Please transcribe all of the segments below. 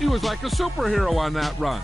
He was like a superhero on that run.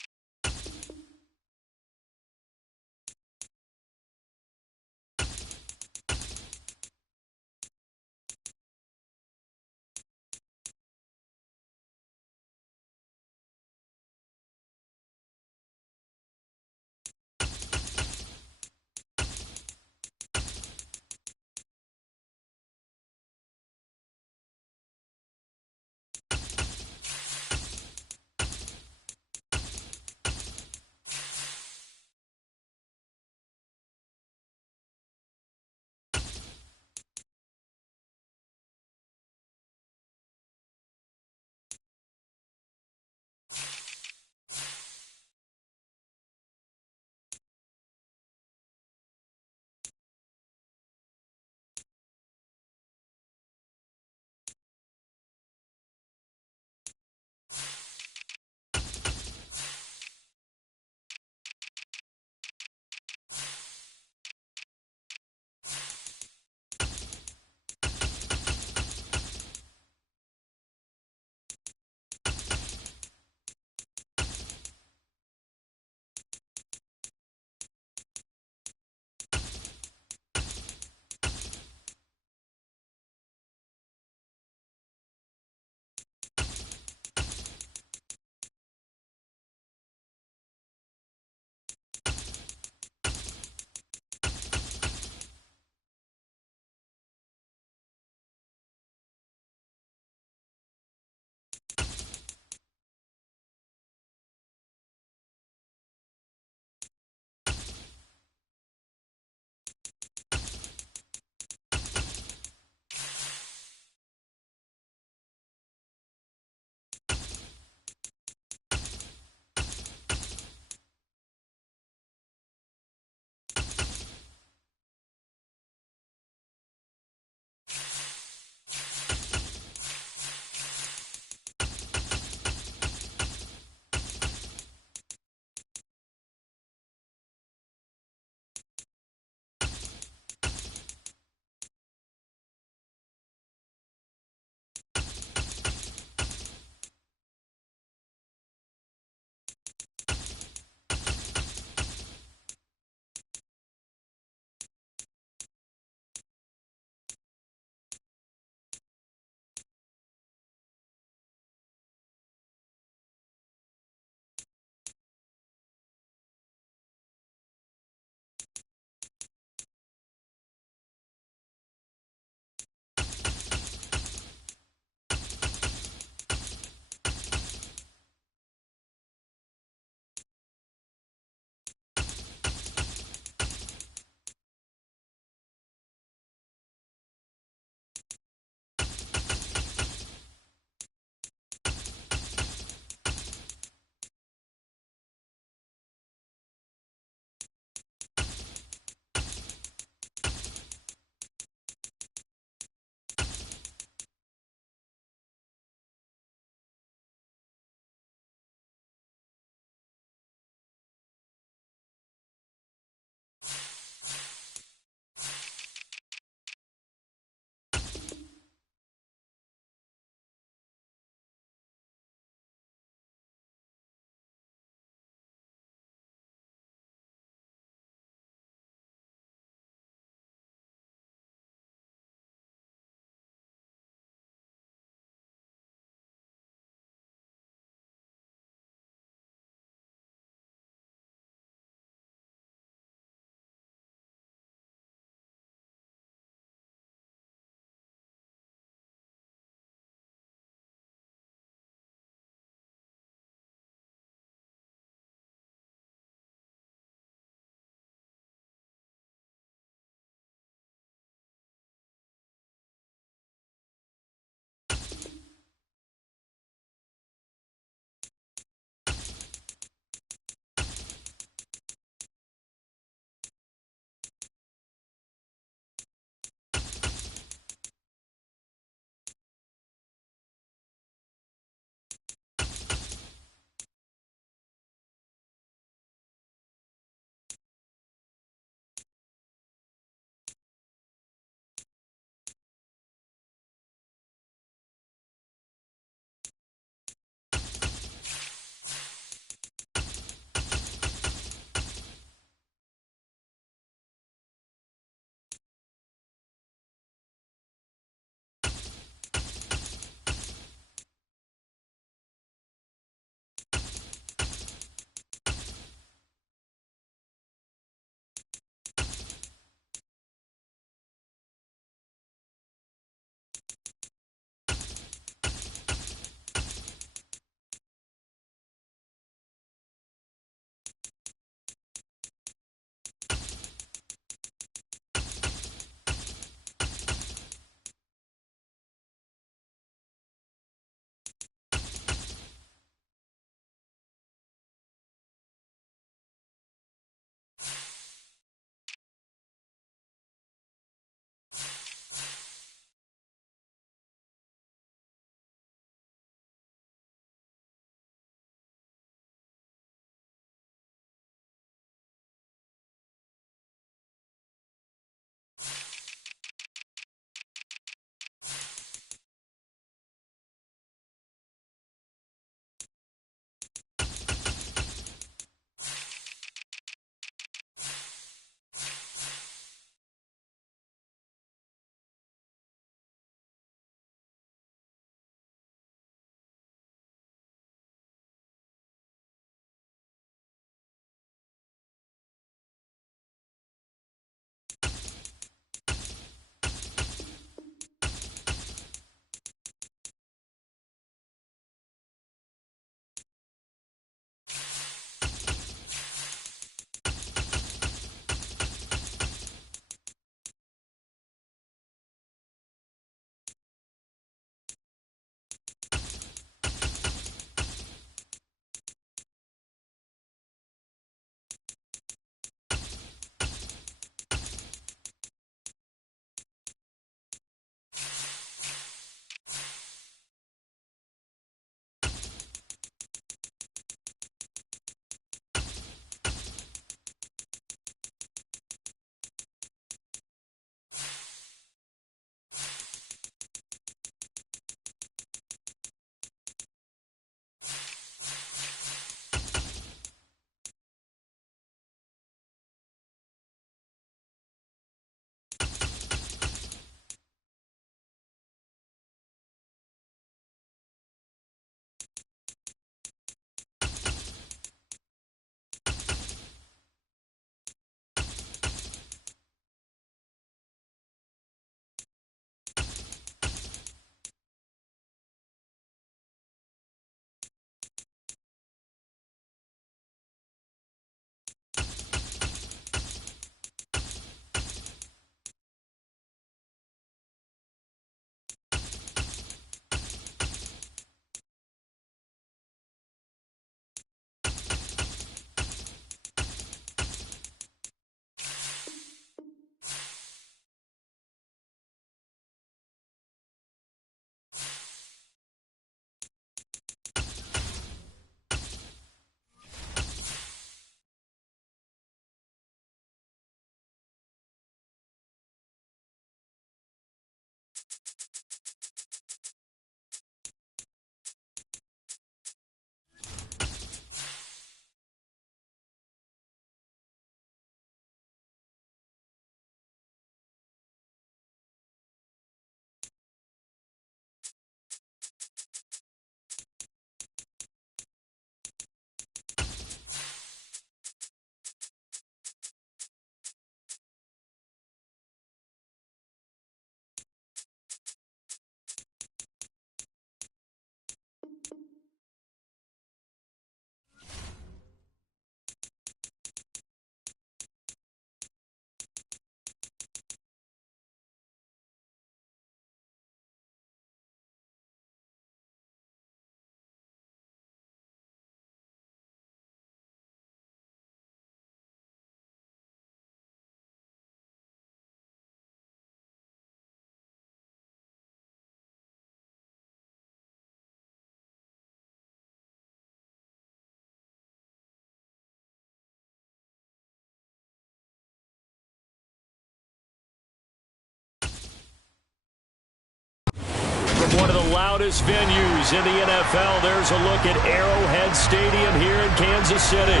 loudest venues in the NFL. There's a look at Arrowhead Stadium here in Kansas City.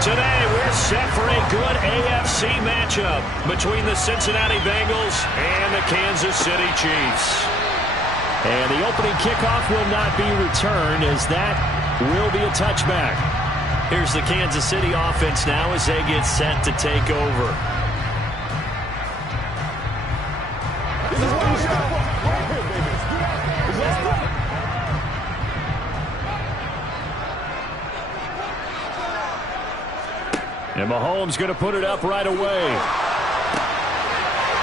Today, we're set for a good AFC matchup between the Cincinnati Bengals and the Kansas City Chiefs. And the opening kickoff will not be returned, as that will be a touchback. Here's the Kansas City offense now as they get set to take over. And Mahomes going to put it up right away.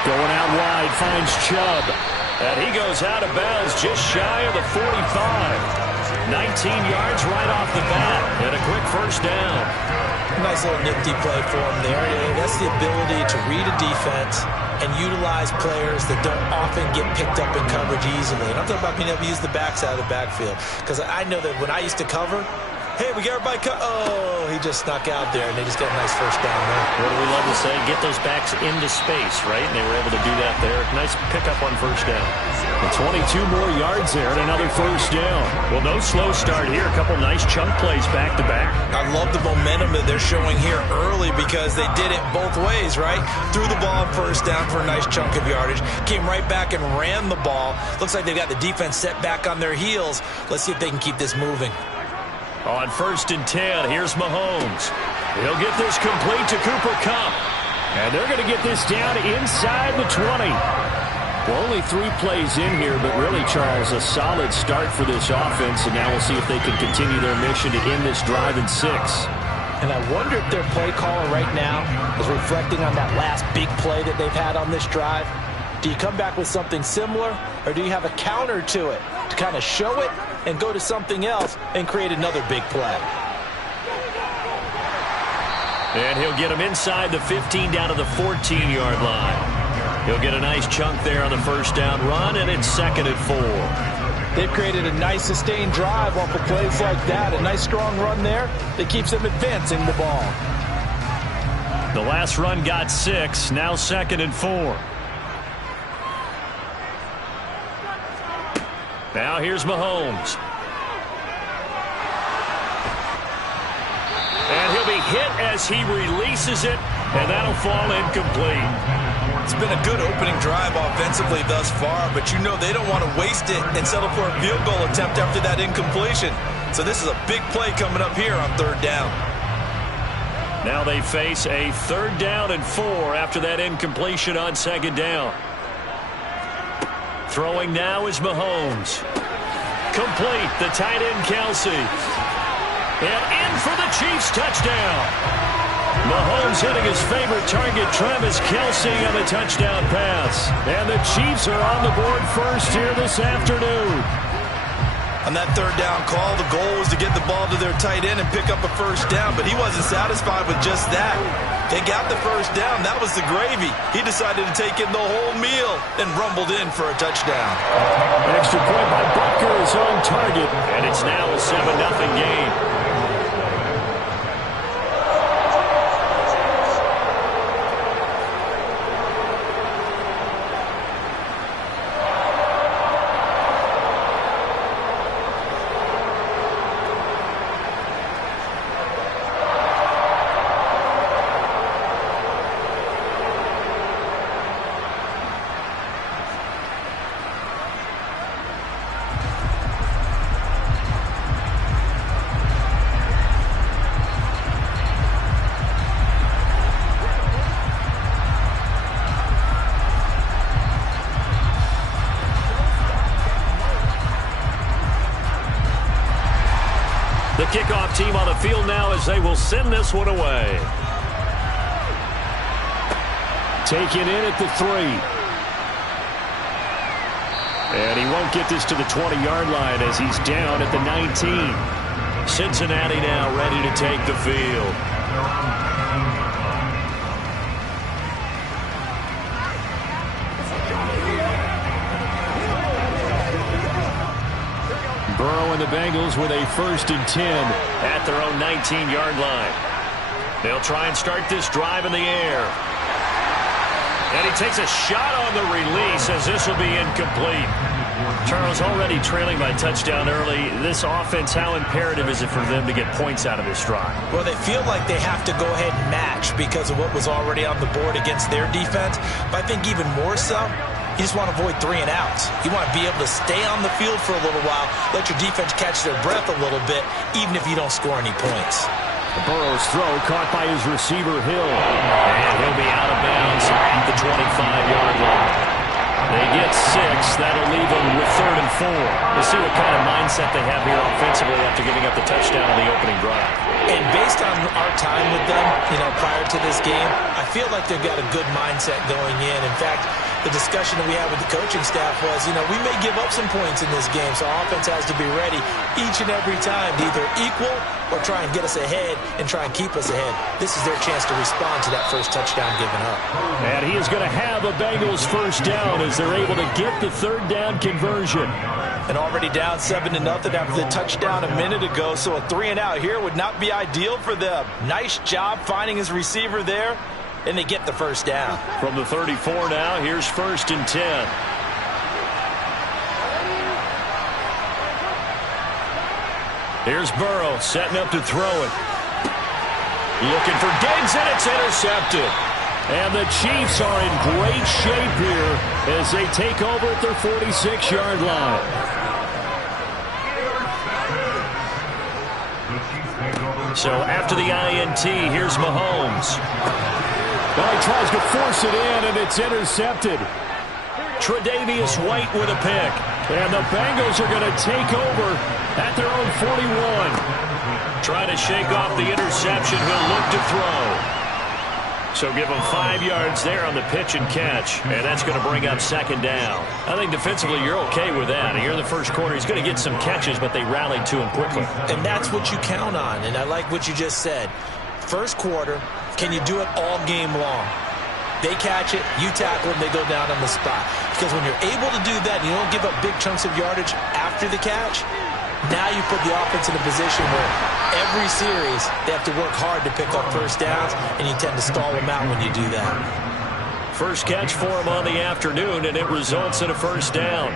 Going out wide, finds Chubb. And he goes out of bounds just shy of the 45. 19 yards right off the bat. And a quick first down. Nice little nifty play for him there. That's the ability to read a defense and utilize players that don't often get picked up in coverage easily. And I'm talking about being able to use the backs out of the backfield. Because I know that when I used to cover, hey, we got everybody oh, he just snuck out there, and they just got a nice first down there. What do we love to say? Get those backs into space, right? And they were able to do that there. Nice pickup on first down. And 22 more yards there and another first down. Well, no slow start here. A couple nice chunk plays back-to-back. I love the momentum that they're showing here early because they did it both ways, right? Threw the ball first down for a nice chunk of yardage. Came right back and ran the ball. Looks like they've got the defense set back on their heels. Let's see if they can keep this moving. On 1st and 10, here's Mahomes. He'll get this complete to Cooper Kupp. And they're going to get this down inside the 20. Well, only 3 plays in here, but really, Charles, a solid start for this offense. And now we'll see if they can continue their mission to end this drive in 6. And I wonder if their play caller right now is reflecting on that last big play that they've had on this drive. Do you come back with something similar, or do you have a counter to it to kind of show it and go to something else and create another big play? And he'll get him inside the 15 down to the 14-yard line. He'll get a nice chunk there on the first down run, and it's 2nd and 4. They've created a nice sustained drive off of plays like that. A nice strong run there that keeps them advancing the ball. The last run got 6, now 2nd and 4. Now here's Mahomes. And he'll be hit as he releases it, and that'll fall incomplete. It's been a good opening drive offensively thus far, but you know they don't want to waste it and settle for a field goal attempt after that incompletion. So this is a big play coming up here on 3rd down. Now they face a 3rd down and 4 after that incompletion on 2nd down. Throwing now is Mahomes. Complete, the tight end Kelsey. And in for the Chiefs touchdown. Mahomes hitting his favorite target, Travis Kelsey, on the touchdown pass. And the Chiefs are on the board first here this afternoon. On that 3rd down call, the goal was to get the ball to their tight end and pick up a first down, but he wasn't satisfied with just that. They got the first down. That was the gravy. He decided to take in the whole meal and rumbled in for a touchdown. An extra point by Butker is on target, and it's now a 7-0 game. The kickoff team on the field now as they will send this one away. Taken in at the 3. And he won't get this to the 20-yard line as he's down at the 19. Cincinnati now ready to take the field. Burrow and the Bengals with a 1st and 10 at their own 19-yard line. They'll try and start this drive in the air. And he takes a shot on the release as this will be incomplete. Charles, already trailing by touchdown early. This offense, how imperative is it for them to get points out of this drive? Well, they feel like they have to go ahead and match because of what was already on the board against their defense. But I think even more so, you just want to avoid 3 and outs. You want to be able to stay on the field for a little while, let your defense catch their breath a little bit, even if you don't score any points. Burrow's throw caught by his receiver, Hill. And he'll be out of bounds at the 25-yard line. They get 6. That'll leave them with 3rd and 4. We'll see what kind of mindset they have here offensively after giving up the touchdown on the opening drive. And based on our time with them, prior to this game, I feel like they've got a good mindset going in. In fact, the discussion that we had with the coaching staff was, we may give up some points in this game, so our offense has to be ready each and every time to either equal or try and get us ahead and try and keep us ahead. This is their chance to respond to that first touchdown given up. And he is going to have a Bengals first down as they're able to get the 3rd down conversion. And already down 7-0 after the touchdown a minute ago, so a 3 and out here would not be ideal for them. Nice job finding his receiver there, and they get the first down. From the 34 now, here's 1st and 10. Here's Burrow setting up to throw it. Looking for Diggs, and it's intercepted. And the Chiefs are in great shape here as they take over at their 46-yard line. So after the INT, here's Mahomes. Well, he tries to force it in, and it's intercepted. Tre'Davious White with a pick. And the Bengals are going to take over at their own 41. Trying to shake off the interception. He'll look to throw. So give him 5 yards there on the pitch and catch, and that's going to bring up 2nd down. I think defensively you're okay with that. Here in the first quarter, he's going to get some catches, but they rallied to him quickly. And that's what you count on, and I like what you just said. First quarter, can you do it all game long? They catch it, you tackle them, they go down on the spot. Because when you're able to do that and you don't give up big chunks of yardage after the catch, now you put the offense in a position where every series they have to work hard to pick up first downs, and you tend to stall them out when you do that. First catch for him on the afternoon, and it results in a first down.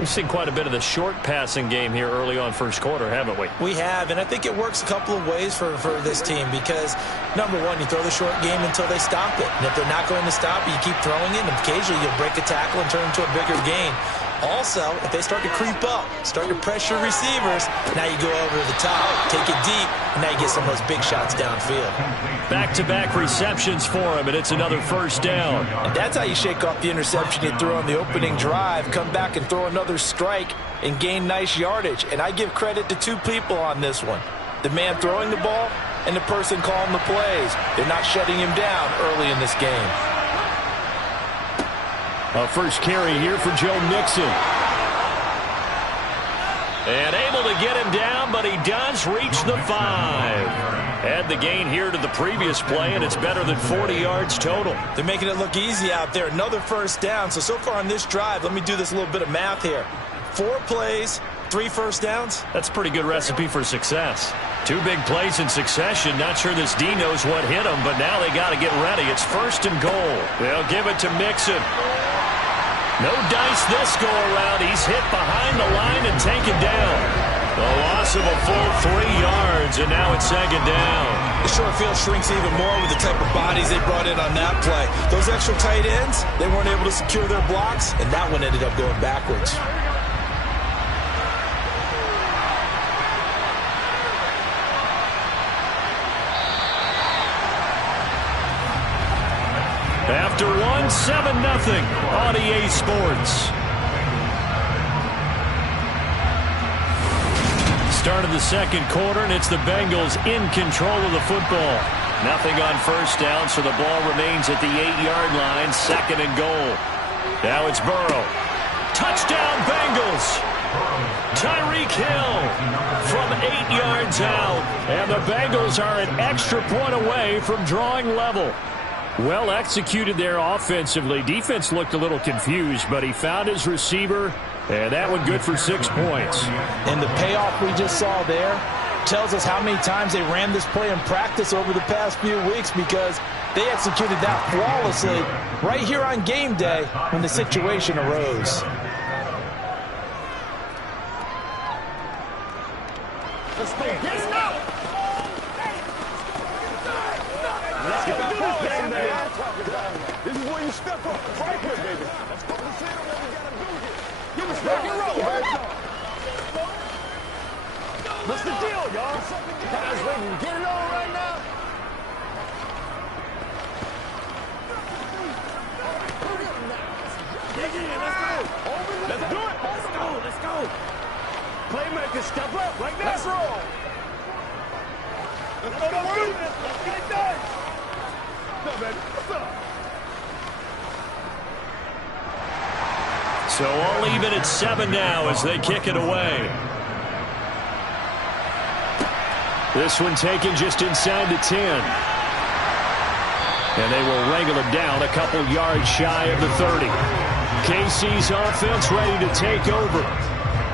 We've seen quite a bit of the short passing game here early on first quarter, haven't we? We have, and I think it works a couple of ways for this team because, number one, you throw the short game until they stop it. And if they're not going to stop it, you keep throwing it, and occasionally you'll break a tackle and turn it into a bigger gain. Also, if they start to creep up, start to pressure receivers, now you go over to the top, take it deep, and now you get some of those big shots downfield. Back-to-back receptions for him, and it's another first down. And that's how you shake off the interception you threw on the opening drive, come back and throw another strike and gain nice yardage. And I give credit to 2 people on this one. The man throwing the ball and the person calling the plays. They're not shutting him down early in this game. A first carry here for Joe Mixon. And able to get him down, but he does reach the 5. Add the gain here to the previous play, and it's better than 40 yards total. They're making it look easy out there. Another first down. So far on this drive, let me do this little bit of math here. 4 plays, 3 first downs. That's a pretty good recipe for success. 2 big plays in succession. Not sure this D knows what hit him, but now they got to get ready. It's 1st and goal. They'll give it to Mixon. No dice this go-around. He's hit behind the line and taken down. The loss of a full 3 yards, and now it's 2nd down. The short field shrinks even more with the type of bodies they brought in on that play. Those extra tight ends, they weren't able to secure their blocks, and that one ended up going backwards. After 7-0 on EA Sports. Start of the second quarter, and it's the Bengals in control of the football. Nothing on first down, so the ball remains at the 8-yard line, 2nd and goal. Now it's Burrow. Touchdown, Bengals! Tyreek Hill from 8 yards out. And the Bengals are an extra point away from drawing level. Well executed there offensively. Defense looked a little confused, but he found his receiver, and that one good for 6 points. And the payoff we just saw there tells us how many times they ran this play in practice over the past few weeks, because They executed that flawlessly right here on game day when the situation arose. Let's go. Get it out. Let's get that ball game, man. This is where you step up. Right here, baby. Let's go. Let's see what we got to do here. Give us rock and roll, man. What's the deal, y'all? Guys ready to get it on right now? Dig in. Let's go. Let's do it. Let's go. Let's go. Playmaker, step up like that. Let's roll. Let's go to work. Let's get it done. What's up, baby? What's up? So all even at 7 now as they kick it away. This one taken just inside the 10. And they will wrangle it down a couple yards shy of the 30. KC's offense ready to take over.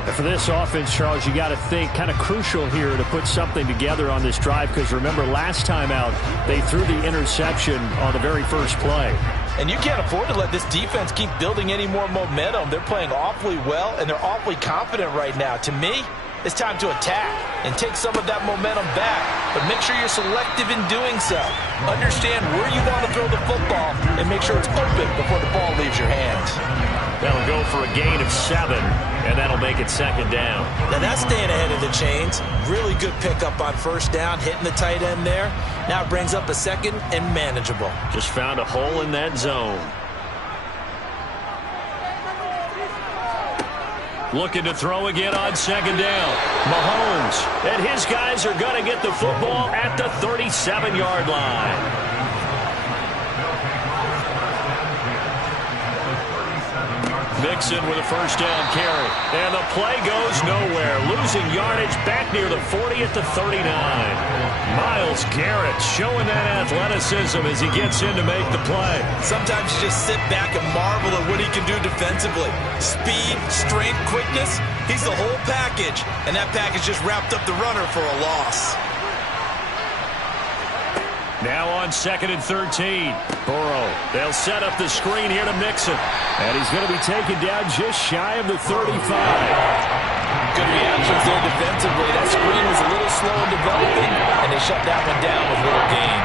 And for this offense, Charles, you got to think kind of crucial here to put something together on this drive, because remember last time out they threw the interception on the very first play. And you can't afford to let this defense keep building any more momentum. They're playing awfully well, and they're awfully confident right now. To me, it's time to attack and take some of that momentum back, but make sure you're selective in doing so. Understand where you want to throw the football and make sure it's open before the ball leaves your hands. That'll go for a gain of 7, and that'll make it 2nd down. Now that's staying ahead of the chains. Really good pickup on 1st down, hitting the tight end there. Now it brings up a 2nd and manageable. Just found a hole in that zone. Looking to throw again on 2nd down. Mahomes, and his guys are going to get the football at the 37-yard line. Mixon with a 1st down carry. And the play goes nowhere. Losing yardage back near the 40 at the 39. Myles Garrett showing that athleticism as he gets in to make the play. Sometimes you just sit back and marvel at what he can do defensively. Speed, strength, quickness. He's the whole package. And that package just wrapped up the runner for a loss. Now on 2nd and 13. Burrow. They'll set up the screen here to Mixon. And he's going to be taken down just shy of the 35. Good reactions there defensively. That screen was a little slow in developing, and they shut that one down with little gain.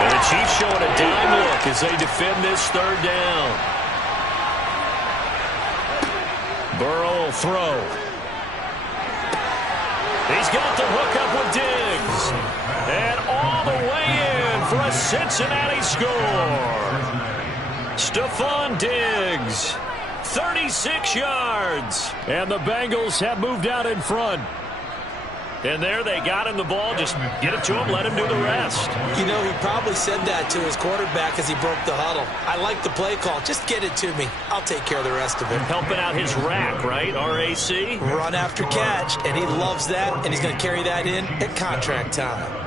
And the Chiefs showing a dime look as they defend this 3rd down. Burrow will throw. He's got the hook up with Diggs. And all the way in for a Cincinnati score. Stephon Diggs, 36 yards. And the Bengals have moved out in front. And there they got him the ball. Just get it to him, let him do the rest. You know, he probably said that to his quarterback as he broke the huddle. I like the play call. Just get it to me. I'll take care of the rest of it. Helping out his rack, right? RAC? Run after catch, and he loves that, and he's going to carry that in at contract time.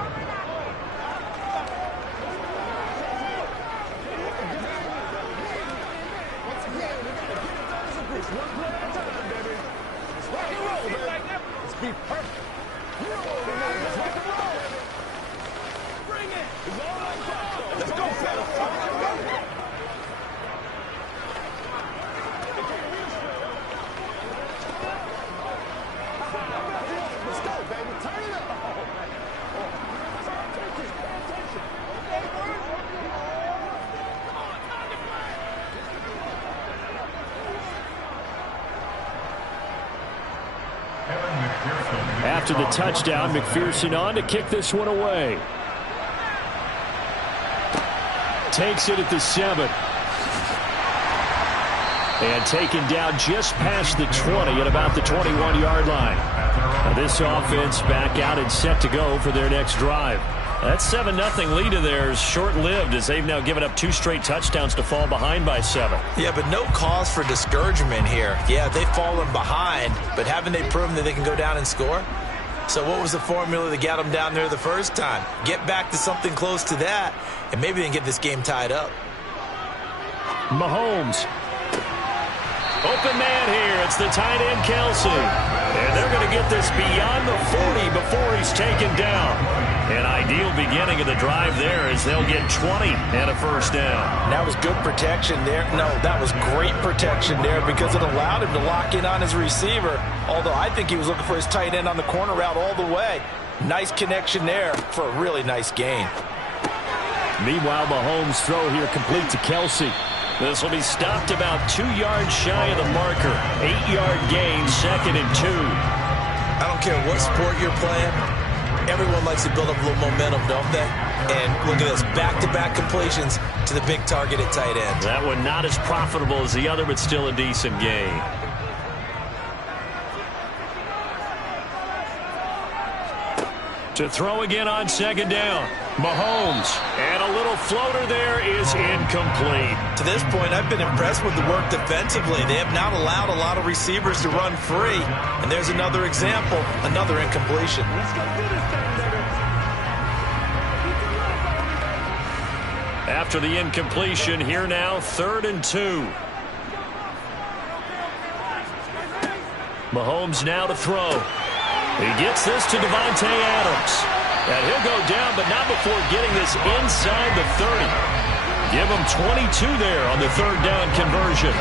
After the touchdown, McPherson on to kick this one away. Takes it at the 7. And taken down just past the 20 at about the 21-yard line. Now this offense back out and set to go for their next drive. That 7-0 lead of theirs short-lived as they've now given up 2 straight touchdowns to fall behind by 7. Yeah, but no cause for discouragement here. Yeah, they've fallen behind, but haven't they proven that they can go down and score? So what was the formula that got them down there the first time? Get back to something close to that, and maybe they can get this game tied up. Mahomes. Open man here. It's the tight end, Kelsey. And they're going to get this beyond the 40 before he's taken down. An ideal beginning of the drive there as they'll get 20 and a first down. That was good protection there. No, that was great protection there because it allowed him to lock in on his receiver. Although I think he was looking for his tight end on the corner route all the way. Nice connection there for a really nice gain. Meanwhile, Mahomes' throw here complete to Kelsey. This will be stopped about 2 yards shy of the marker. 8-yard gain, 2nd and 2. I don't care what sport you're playing. Everyone likes to build up a little momentum, don't they? And look at this, back-to-back completions to the big target at tight end. That one not as profitable as the other, but still a decent gain. To throw again on 2nd down. Mahomes. And a little floater there is incomplete. To this point, I've been impressed with the work defensively. They have not allowed a lot of receivers to run free. And there's another example, another incompletion. After the incompletion, here now, 3rd and 2. Mahomes now to throw. He gets this to Davante Adams. And he'll go down, but not before getting this inside the 30. Give him 22 there on the 3rd down conversion.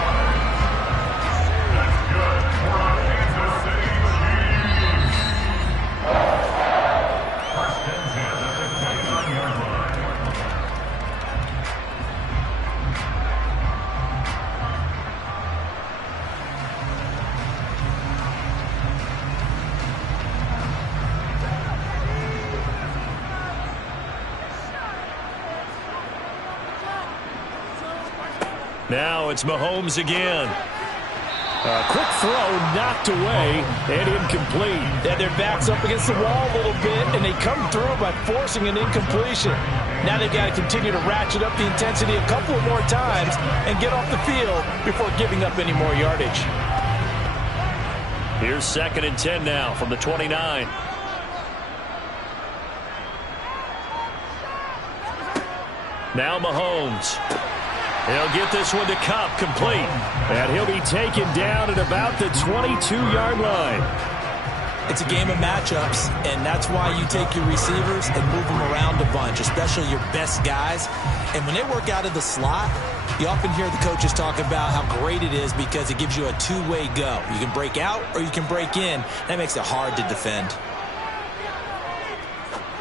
Now it's Mahomes again. A quick throw knocked away and incomplete. Yeah, their back's up against the wall a little bit, and they come through by forcing an incompletion. Now they've got to continue to ratchet up the intensity a couple of more times and get off the field before giving up any more yardage. Here's 2nd and 10 now from the 29. Now Mahomes. He'll get this one to Kupp, complete. And he'll be taken down at about the 22-yard line. It's a game of matchups, and that's why you take your receivers and move them around a bunch, especially your best guys. And when they work out of the slot, you often hear the coaches talk about how great it is because it gives you a two-way go. You can break out or you can break in. That makes it hard to defend.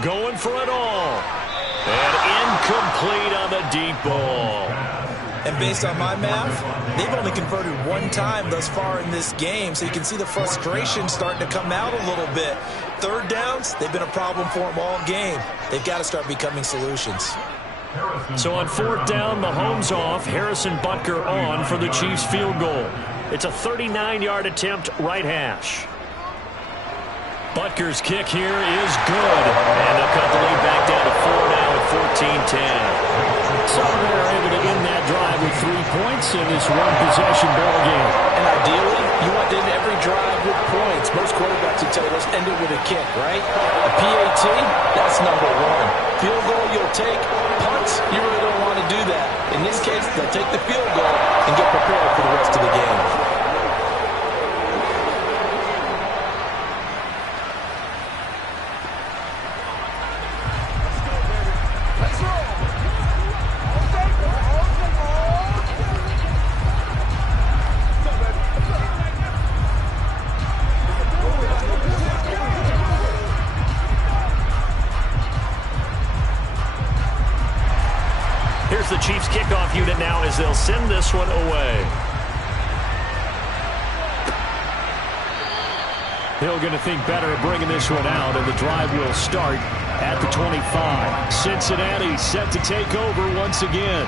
Going for it all. And incomplete on the deep ball. And based on my math, they've only converted one time thus far in this game, so you can see the frustration starting to come out a little bit. 3rd downs, they've been a problem for them all game. They've got to start becoming solutions. So on 4th down, Mahomes off, Harrison Butker on for the Chiefs field goal. It's a 39-yard attempt, right hash. Butker's kick here is good. And they'll cut the lead back down to 4 now at 14-10. So they're able to end that drive with 3 points in this one-possession ball game. And ideally, you want to end every drive with points. Most quarterbacks would tell you, let's end it with a kick, right? A PAT, that's number 1. Field goal you'll take. Punts, you really don't want to do that. In this case, they'll take the field goal and get prepared for the rest of the game. The Chiefs kickoff unit now as they'll send this one away. Hill going to think better of bringing this one out, and the drive will start at the 25. Cincinnati set to take over once again.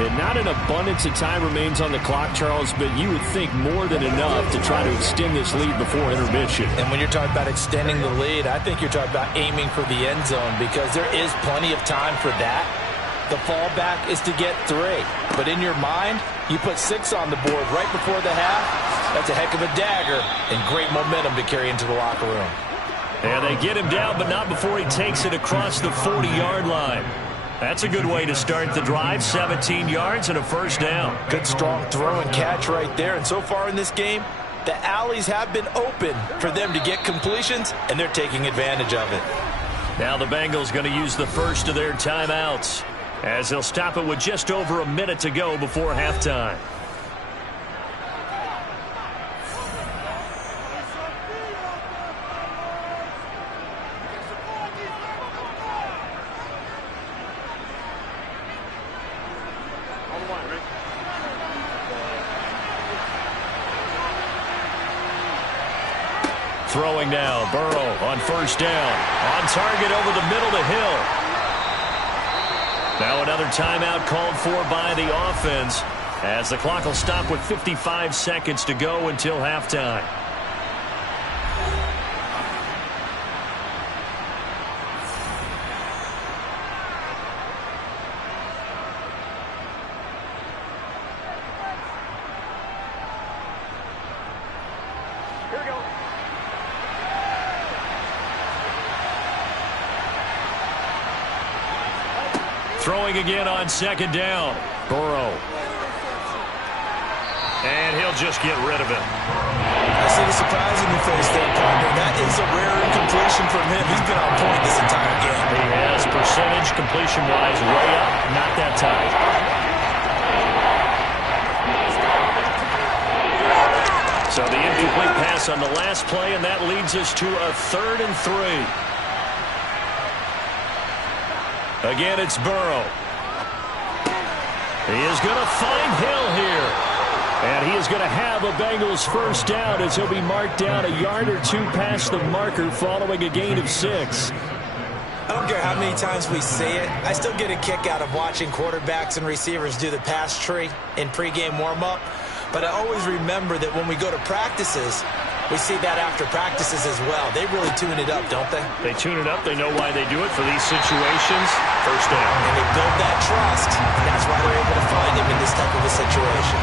And not an abundance of time remains on the clock, Charles, but you would think more than enough to try to extend this lead before intermission. And when you're talking about extending the lead, I think you're talking about aiming for the end zone because there is plenty of time for that. The fallback is to get 3. But in your mind, you put 6 on the board right before the half. That's a heck of a dagger and great momentum to carry into the locker room. And they get him down, but not before he takes it across the 40-yard line. That's a good way to start the drive. 17 yards and a first down. Good strong throw and catch right there. And so far in this game, The alleys have been open for them to get completions, and they're taking advantage of it. Now the Bengals going to use the first of their timeouts as they'll stop it with just over a minute to go before halftime. Throwing now, Burrow on first down. On target over the middle to Hill. Now another timeout called for by the offense as the clock will stop with 55 seconds to go until halftime. Throwing again on second down. Burrow. And he'll just get rid of it. I see the surprise in your face there, partner. That is a rare incompletion from him. He's been on point this entire game. He has percentage completion-wise way up, not that time. So the incomplete pass on the last play, and that leads us to a 3rd and 3. Again, it's Burrow. He is going to find Hill here. And he is going to have a Bengals first down as he'll be marked down a yard or two past the marker following a gain of 6. I don't care how many times we say it. I still get a kick out of watching quarterbacks and receivers do the pass tree in pregame warm-up. But I always remember that when we go to practices, we see that after practices as well. They really tune it up, don't they? They tune it up. They know why they do it for these situations. First down. And they build that trust. And that's why they're able to find him in this type of a situation.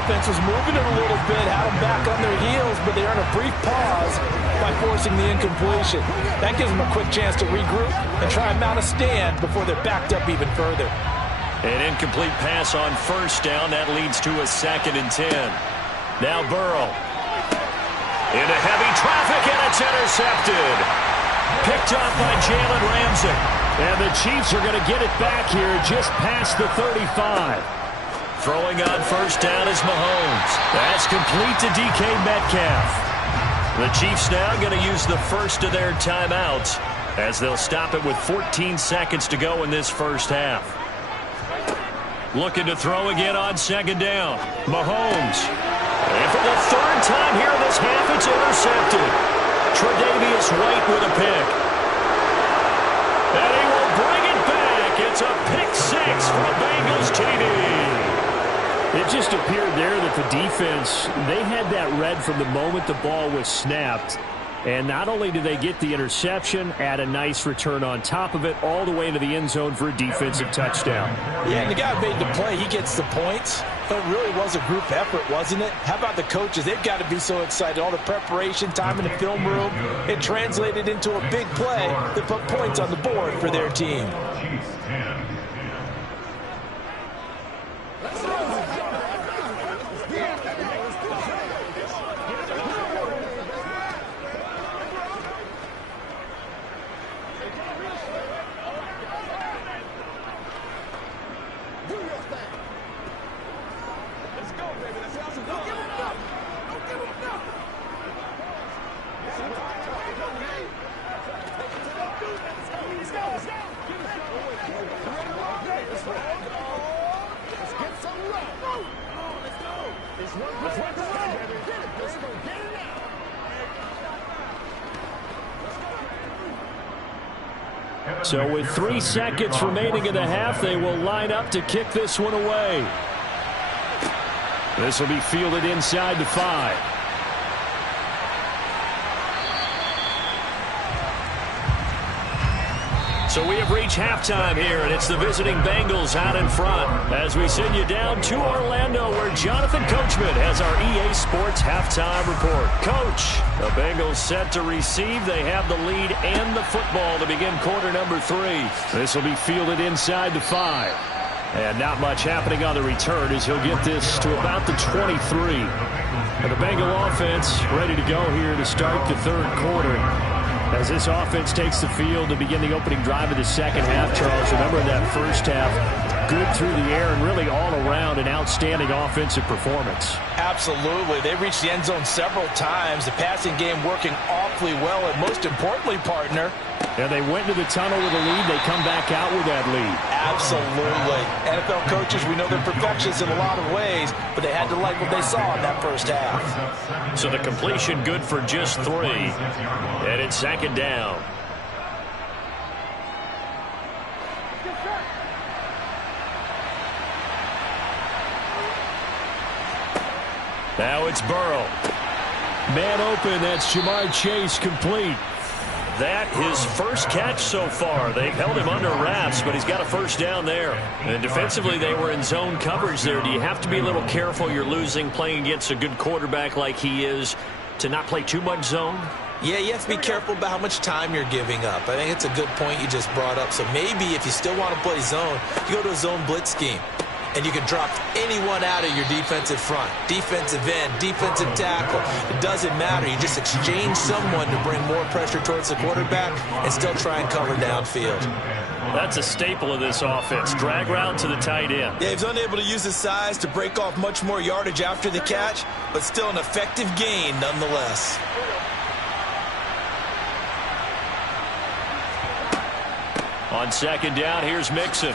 Offense was moving it a little bit, had them back on their heels, but they earned a brief pause by forcing the incompletion. That gives them a quick chance to regroup and try and mount a stand before they're backed up even further. An incomplete pass on first down. That leads to a 2nd and 10. Now Burrow. Into heavy traffic, and it's intercepted. Picked up by Jalen Ramsey. And the Chiefs are going to get it back here just past the 35. Throwing on first down is Mahomes. That's complete to DK Metcalf. The Chiefs now going to use the first of their timeouts as they'll stop it with 14 seconds to go in this first half. Looking to throw again on second down. Mahomes. And for the 3rd time here in this half, it's intercepted. Tre'Davious White with a pick. And he will bring it back. It's a pick 6 for Bengals TD. It just appeared there that the defense, they had that read from the moment the ball was snapped. And not only did they get the interception, add a nice return on top of it, all the way into the end zone for a defensive touchdown. Yeah, and the guy who made the play, he gets the points. But it really was a group effort, wasn't it? How about the coaches? They've got to be so excited. All the preparation time in the film room, it translated into a big play that put points on the board for their team. So with 3 seconds remaining in the half, they will line up to kick this one away. This will be fielded inside the 5. So we have reached halftime here, and it's the visiting Bengals out in front as we send you down to Orlando, where Jonathan Coachman has our EA Sports halftime report. Coach, the Bengals set to receive. They have the lead and the football to begin quarter number 3. This will be fielded inside the 5. And not much happening on the return as he'll get this to about the 23. And the Bengal offense ready to go here to start the third quarter. As this offense takes the field to begin the opening drive of the second half, Charles, remember in that first half, good through the air and really all around an outstanding offensive performance. Absolutely. They reached the end zone several times. The passing game working awfully well, and most importantly, partner, and they went to the tunnel with a lead. They come back out with that lead. Absolutely. NFL coaches, we know they're perfectionists in a lot of ways, but they had to like what they saw in that first half. So the completion good for just 3. And it's second down. Now it's Burrow. Man open, that's Jamar Chase complete. That his first catch so far. They've held him under wraps, but he's got a first down there. And defensively, they were in zone coverage there. Do you have to be a little careful? You're losing playing against a good quarterback like he is to not play too much zone? Yeah, you have to be careful about how much time you're giving up. I think it's a good point you just brought up. So maybe if you still want to play zone, you go to a zone blitz scheme. And you can drop anyone out of your defensive front. Defensive end, defensive tackle. It doesn't matter. You just exchange someone to bring more pressure towards the quarterback and still try and cover downfield. That's a staple of this offense. Drag route to the tight end. Yeah, he's unable to use his size to break off much more yardage after the catch, but still an effective gain nonetheless. On second down, here's Mixon.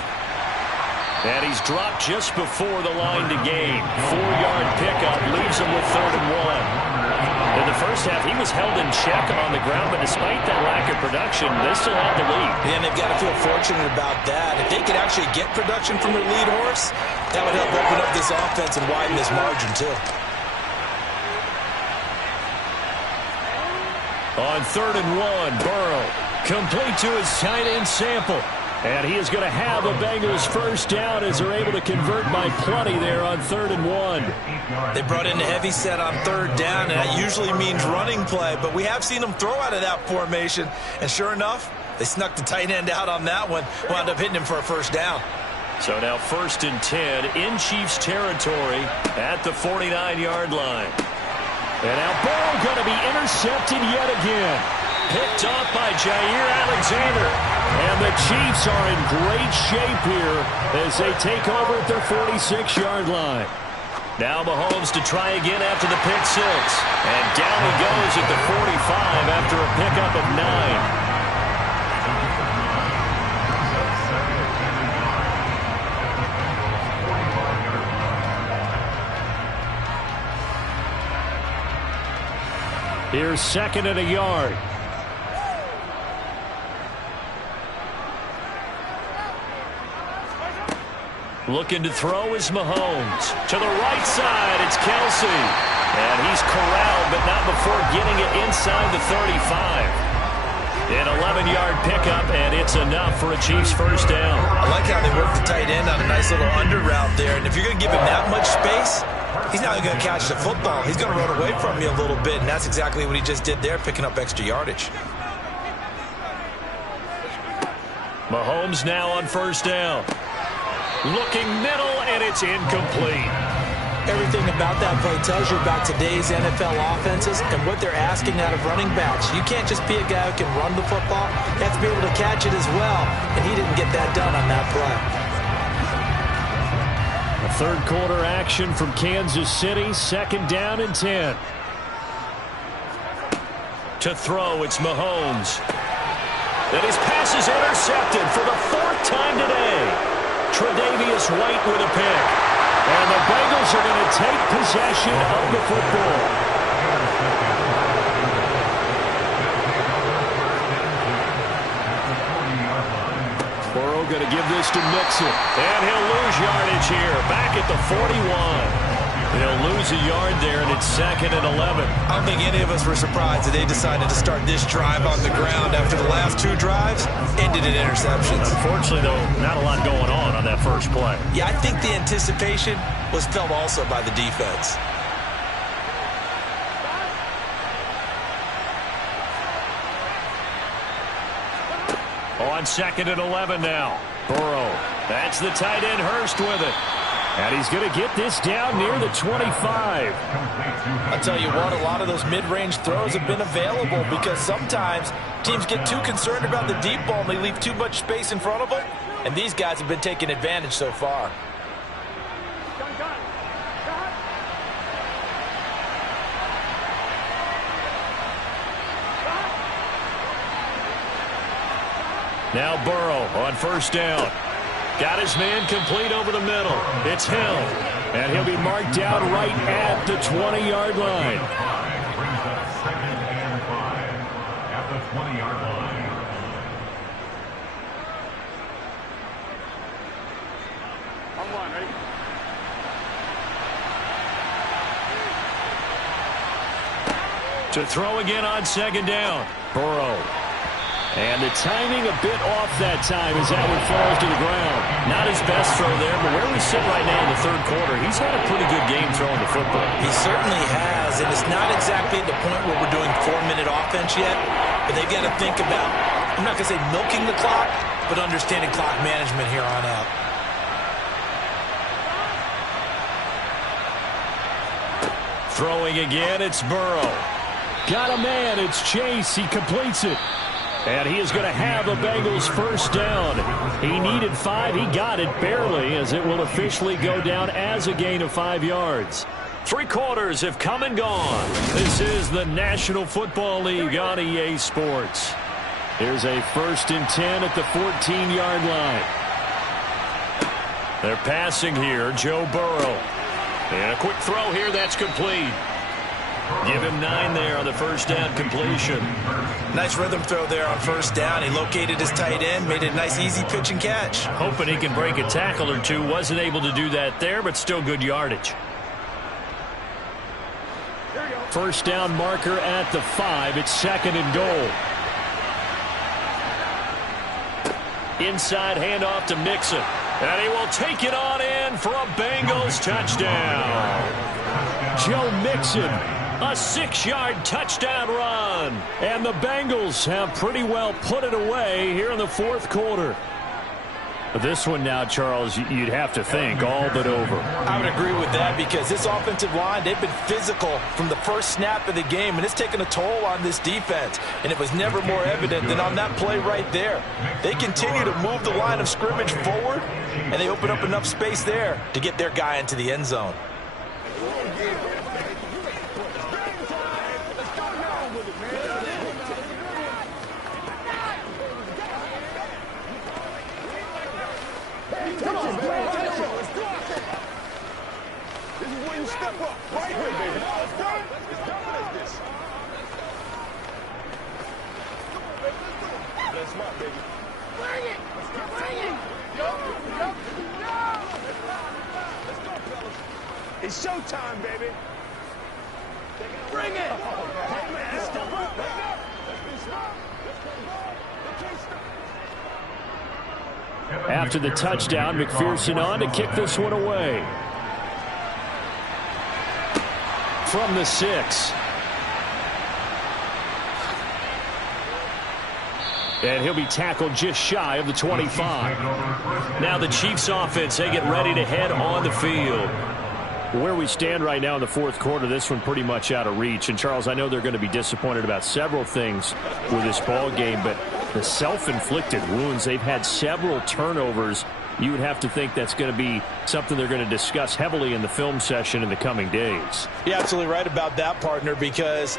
And he's dropped just before the line to gain. 4-yard pickup leaves him with 3rd and 1. In the first half, he was held in check on the ground, but despite that lack of production, they still had the lead. And they've got to feel fortunate about that. If they could actually get production from their lead horse, that would help open up this offense and widen this margin, too. On 3rd and 1, Burrow complete to his tight end Sample. And he is going to have a Bengals first down as they're able to convert by plenty there on 3rd and 1. They brought in a heavy set on 3rd down, and that usually means running play. But we have seen them throw out of that formation. And sure enough, they snuck the tight end out on that one. Wound up hitting him for a first down. So now 1st and 10 in Chiefs territory at the 49-yard line. And now Burrow going to be intercepted yet again. Picked off by Jair Alexander. And the Chiefs are in great shape here as they take over at their 46-yard line. Now Mahomes to try again after the pick 6. And down he goes at the 45 after a pickup of 9. Here's 2nd and a yard. Looking to throw is Mahomes. To the right side, it's Kelsey. And he's corralled, but not before getting it inside the 35. An 11-yard pickup, and it's enough for a Chiefs first down. I like how they work the tight end on a nice little under route there. And if you're going to give him that much space, he's not going to catch the football. He's going to run away from you a little bit, and that's exactly what he just did there, picking up extra yardage. Mahomes now on first down. Looking middle, and it's incomplete. Everything about that play tells you about today's NFL offenses and what they're asking out of running backs. You can't just be a guy who can run the football. You have to be able to catch it as well, and he didn't get that done on that play. A third quarter action from Kansas City, 2nd down and 10. To throw, it's Mahomes. And his pass is intercepted for the 4th time today. Tre'Davious White with a pick. And the Bengals are going to take possession of the football. Burrow going to give this to Mixon. And he'll lose yardage here. Back at the 41. He'll lose a yard there, and it's 2nd and 11. I don't think any of us were surprised that they decided to start this drive on the ground after the last 2 drives ended in interceptions. Unfortunately, though, not a lot going on that first play. Yeah, I think the anticipation was felt also by the defense. On on 2nd and 11 now. Burrow. That's the tight end Hurst with it. And he's going to get this down near the 25. I'll tell you what, a lot of those mid-range throws have been available because sometimes teams get too concerned about the deep ball and they leave too much space in front of them. And these guys have been taking advantage so far. Now Burrow on 1st down. Got his man complete over the middle. It's Hill. And he'll be marked down right at the 20-yard line. At the 20-yard line. Come on, ready? To throw again on 2nd down. Burrow. And the timing a bit off that time as that one falls to the ground. Not his best throw there, but where we sit right now in the 3rd quarter, he's had a pretty good game throwing the football. He certainly has, and it's not exactly at the point where we're doing 4-minute offense yet, but they've got to think about, I'm not going to say milking the clock, but understanding clock management here on out. Throwing again, it's Burrow. Got a man, it's Chase, he completes it. And he is going to have the Bengals 1st down. He needed 5. He got it barely as it will officially go down as a gain of 5 yards. 3 quarters have come and gone. This is the National Football League on EA Sports. Here's a 1st and 10 at the 14-yard line. They're passing here, Joe Burrow. And a quick throw here, that's complete. Give him 9 there on the 1st down completion. Nice rhythm throw there on 1st down. He located his tight end, made it a nice easy pitch and catch. Hoping he can break a tackle or two. Wasn't able to do that there, but still good yardage. 1st down marker at the 5. It's 2nd and goal. Inside handoff to Mixon. And he will take it on in for a Bengals touchdown. Joe Mixon. A 6-yard touchdown run. And the Bengals have pretty well put it away here in the 4th quarter. This one now, Charles, you'd have to think all but over. I would agree with that because this offensive line, they've been physical from the first snap of the game, and it's taken a toll on this defense. And it was never more evident than on that play right there. They continue to move the line of scrimmage forward, and they open up enough space there to get their guy into the end zone. Step up, right here, baby. Let's go. As dumb as this. Come on, baby. Let's go. That's smart, baby. Bring it. Bring it. Yo. Let's go, fellas. It's showtime, baby. Bring it. Hey, man, let's step up. Let's be smart. Let's go. They can't stop. After the touchdown, McPherson on to kick this one away. From the 6. And he'll be tackled just shy of the 25. Now the Chiefs offense, they get ready to head on the field. Where we stand right now in the 4th quarter, this one pretty much out of reach. And, Charles, I know they're going to be disappointed about several things with this ball game, but the self-inflicted wounds, they've had several turnovers. You would have to think that's going to be something they're going to discuss heavily in the film session in the coming days. You're absolutely right about that, partner, because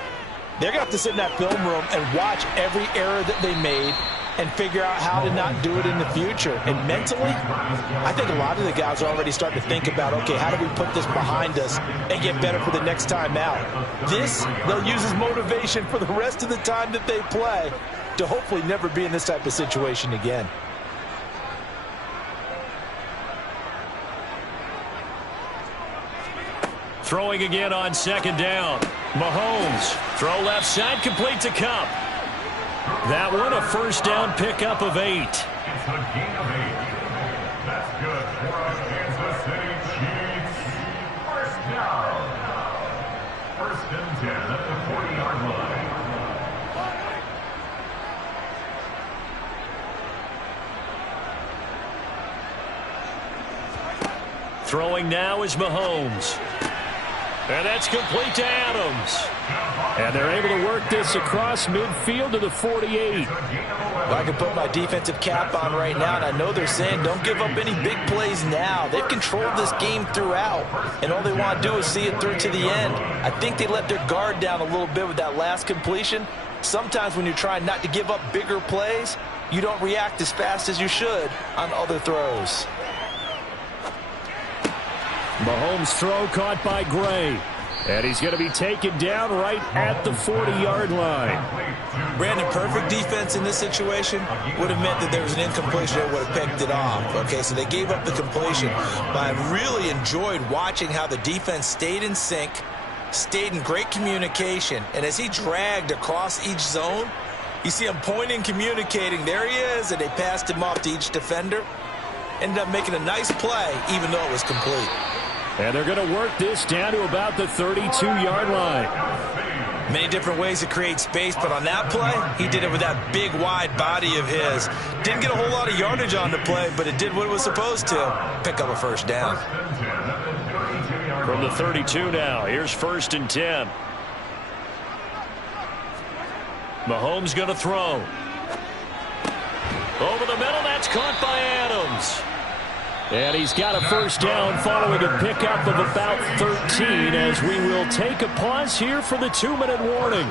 they're going to have to sit in that film room and watch every error that they made and figure out how to not do it in the future. And mentally, I think a lot of the guys are already starting to think about, okay, how do we put this behind us and get better for the next time out? This, they'll use as motivation for the rest of the time that they play to hopefully never be in this type of situation again. Throwing again on 2nd down. Mahomes, throw left side, complete to Kupp. That one, a 1st down pickup of 8. It's a gain of 8. That's good for our Kansas City Chiefs. 1st down. 1st and 10 at the 40-yard line. Throwing now is Mahomes. And that's complete to Adams. And they're able to work this across midfield to the 48. I can put my defensive cap on right now, and I know they're saying don't give up any big plays now. They've controlled this game throughout, and all they want to do is see it through to the end. I think they let their guard down a little bit with that last completion. Sometimes when you're trying not to give up bigger plays, you don't react as fast as you should on other throws. Mahomes' throw caught by Gray. And he's going to be taken down right at the 40-yard line. Brandon, perfect defense in this situation would have meant that there was an incompletion that would have picked it off. Okay, so they gave up the completion. But I really enjoyed watching how the defense stayed in sync, stayed in great communication. And as he dragged across each zone, you see him pointing, communicating. There he is, and they passed him off to each defender. Ended up making a nice play, even though it was complete. And they're going to work this down to about the 32-yard line. Many different ways to create space, but on that play, he did it with that big, wide body of his. Didn't get a whole lot of yardage on the play, but it did what it was supposed to. Pick up a first down. From the 32 now, here's 1st and 10. Mahomes going to throw. Over the middle, that's caught by Adams. And he's got a first down following a pickup of about 13 as we will take a pause here for the 2-minute warning.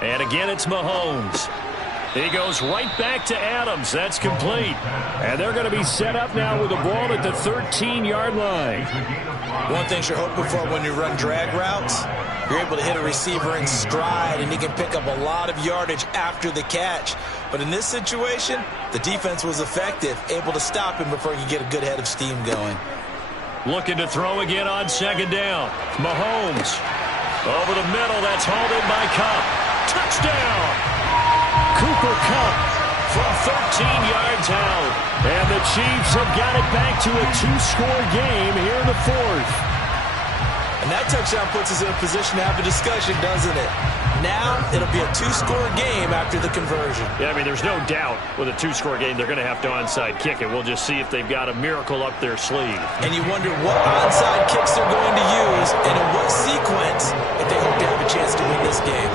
And again, it's Mahomes. He goes right back to Adams. That's complete. And they're going to be set up now with the ball at the 13-yard line. One thing you're hoping for when you run drag routes, you're able to hit a receiver in stride, and he can pick up a lot of yardage after the catch. But in this situation, the defense was effective, able to stop him before he could get a good head of steam going. Looking to throw again on 2nd down. Mahomes. Over the middle, that's hauled in by Kupp. Touchdown! Cooper Kupp from 13 yards out. And the Chiefs have got it back to a 2-score game here in the 4th. And that touchdown puts us in a position to have a discussion, doesn't it? Now it'll be a 2-score game after the conversion. Yeah, I mean, there's no doubt with a 2-score game they're going to have to onside kick it. We'll just see if they've got a miracle up their sleeve. And you wonder what onside kicks they're going to use and in what sequence if they hope to have a chance to win this game.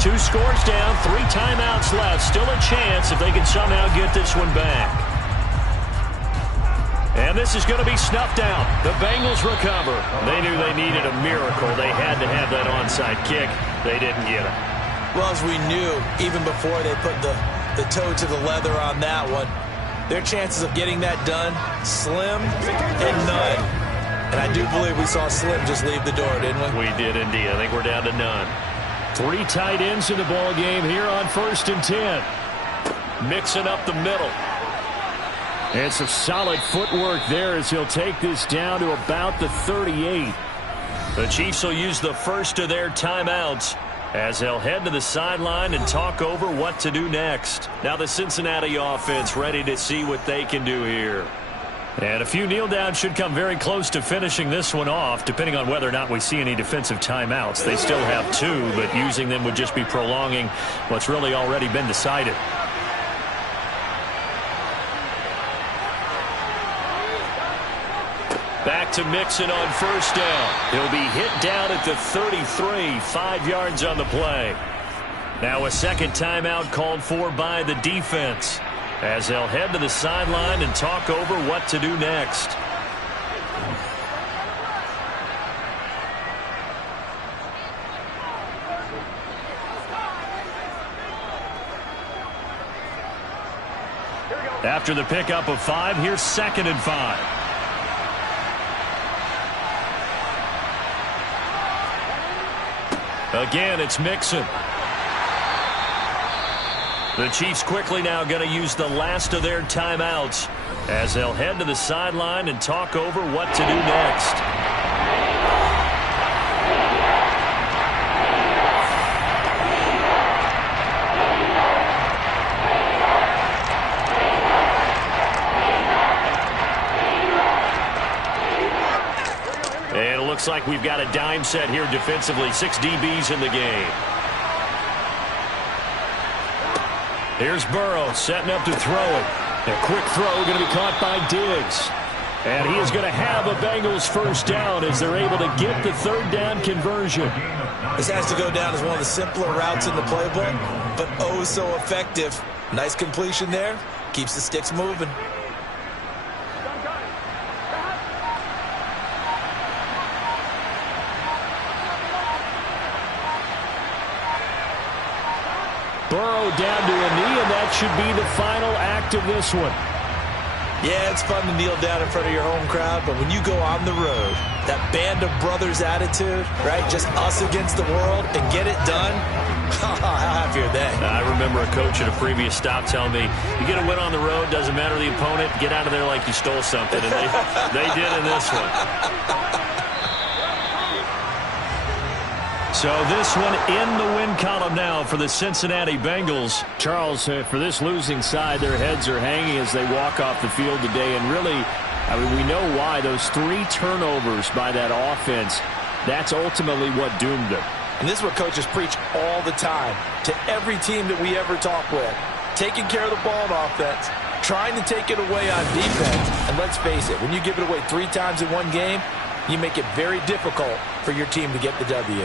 Two scores down, 3 timeouts left. Still a chance if they can somehow get this one back. And this is going to be snuffed out. The Bengals recover. They knew they needed a miracle. They had to have that onside kick. They didn't get it. Well, as we knew, even before they put the toe to the leather on that one, their chances of getting that done, slim and none. And I do believe we saw Slim just leave the door, didn't we? We did indeed. I think we're down to none. 3 tight ends in the ball game here on 1st and 10. Mixing up the middle. And some solid footwork there as he'll take this down to about the 38. The Chiefs will use the first of their timeouts as they'll head to the sideline and talk over what to do next. Now the Cincinnati offense ready to see what they can do here. And a few kneel downs should come very close to finishing this one off, depending on whether or not we see any defensive timeouts. They still have 2, but using them would just be prolonging what's really already been decided. Back to Mixon on 1st down. He'll be hit down at the 33, 5 yards on the play. Now a second timeout called for by the defense. as they'll head to the sideline and talk over what to do next. After the pickup of 5, here's 2nd and 5. Again, it's Mixon. The Chiefs quickly now going to use the last of their timeouts as they'll head to the sideline and talk over what to do next. And it looks like we've got a dime set here defensively. 6 DBs in the game. Here's Burrow setting up to throw it. A quick throw going to be caught by Diggs. And he is going to have a Bengals first down as they're able to get the 3rd down conversion. This has to go down as one of the simpler routes in the playbook, but oh so effective. Nice completion there. Keeps the sticks moving. Burrow down to a knee, and that should be the final act of this one. Yeah, it's fun to kneel down in front of your home crowd, but when you go on the road, that band of brothers attitude, right? Just us against the world and get it done. How happy are they? I remember a coach at a previous stop telling me, you get a win on the road, doesn't matter the opponent, get out of there like you stole something. And they did in this one. So this one in the win column now for the Cincinnati Bengals. Charles, for this losing side, their heads are hanging as they walk off the field today. And really, I mean, we know why. Those 3 turnovers by that offense, that's ultimately what doomed them. And this is what coaches preach all the time to every team that we ever talk with. Taking care of the ball on offense, trying to take it away on defense. And let's face it, when you give it away 3 times in one game, you make it very difficult for your team to get the W.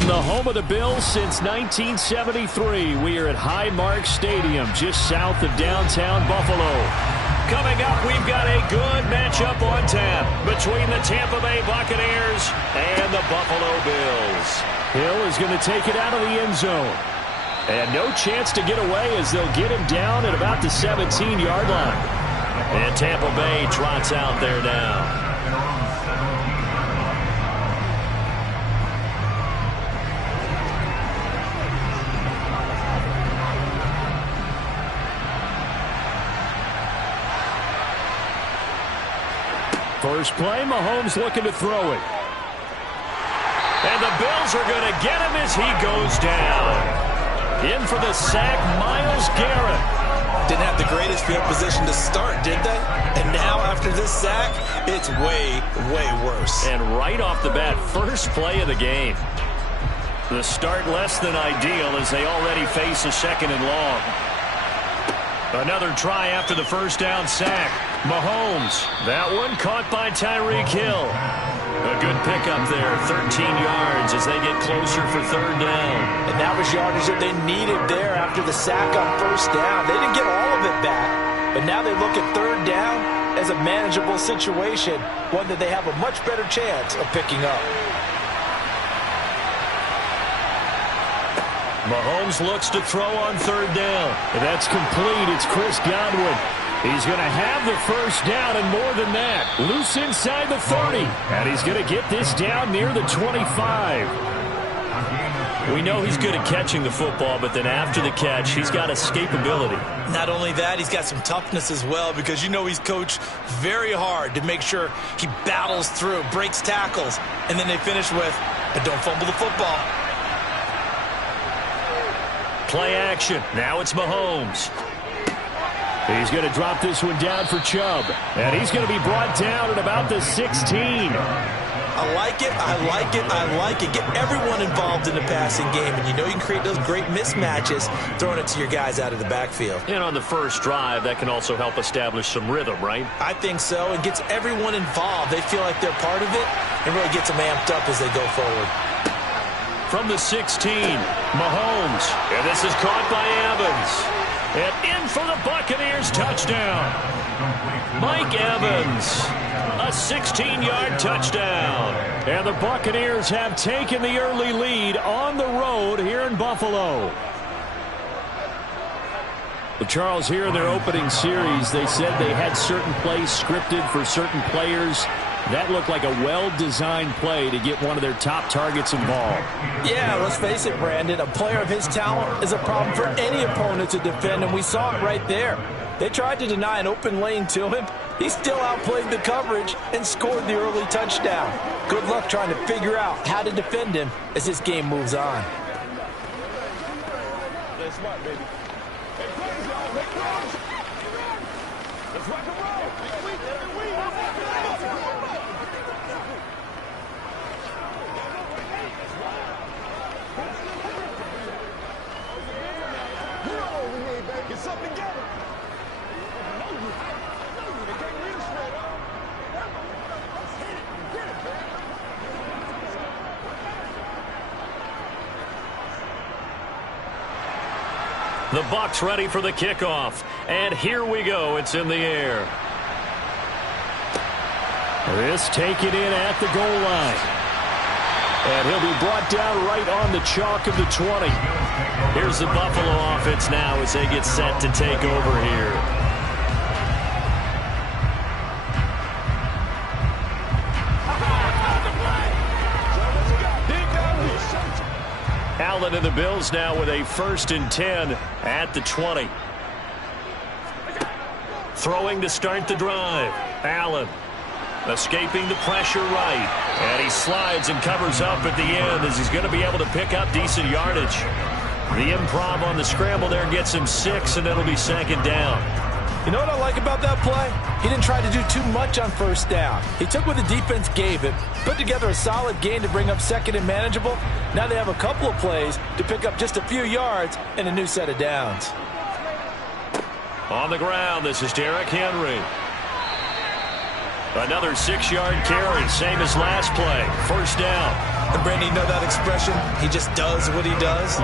From the home of the Bills since 1973, we are at Highmark Stadium, just south of downtown Buffalo. Coming up, we've got a good matchup on tap between the Tampa Bay Buccaneers and the Buffalo Bills. Hill is going to take it out of the end zone. And no chance to get away as they'll get him down at about the 17-yard line. And Tampa Bay trots out there now. First play, Mahomes looking to throw it. And the Bills are going to get him as he goes down. In for the sack, Myles Garrett. Didn't have the greatest field position to start, did they? And now after this sack, it's way, way worse. And right off the bat, first play of the game. The start less than ideal as they already face a second and long. Another try after the first down sack. Mahomes, that one caught by Tyreek Hill. A good pickup there, 13 yards as they get closer for third down. And that was yardage that they needed there after the sack on first down. They didn't get all of it back, but now they look at third down as a manageable situation, one that they have a much better chance of picking up. Mahomes looks to throw on third down. And that's complete. It's Chris Godwin. He's going to have the first down and more than that. Loose inside the 30. And he's going to get this down near the 25. We know he's good at catching the football, but then after the catch, he's got escapability. Not only that, he's got some toughness as well because you know he's coached very hard to make sure he battles through, breaks tackles, and then they finish with, but don't fumble the football. Play action. Now it's Mahomes. He's going to drop this one down for Chubb. And he's going to be brought down at about the 16. I like it. I like it. I like it. Get everyone involved in the passing game. And you know you can create those great mismatches throwing it to your guys out of the backfield. And on the first drive, that can also help establish some rhythm, right? I think so. It gets everyone involved. They feel like they're part of it and really gets them amped up as they go forward. From the 16, Mahomes. And this is caught by Evans. And in for the Buccaneers touchdown. Mike Evans, a 16-yard touchdown. And the Buccaneers have taken the early lead on the road here in Buffalo. But Charles, here in their opening series, they said they had certain plays scripted for certain players. That looked like a well-designed play to get one of their top targets involved. Yeah, let's face it, Brandon. A player of his talent is a problem for any opponent to defend, and we saw it right there. They tried to deny an open lane to him. He still outplayed the coverage and scored the early touchdown. Good luck trying to figure out how to defend him as this game moves on. That's smart, baby. Hey, plays, y'all. Hey, plays. Let's rock and roll. Get something together. The Bucs ready for the kickoff. And here we go. It's in the air. This taken in at the goal line. And he'll be brought down right on the chalk of the 20. Here's the Buffalo offense now as they get set to take over here. Allen and the Bills now with a 1st and 10 at the 20. Throwing to start the drive. Allen escaping the pressure right. And he slides and covers up at the end as he's going to be able to pick up decent yardage. The improv on the scramble there gets him 6, and it'll be 2nd down. You know what I like about that play? He didn't try to do too much on first down. He took what the defense gave him, put together a solid gain to bring up 2nd and manageable. Now they have a couple of plays to pick up just a few yards and a new set of downs. On the ground, this is Derrick Henry. Another 6-yard carry, same as last play. First down. And Brandon, you know that expression? He just does what he does.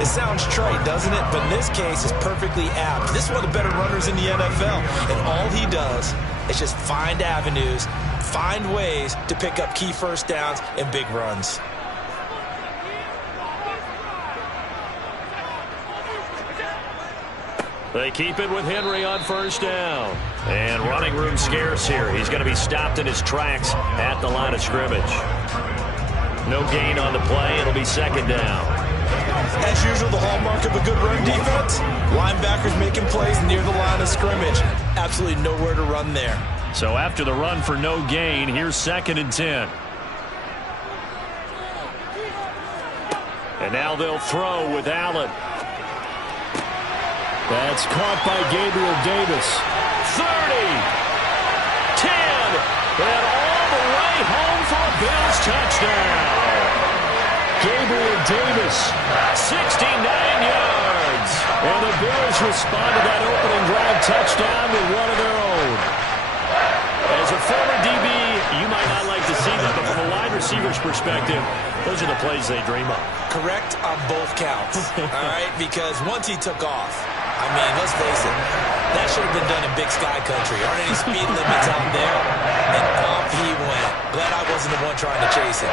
It sounds trite, doesn't it? But in this case, it's perfectly apt. This is one of the better runners in the NFL. And all he does is just find avenues, find ways to pick up key first downs and big runs. They keep it with Henry on first down. And running room scarce here. He's going to be stopped in his tracks at the line of scrimmage. No gain on the play. It'll be second down. As usual, the hallmark of a good run defense, linebackers making plays near the line of scrimmage. Absolutely nowhere to run there. So after the run for no gain, here's 2nd and 10. And now they'll throw with Allen. That's caught by Gabriel Davis. 30, 10, and all the way home for a Bills touchdown. Gabriel Davis, 69 yards. and the Bills respond to that opening drive touchdown with one of their own. As a former DB, you might not like to see that, but from a wide receiver's perspective, those are the plays they dream of. Correct on both counts, all right? Because once he took off, I mean, let's face it, that should have been done in Big Sky Country. Aren't any speed limits out there? And off he went. Glad I wasn't the one trying to chase him.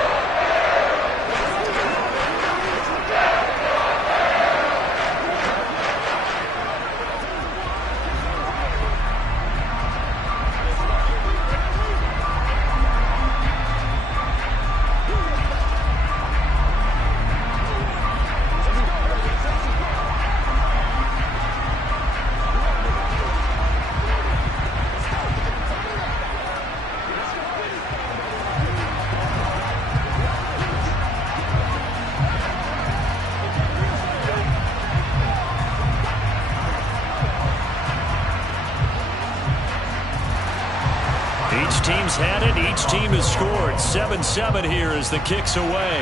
Each team's had it. Each team has scored. 7-7 here as the kick's away.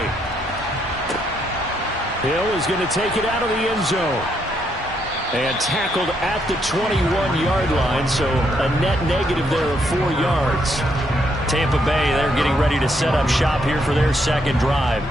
Hill is going to take it out of the end zone. And tackled at the 21-yard line, so a net negative there of 4 yards. Tampa Bay, they're getting ready to set up shop here for their second drive.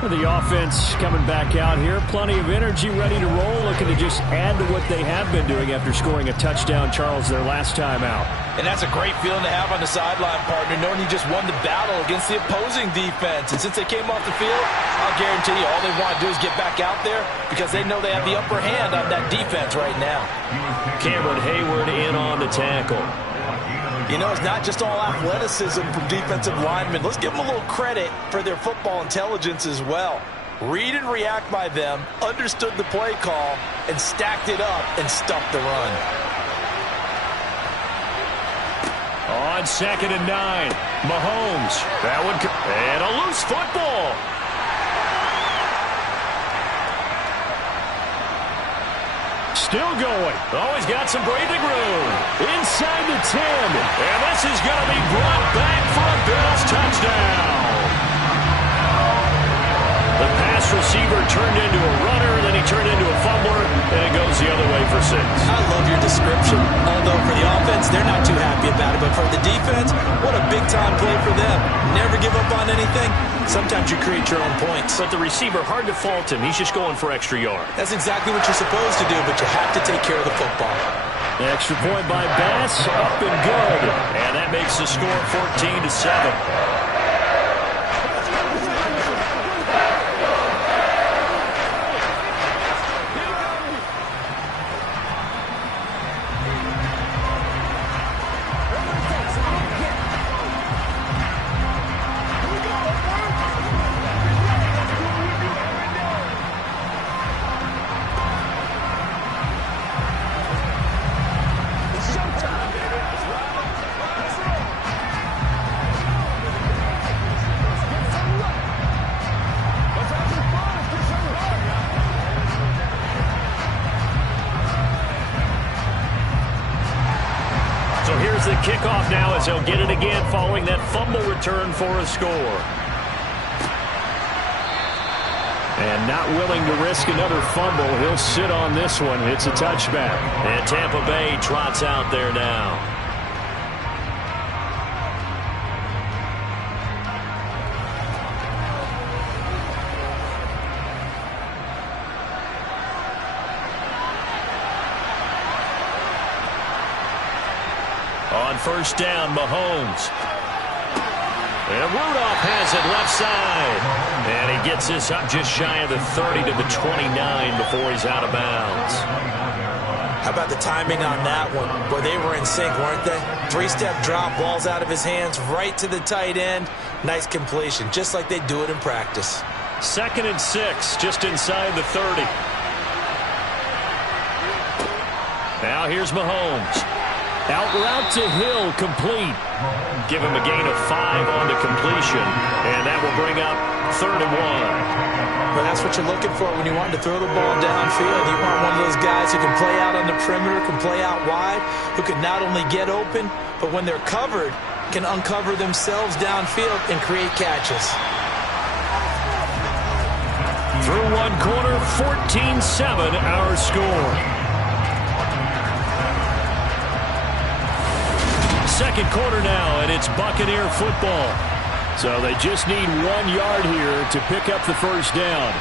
The offense coming back out here. Plenty of energy, ready to roll, looking to just add to what they have been doing after scoring a touchdown, Charles, their last time out. And that's a great feeling to have on the sideline, partner, knowing you just won the battle against the opposing defense. And since they came off the field, I'll guarantee you all they want to do is get back out there because they know they have the upper hand on that defense right now. Cameron Hayward in on the tackle. You know, it's not just all athleticism from defensive linemen. Let's give them a little credit for their football intelligence as well. Read and react by them, understood the play call, and stacked it up and stuffed the run. On 2nd and 9, Mahomes. That one, and a loose football. Still going. Oh, he's got some breathing room. Inside the 10. And this is going to be brought back for a Bills touchdown. The pass receiver turned into a runner, then he turned into a fumbler, and it goes the other way for 6. I love your description. Although for the offense, they're not too happy about it. But for the defense, what a big-time play for them. Never give up on anything. Sometimes you create your own points. But the receiver, hard to fault him. He's just going for extra yard. That's exactly what you're supposed to do, but you have to take care of the football. The extra point by Bass, up and good. And that makes the score 14-7. The kickoff now as he'll get it again following that fumble return for a score. And not willing to risk another fumble. He'll sit on this one. It's a touchback. And Tampa Bay trots out there now. On first down, Mahomes. And Rudolph has it left side. And he gets this up just shy of the 30 to the 29 before he's out of bounds. How about the timing on that one? Boy, they were in sync, weren't they? Three-step drop, balls out of his hands, right to the tight end. Nice completion, just like they do it in practice. 2nd and 6, just inside the 30. Now here's Mahomes. Out route to Hill, complete. Give him a gain of 5 on the completion, and that will bring up 3rd and 1. Well, that's what you're looking for when you want to throw the ball downfield. You want one of those guys who can play out on the perimeter, can play out wide, who can not only get open, but when they're covered, can uncover themselves downfield and create catches. Through one quarter, 14-7 our score. Second quarter now, and it's Buccaneer football. So they just need 1 yard here to pick up the first down.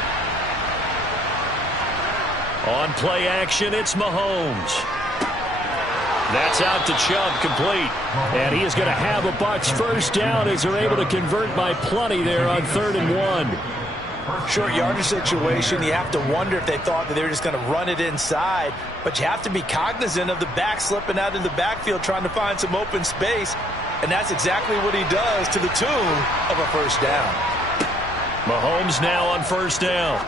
On play action, it's Mahomes. That's out to Chubb, complete. And he is going to have a Bucs first down as they're able to convert by plenty there on 3rd and 1. Short yardage situation, you have to wonder if they thought that they were just going to run it inside. But you have to be cognizant of the back slipping out in the backfield trying to find some open space. And that's exactly what he does to the tune of a first down. Mahomes now on first down.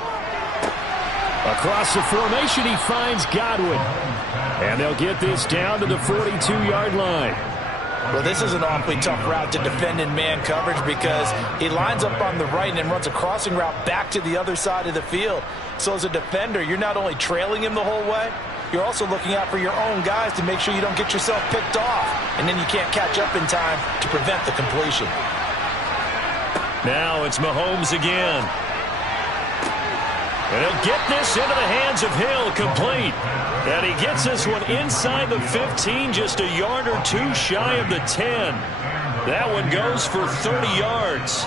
Across the formation, he finds Godwin. And they'll get this down to the 42-yard line. Well, this is an awfully tough route to defend in man coverage because he lines up on the right and then runs a crossing route back to the other side of the field. So as a defender, you're not only trailing him the whole way, you're also looking out for your own guys to make sure you don't get yourself picked off. And then you can't catch up in time to prevent the completion. Now it's Mahomes again. And he'll get this into the hands of Hill, complete. And he gets this one inside the 15, just a yard or two shy of the 10. That one goes for 30 yards.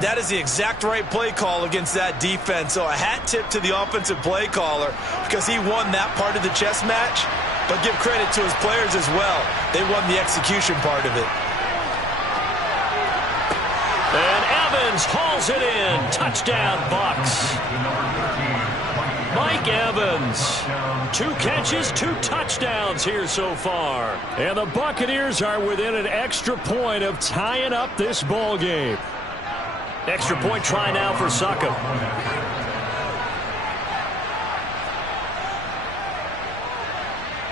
That is the exact right play call against that defense. So a hat tip to the offensive play caller because he won that part of the chess match. But give credit to his players as well. They won the execution part of it. And Evans hauls it in. Touchdown, Bucs. Mike Evans. 2 catches, 2 touchdowns here so far. And the Buccaneers are within an extra point of tying up this ball game. Extra point try now for Succop.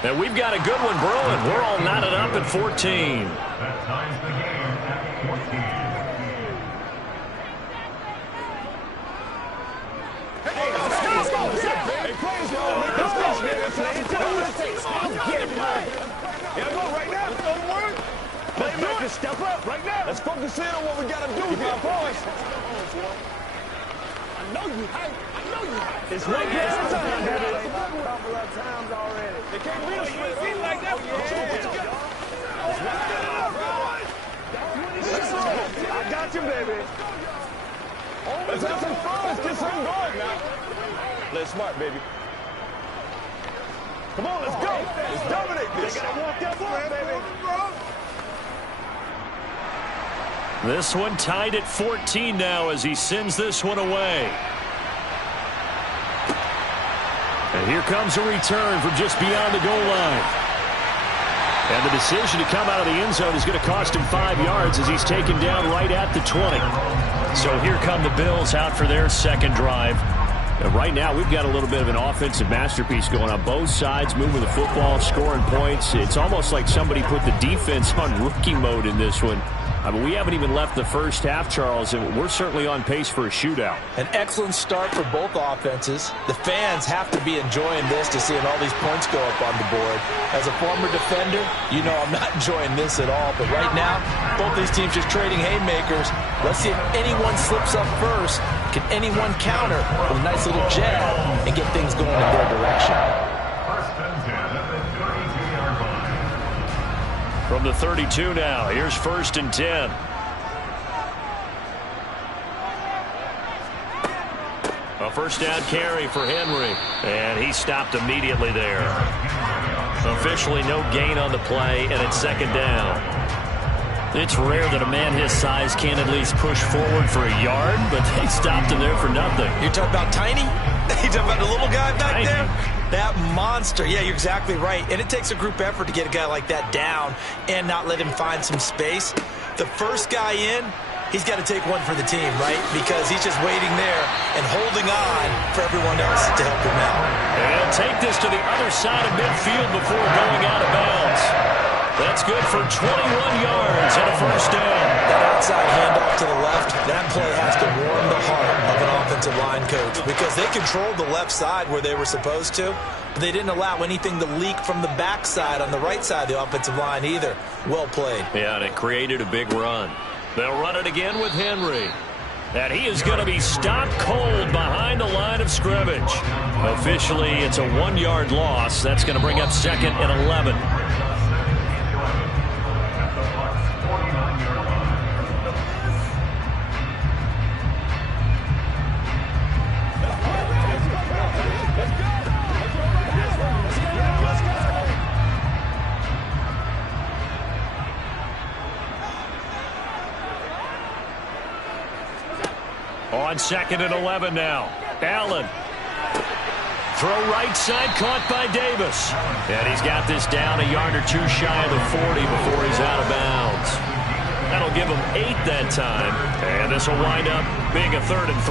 And we've got a good one brewing. We're all knotted up at 14. That ties the game at 14. Hey, players, let's go, man. Yeah, go right now. Don't worry. Playmakers, step up right now. Let's focus in on what we got to do here, boys. I know you hype. It's right here. It's time, baby. A couple of times already. They can't beat us. You feel like that? I got you, baby. Let's have some fun. Let's get something going now. Play smart, baby. Come on, let's go. Let's dominate this. They gotta walk that way, baby. This one tied at 14 now as he sends this one away. And here comes a return from just beyond the goal line. And the decision to come out of the end zone is going to cost him 5 yards as he's taken down right at the 20. So here come the Bills out for their second drive. And right now, we've got a little bit of an offensive masterpiece going on. Both sides moving the football, scoring points. It's almost like somebody put the defense on rookie mode in this one. I mean, we haven't even left the first half, Charles, and we're certainly on pace for a shootout. An excellent start for both offenses. The fans have to be enjoying this to seeing all these points go up on the board. As a former defender, you know I'm not enjoying this at all. But right now, both these teams just trading haymakers. Let's see if anyone slips up first. Can anyone counter with a nice little jab and get things going in their direction? First and 10 at the 32-yard line. From the 32 now, here's 1st and 10. A first down carry for Henry. And he stopped immediately there. Officially no gain on the play, and it's second down. It's rare that a man his size can't at least push forward for a yard, but they stopped him there for nothing. You're talking about Tiny? You're talking about the little guy back Tiny. there? That monster. Yeah, you're exactly right. And it takes a group effort to get a guy like that down and not let him find some space. The first guy in, he's got to take one for the team, right? Because he's just waiting there and holding on for everyone else to help him out. And take this to the other side of midfield before going out of bounds. That's good for 21 yards and a first down. That outside handoff to the left, that play has to warm the heart of an offensive line coach because they controlled the left side where they were supposed to, but they didn't allow anything to leak from the backside on the right side of the offensive line either. Well played. Yeah, and it created a big run. They'll run it again with Henry. And he is going to be stopped cold behind the line of scrimmage. Officially, it's a 1-yard loss. That's going to bring up second and 11. On second and 11 now. Allen. Throw right side, caught by Davis. And he's got this down a yard or two shy of the 40 before he's out of bounds. That'll give him 8 that time. And this will wind up being a 3rd and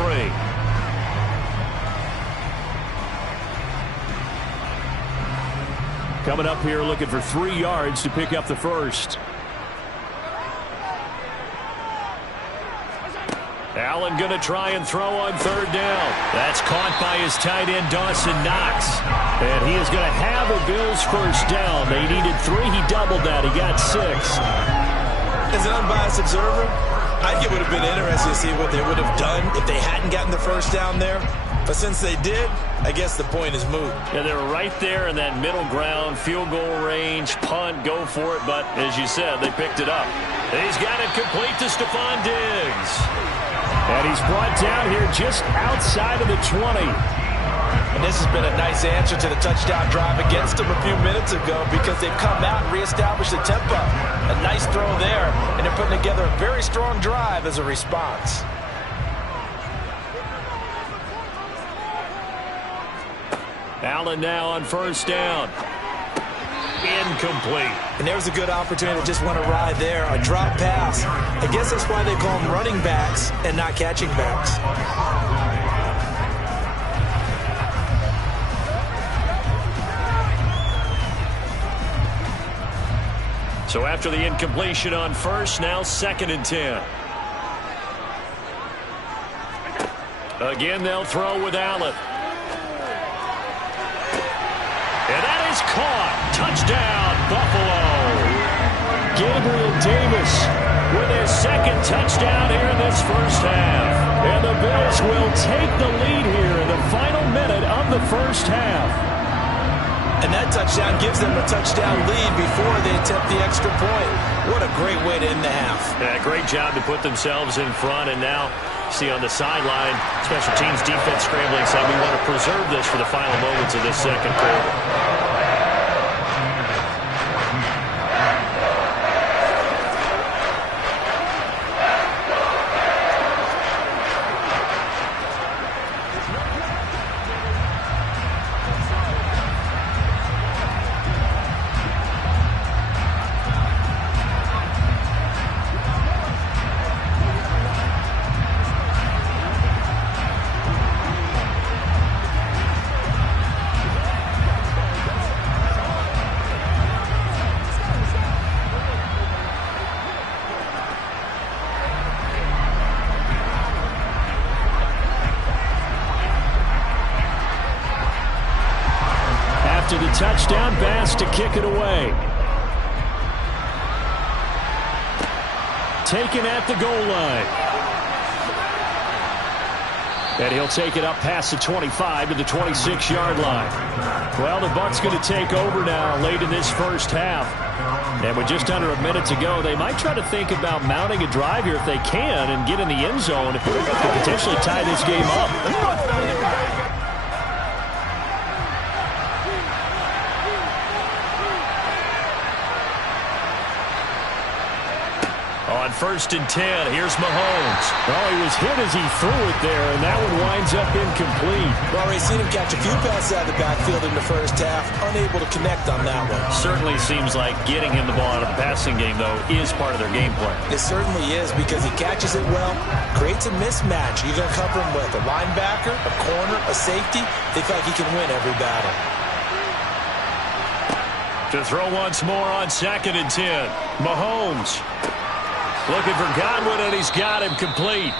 3. Coming up here looking for 3 yards to pick up the first. Allen going to try and throw on 3rd down. That's caught by his tight end, Dawson Knox. And he is going to have a Bills first down. They needed 3. He doubled that. He got 6. As an unbiased observer, I think it would have been interesting to see what they would have done if they hadn't gotten the first down there. But since they did, I guess the point is moot. Yeah, they were right there in that middle ground, field goal range, punt, go for it. But as you said, they picked it up. He's got it complete to Stephon Diggs. And he's brought down here just outside of the 20. And this has been a nice answer to the touchdown drive against them a few minutes ago because they've come out and reestablished the tempo. A nice throw there, and they're putting together a very strong drive as a response. Allen now on first down. Incomplete. And there was a good opportunity to just want to ride there. A drop pass. I guess that's why they call them running backs and not catching backs. So after the incompletion on first, now 2nd and 10. Again, they'll throw with Allen. And that is caught. Touchdown, Buffalo. Gabriel Davis with his 2nd touchdown here in this first half. And the Bills will take the lead here in the final minute of the first half. And that touchdown gives them a touchdown lead before they attempt the extra point. What a great way to end the half. Yeah, great job to put themselves in front. And now, see on the sideline, special teams defense scrambling, saying we want to preserve this for the final moments of this second quarter. After the touchdown, Bass to kick it away. Taken at the goal line. And he'll take it up past the 25 to the 26-yard line. Well, the Bucs going to take over now late in this first half. And with just under a minute to go, they might try to think about mounting a drive here if they can and get in the end zone to potentially tie this game up. On 1st and 10, here's Mahomes. Well, he was hit as he threw it there, and that one winds up incomplete. Well, we've seen him catch a few passes out of the backfield in the first half, unable to connect on that one. Certainly seems like getting him the ball out of the passing game, though, is part of their game plan. It certainly is, because he catches it well, creates a mismatch. You're going to cover him with a linebacker, a corner, a safety. They feel like he can win every battle. To throw once more on 2nd and 10. Mahomes looking for Godwin, and he's got him complete.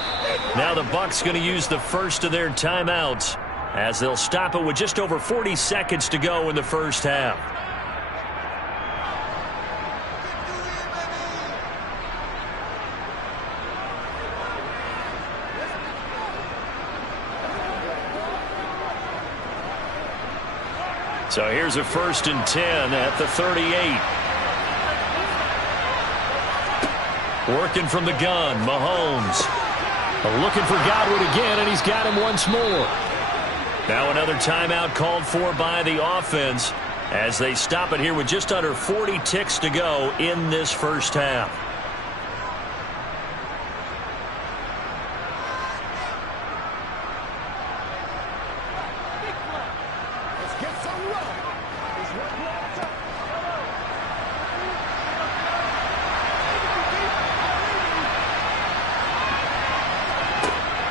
Now the Bucs going to use the first of their timeouts as they'll stop it with just over 40 seconds to go in the first half. So here's a 1st and 10 at the 38. Working from the gun, Mahomes. Looking for Godwin again, and he's got him once more. Now another timeout called for by the offense as they stop it here with just under 40 ticks to go in this first half.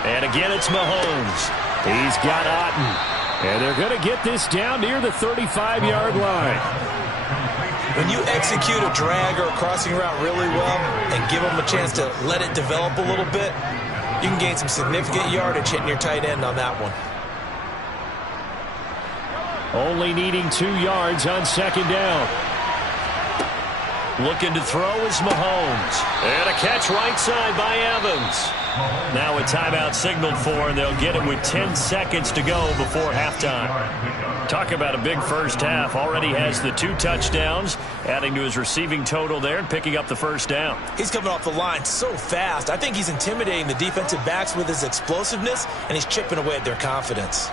And again, it's Mahomes. He's got Otten. And they're going to get this down near the 35-yard line. When you execute a drag or a crossing route really well and give them a chance to let it develop a little bit, you can gain some significant yardage hitting your tight end on that one. Only needing 2 yards on 2nd down. Looking to throw is Mahomes. And a catch right side by Evans. Now a timeout signaled for, and they'll get it with 10 seconds to go before halftime. Talk about a big first half. Already has the 2 touchdowns, adding to his receiving total there and picking up the first down. He's coming off the line so fast. I think he's intimidating the defensive backs with his explosiveness, and he's chipping away at their confidence.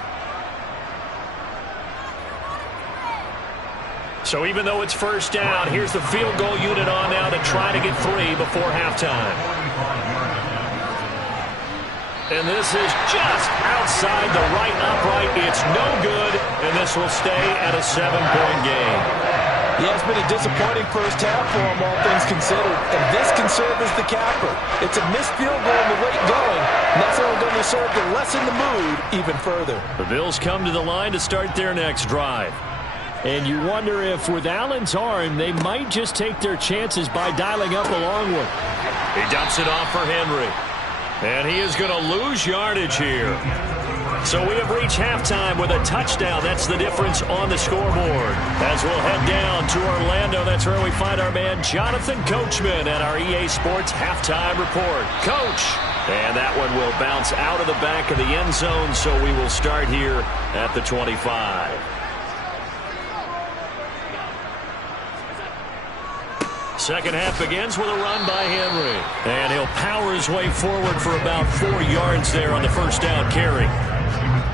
So even though it's first down, here's the field goal unit on now to try to get 3 before halftime. And this is just outside the right upright. It's no good, and this will stay at a 7-point game. Yeah, it's been a disappointing first half for him, all things considered. And this can serve as the capper. It's a missed field goal in the late going, and that's only going to serve to lessen the mood even further. The Bills come to the line to start their next drive. And you wonder if with Allen's arm, they might just take their chances by dialing up a long one. He dumps it off for Henry. And he is going to lose yardage here. So we have reached halftime with a touchdown. That's the difference on the scoreboard. As we'll head down to Orlando, that's where we find our man Jonathan Coachman at our EA Sports Halftime Report. Coach! And that one will bounce out of the back of the end zone, so we will start here at the 25. Second half begins with a run by Henry. And he'll power his way forward for about 4 yards there on the first down carry.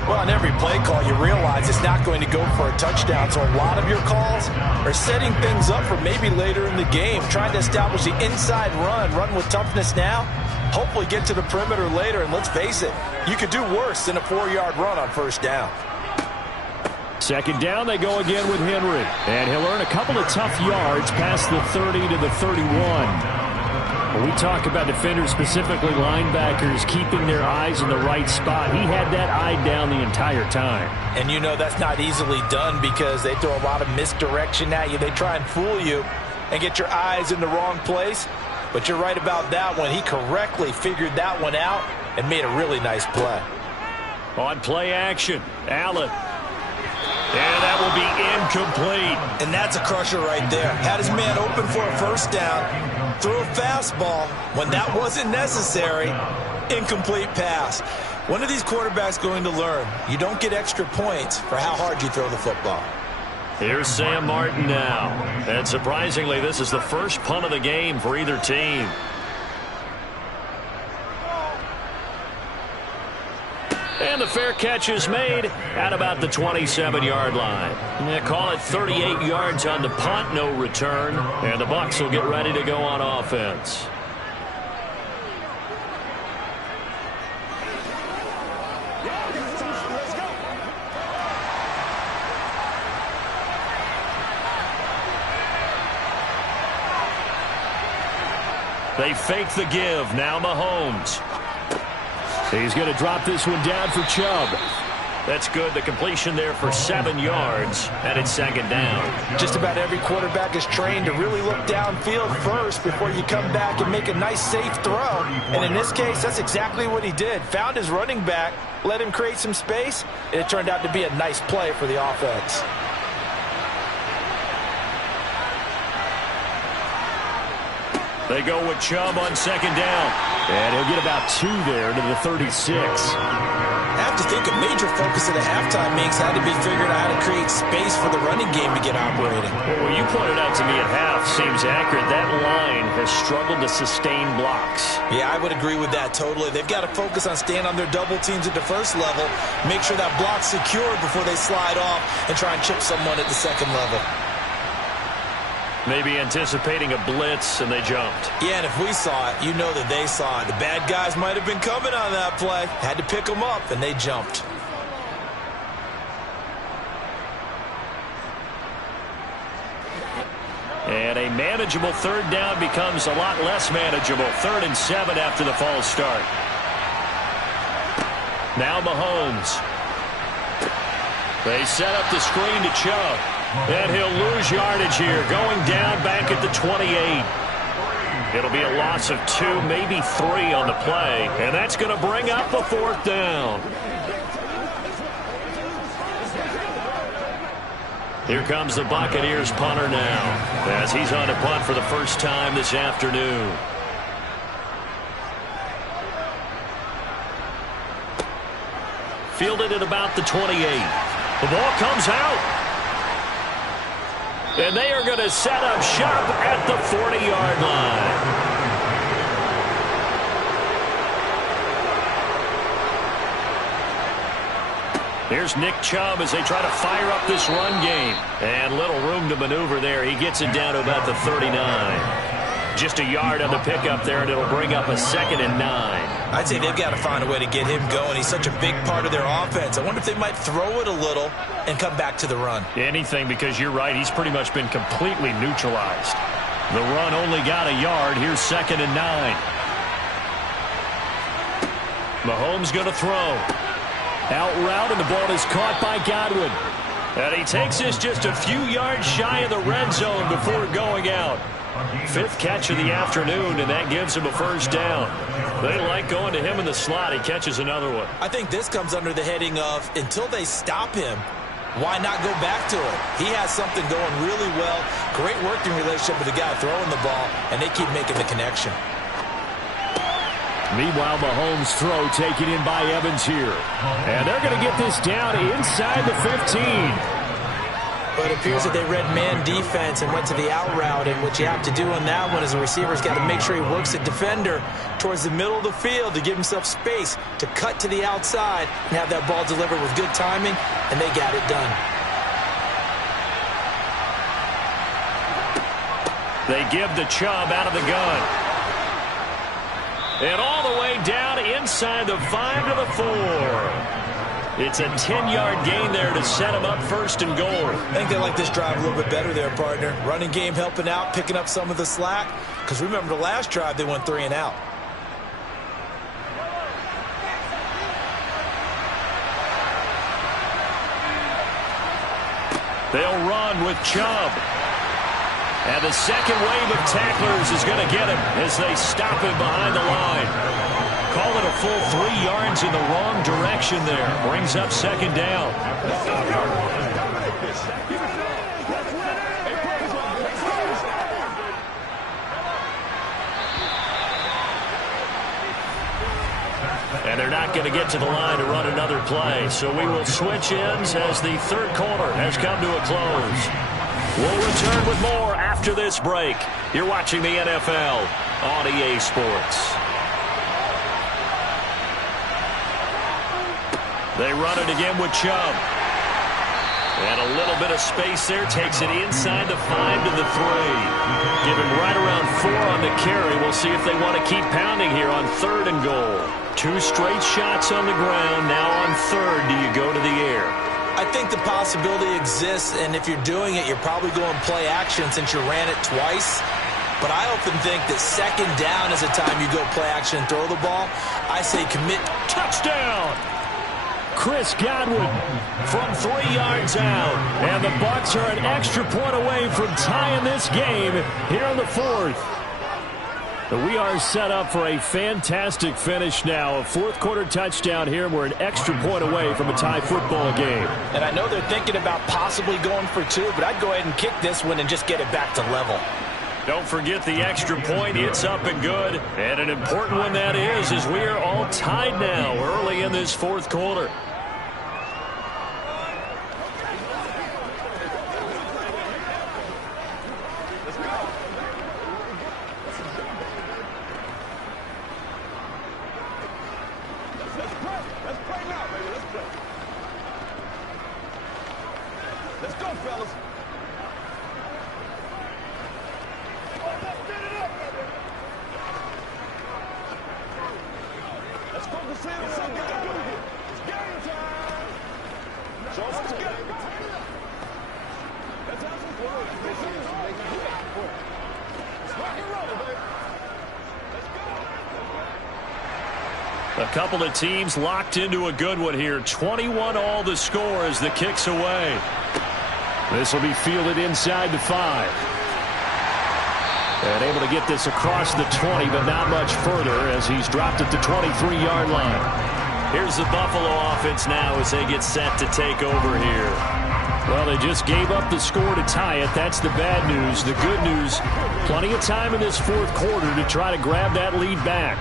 Well, on every play call, you realize it's not going to go for a touchdown. So a lot of your calls are setting things up for maybe later in the game, trying to establish the inside run with toughness now, hopefully get to the perimeter later. And let's face it, you could do worse than a 4-yard run on first down. Second down, they go again with Henry. And he'll earn a couple of tough yards past the 30 to the 31. When we talk about defenders, specifically linebackers, keeping their eyes in the right spot, he had that eye down the entire time. And you know that's not easily done because they throw a lot of misdirection at you. They try and fool you and get your eyes in the wrong place. But you're right about that one. He correctly figured that one out and made a really nice play. On play action, Allen. And that will be incomplete. And that's a crusher right there. Had his man open for a first down, threw a fastball when that wasn't necessary. Incomplete pass. When are these quarterbacks going to learn? You don't get extra points for how hard you throw the football. Here's Sam Martin now. And surprisingly, this is the first punt of the game for either team. And the fair catch is made at about the 27-yard line. They call it 38 yards on the punt, no return. And the Bucs will get ready to go on offense. They fake the give. Now Mahomes. He's going to drop this one down for Chubb. That's good. The completion there for 7 yards, and it's second down. Just about every quarterback is trained to really look downfield first before you come back and make a nice, safe throw. And in this case, that's exactly what he did. Found his running back, let him create some space, and it turned out to be a nice play for the offense. They go with Chubb on second down. And he'll get about 2 there to the 36. I have to think a major focus of the halftime meetings had to be figuring out how to create space for the running game to get operating. Well, you pointed out to me at half seems accurate. That line has struggled to sustain blocks. Yeah, I would agree with that totally. They've got to focus on staying on their double teams at the first level, make sure that block's secured before they slide off and try and chip someone at the second level. Maybe anticipating a blitz, and they jumped. Yeah, and if we saw it, you know that they saw it. The bad guys might have been coming on that play. Had to pick them up, and they jumped. And a manageable third down becomes a lot less manageable. 3rd and 7 after the false start. Now Mahomes. They set up the screen to Chubb. And he'll lose yardage here, going down back at the 28. It'll be a loss of 2, maybe 3 on the play, and that's going to bring up a 4th down. Here comes the Buccaneers punter now, as he's on a punt for the first time this afternoon. Fielded at about the 28. The ball comes out. And they are going to set up shop at the 40-yard line. Here's Nick Chubb as they try to fire up this run game. And little room to maneuver there. He gets it down to about the 39. Just a yard on the pickup there, and it'll bring up a 2nd and 9. I'd say they've got to find a way to get him going. He's such a big part of their offense. I wonder if they might throw it a little and come back to the run. Anything, because you're right. He's pretty much been completely neutralized. The run only got a yard. Here's 2nd and 9. Mahomes going to throw. Out route, and the ball is caught by Godwin. And he takes this just a few yards shy of the red zone before going out. 5th catch of the afternoon, and that gives him a first down. They like going to him in the slot. He catches another one. I think this comes under the heading of until they stop him, why not go back to it? He has something going really well. Great working relationship with the guy throwing the ball, and they keep making the connection. Meanwhile, Mahomes' throw taken in by Evans here. And they're going to get this down inside the 15. But it appears that they read man defense and went to the out route. And what you have to do on that one is the receiver's got to make sure he works the defender towards the middle of the field to give himself space to cut to the outside and have that ball delivered with good timing, and they got it done. They give the Chubb out of the gun. And all the way down inside the 5 to the 4. It's a 10-yard gain there to set him up 1st and goal. I think they like this drive a little bit better there, partner. Running game helping out, picking up some of the slack. Because remember the last drive, they went 3 and out. They'll run with Chubb. And the second wave of tacklers is going to get him as they stop him behind the line. Call it a full 3 yards in the wrong direction there. Brings up 2nd down. And they're not going to get to the line to run another play. So we will switch ends as the 3rd quarter has come to a close. We'll return with more after this break. You're watching the NFL on EA Sports. They run it again with Chubb. And a little bit of space there. Takes it inside the 5 to the 3. Give him right around 4 on the carry. We'll see if they want to keep pounding here on 3rd and goal. 2 straight shots on the ground. Now on 3rd, do you go to the air? I think the possibility exists, and if you're doing it, you're probably going play action since you ran it twice. but I often think that second down is a time you go play action and throw the ball. I say commit. Touchdown! Chris Godwin from 3 yards out. And the Bucs are an extra point away from tying this game here in the fourth. We are set up for a fantastic finish now. A fourth-quarter touchdown here, and we're an extra point away from a tie football game. And I know they're thinking about possibly going for 2, but I'd go ahead and kick this one and just get it back to level. Don't forget the extra point. It's up and good. And an important one that is, as we are all tied now early in this fourth quarter. A couple of teams locked into a good one here. 21 all the score as the kick's away. This will be fielded inside the 5. And able to get this across the 20, but not much further as he's dropped at the 23-yard line. Here's the Buffalo offense now as they get set to take over here. Well, they just gave up the score to tie it. That's the bad news. The good news, plenty of time in this fourth quarter to try to grab that lead back.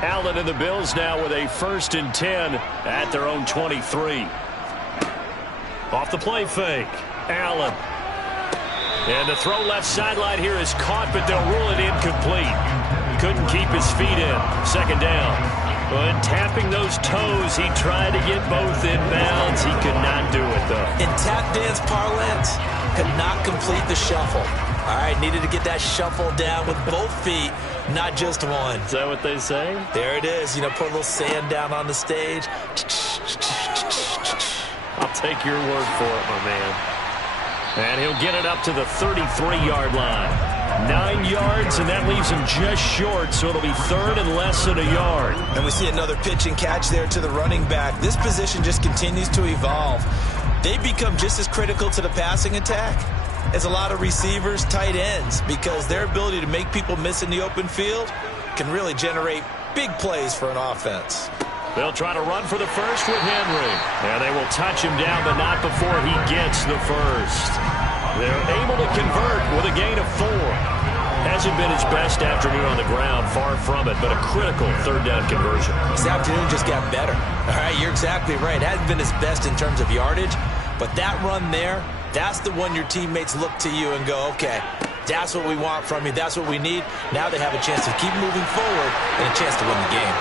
Allen and the Bills now with a 1st and 10 at their own 23. Off the play fake. Allen. And the throw left sideline here is caught, but they'll rule it incomplete. Couldn't keep his feet in. Second down. But tapping those toes, he tried to get both in bounds. He could not do it, though. In tap dance parlance, could not complete the shuffle. All right, needed to get that shuffle down with both feet, not just one. Is that what they say? There it is. You know, put a little sand down on the stage. I'll take your word for it, my man. And he'll get it up to the 33-yard line. 9 yards, and that leaves him just short, so it'll be 3rd and less than a yard. And we see another pitch and catch there to the running back. This position just continues to evolve. They become just as critical to the passing attack as a lot of receivers, tight ends, because their ability to make people miss in the open field can really generate big plays for an offense. They'll try to run for the first with Henry. And they will touch him down, but not before he gets the first. They're able to convert with a gain of 4. Hasn't been his best afternoon on the ground, far from it, but a critical 3rd down conversion. This afternoon just got better. All right, you're exactly right. Hasn't been his best in terms of yardage, but that run there, that's the one your teammates look to you and go, okay, that's what we want from you. That's what we need. Now they have a chance to keep moving forward and a chance to win the game.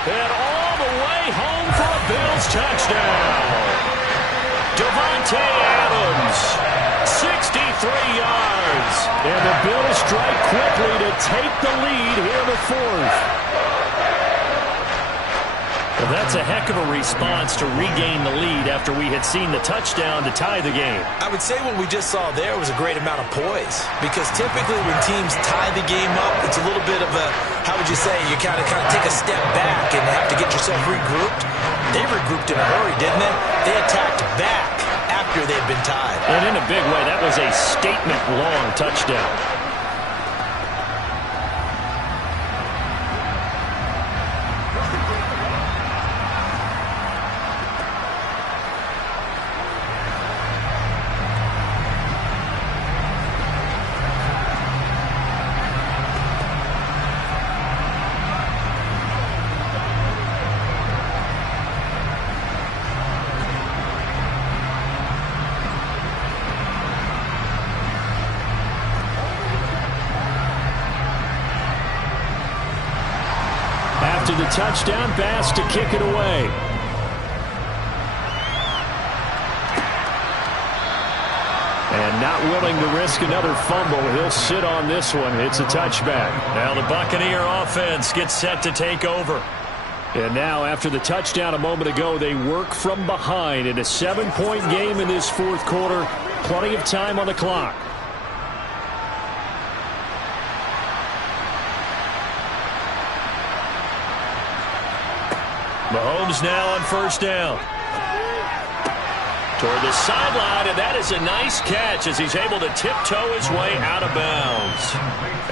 And all the way home for a Bills touchdown. Davante Adams, 63 yards. And the Bills strike quickly to take the lead here in the 4th. Well, that's a heck of a response to regain the lead after we had seen the touchdown to tie the game. I would say what we just saw there was a great amount of poise, because typically when teams tie the game up, it's a little bit of a, how would you say, you kind of take a step back and have to get yourself regrouped. They regrouped in a hurry, didn't they? They attacked back after they'd been tied. And in a big way, that was a statement-long touchdown. After the touchdown, Bass to kick it away. And not willing to risk another fumble. He'll sit on this one. It's a touchback. Now the Buccaneer offense gets set to take over. And now after the touchdown a moment ago, they work from behind in a 7-point game in this fourth quarter. Plenty of time on the clock. Mahomes now on first down. Toward the sideline, and that is a nice catch as he's able to tiptoe his way out of bounds.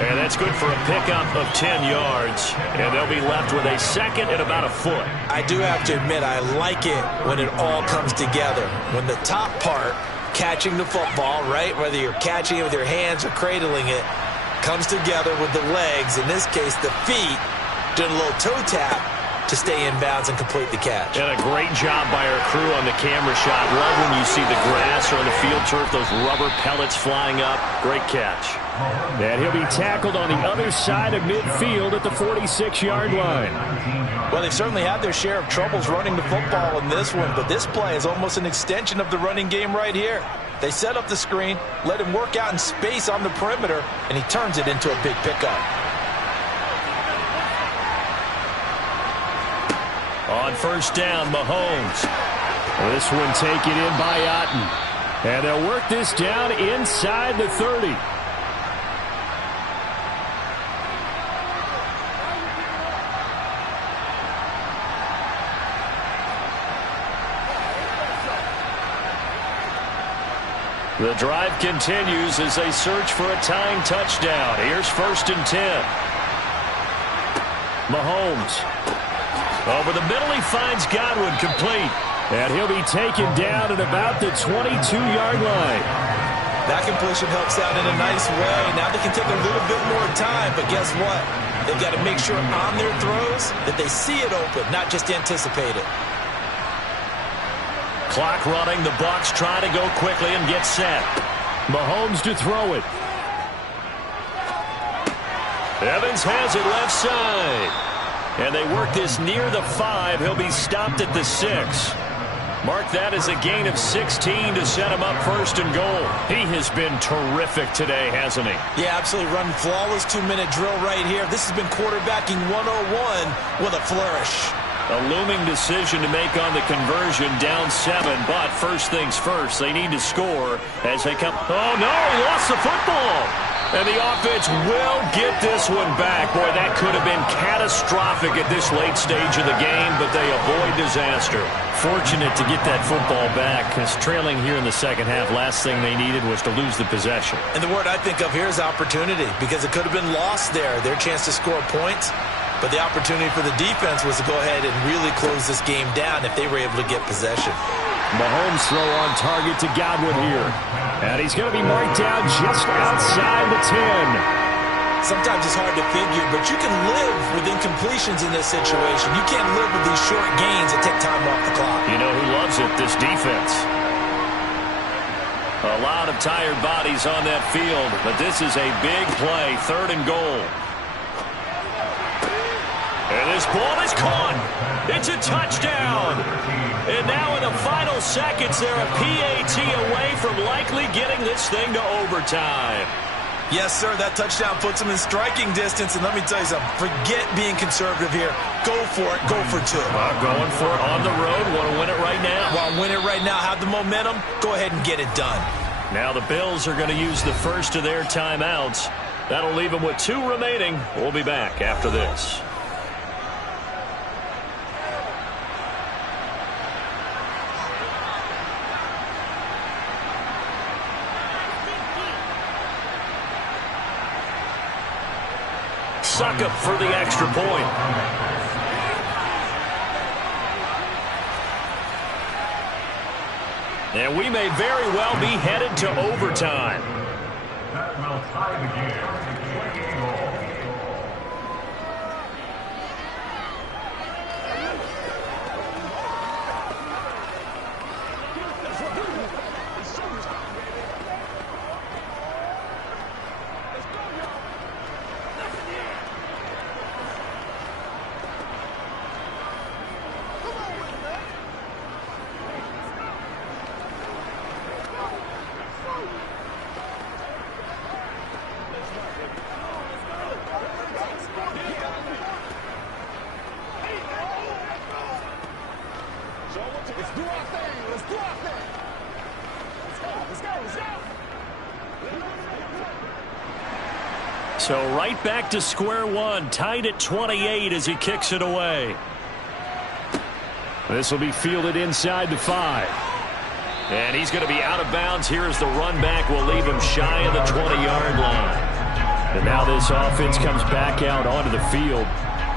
And that's good for a pickup of 10 yards. And they'll be left with a second and about a foot. I do have to admit, I like it when it all comes together. When the top part, catching the football, right, whether you're catching it with your hands or cradling it, comes together with the legs, in this case the feet, doing a little toe tap to stay in bounds and complete the catch. And a great job by our crew on the camera shot. Love when you see the grass or on the field turf, those rubber pellets flying up. Great catch. And he'll be tackled on the other side of midfield at the 46-yard line. Well, they've certainly had their share of troubles running the football in this one, but this play is almost an extension of the running game right here. They set up the screen, let him work out in space on the perimeter, and he turns it into a big pickup. On first down, Mahomes. This one taken in by Otten. And they'll work this down inside the 30. The drive continues as they search for a tying touchdown. Here's first and 10. Mahomes. Over the middle, he finds Godwin complete. And he'll be taken down at about the 22-yard line. That completion helps out in a nice way. Now they can take a little bit more time, but guess what? They've got to make sure on their throws that they see it open, not just anticipate it. Clock running. The Bucs try to go quickly and get set. Mahomes to throw it. Evans has it left side. And they work this near the 5. He'll be stopped at the 6. Mark that as a gain of 16 to set him up first and goal. He has been terrific today, hasn't he? Yeah, absolutely. Running flawless 2-minute drill right here. This has been quarterbacking 101 with a flourish. A looming decision to make on the conversion, down 7. But first things first, they need to score as they come. Oh, no, he lost the football. And the offense will get this one back. Boy, that could have been catastrophic at this late stage of the game, but they avoid disaster. Fortunate to get that football back, because trailing here in the second half, last thing they needed was to lose the possession. And the word I think of here is opportunity, because it could have been lost there, their chance to score points. But the opportunity for the defense was to go ahead and really close this game down if they were able to get possession. Mahomes throw on target to Godwin here. And he's going to be marked down just outside the 10. Sometimes it's hard to figure, but you can live with incompletions in this situation. You can't live with these short gains that take time off the clock. You know who loves it? This defense. A lot of tired bodies on that field, but this is a big play, 3rd and goal. And this ball is caught. It's a touchdown. And now in the final seconds, they're a PAT away from likely getting this thing to overtime. Yes, sir, that touchdown puts them in striking distance. And let me tell you something, forget being conservative here. Go for it, go for 2. Going for it on the road. Want to win it right now? Want to win it right now, have the momentum, go ahead and get it done. Now the Bills are going to use the first of their timeouts. That'll leave them with 2 remaining. We'll be back after this. Succop for the extra point. And we may very well be headed to overtime. That will tie the game. 20 goals. Let's do our thing. Let's do our thing. Let's go. Let's go. Let's go. So right back to square one, tied at 28 as he kicks it away. This will be fielded inside the 5. And he's going to be out of bounds. Here is the run back. Will leave him shy of the 20-yard line. And now this offense comes back out onto the field.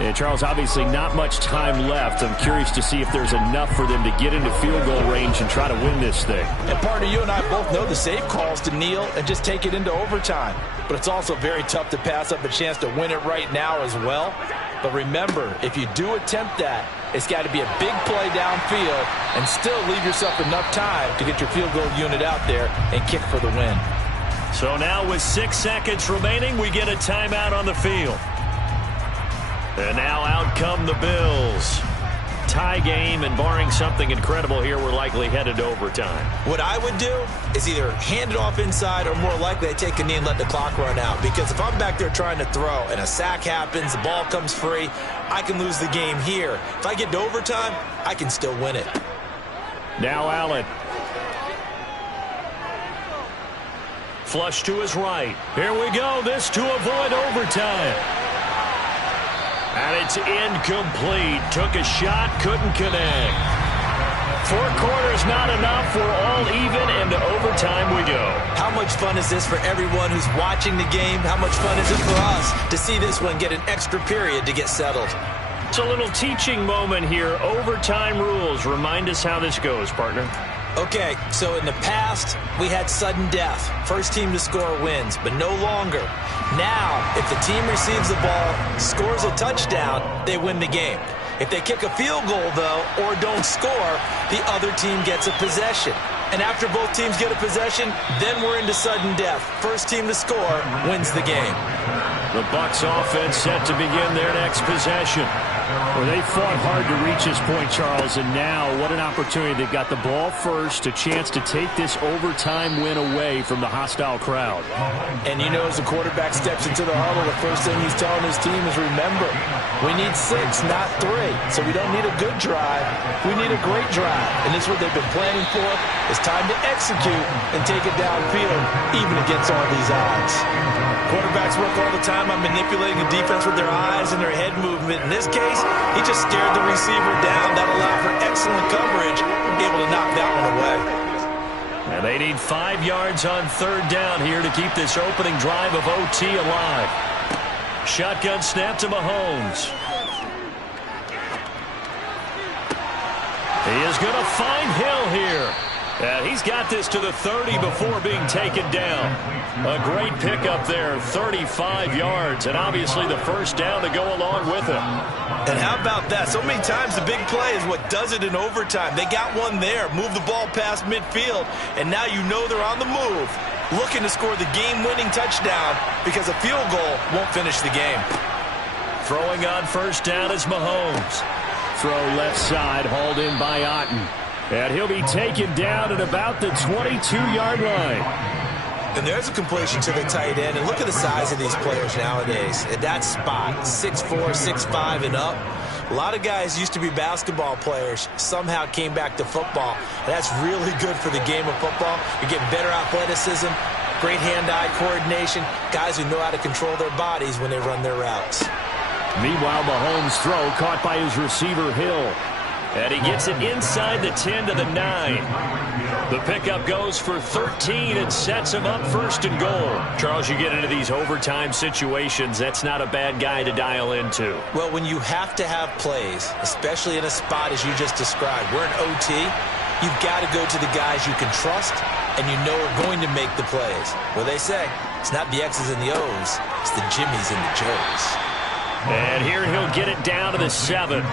And Charles, obviously not much time left. I'm curious to see if there's enough for them to get into field goal range and try to win this thing. And partner, you and I both know the safe calls to kneel and just take it into overtime. But it's also very tough to pass up a chance to win it right now as well. But remember, if you do attempt that, it's got to be a big play downfield and still leave yourself enough time to get your field goal unit out there and kick for the win. So now with 6 seconds remaining, we get a timeout on the field. And now out come the Bills. Tie game, and barring something incredible here, we're likely headed to overtime. What I would do is either hand it off inside or more likely I take a knee and let the clock run out. Because if I'm back there trying to throw and a sack happens, the ball comes free, I can lose the game here. If I get to overtime, I can still win it. Now Allen. Flush to his right. Here we go. This to avoid overtime. And it's incomplete. Took a shot, couldn't connect. 4 quarters not enough. We're all even, and to overtime we go. How much fun is this for everyone who's watching the game? How much fun is it for us to see this one get an extra period to get settled? It's a little teaching moment here. Overtime rules. Remind us how this goes, partner. Okay, so in the past, we had sudden death. First team to score wins, but no longer. Now, if the team receives the ball, scores a touchdown, they win the game. If they kick a field goal, though, or don't score, the other team gets a possession. And after both teams get a possession, then we're into sudden death. First team to score wins the game. The Bucs offense set to begin their next possession. Well, they fought hard to reach this point, Charles, and now what an opportunity. They've got the ball first, a chance to take this overtime win away from the hostile crowd. And you know, as the quarterback steps into the huddle, the first thing he's telling his team is, remember, we need 6, not 3. So we don't need a good drive. We need a great drive. And this is what they've been planning for. It's time to execute and take it downfield, even against all these odds. Quarterbacks work all the time on manipulating the defense with their eyes and their head movement. In this case, he just stared the receiver down. That allowed for excellent coverage, able to knock that one away. And they need 5 yards on 3rd down here to keep this opening drive of OT alive. Shotgun snap to Mahomes. He is going to find Hill here. And he's got this to the 30 before being taken down. A great pickup there, 35 yards, and obviously the first down to go along with it. And how about that? So many times the big play is what does it in overtime. They got one there, move the ball past midfield, and now you know they're on the move, looking to score the game-winning touchdown because a field goal won't finish the game. Throwing on first down is Mahomes. Throw left side, hauled in by Otten. And he'll be taken down at about the 22-yard line. And there's a completion to the tight end. And look at the size of these players nowadays. At that spot, 6'4", 6'5", and up. A lot of guys used to be basketball players, somehow came back to football. And that's really good for the game of football. You're getting better athleticism, great hand-eye coordination, guys who know how to control their bodies when they run their routes. Meanwhile, Mahomes' throw caught by his receiver, Hill. And he gets it inside the 10 to the 9. The pickup goes for 13 and sets him up 1st and goal. Charles, you get into these overtime situations, that's not a bad guy to dial into. Well, when you have to have plays, especially in a spot as you just described, we're in OT, you've got to go to the guys you can trust and you know are going to make the plays. Well, they say, it's not the X's and the O's, it's the Jimmies and the Joes. And here he'll get it down to the 7.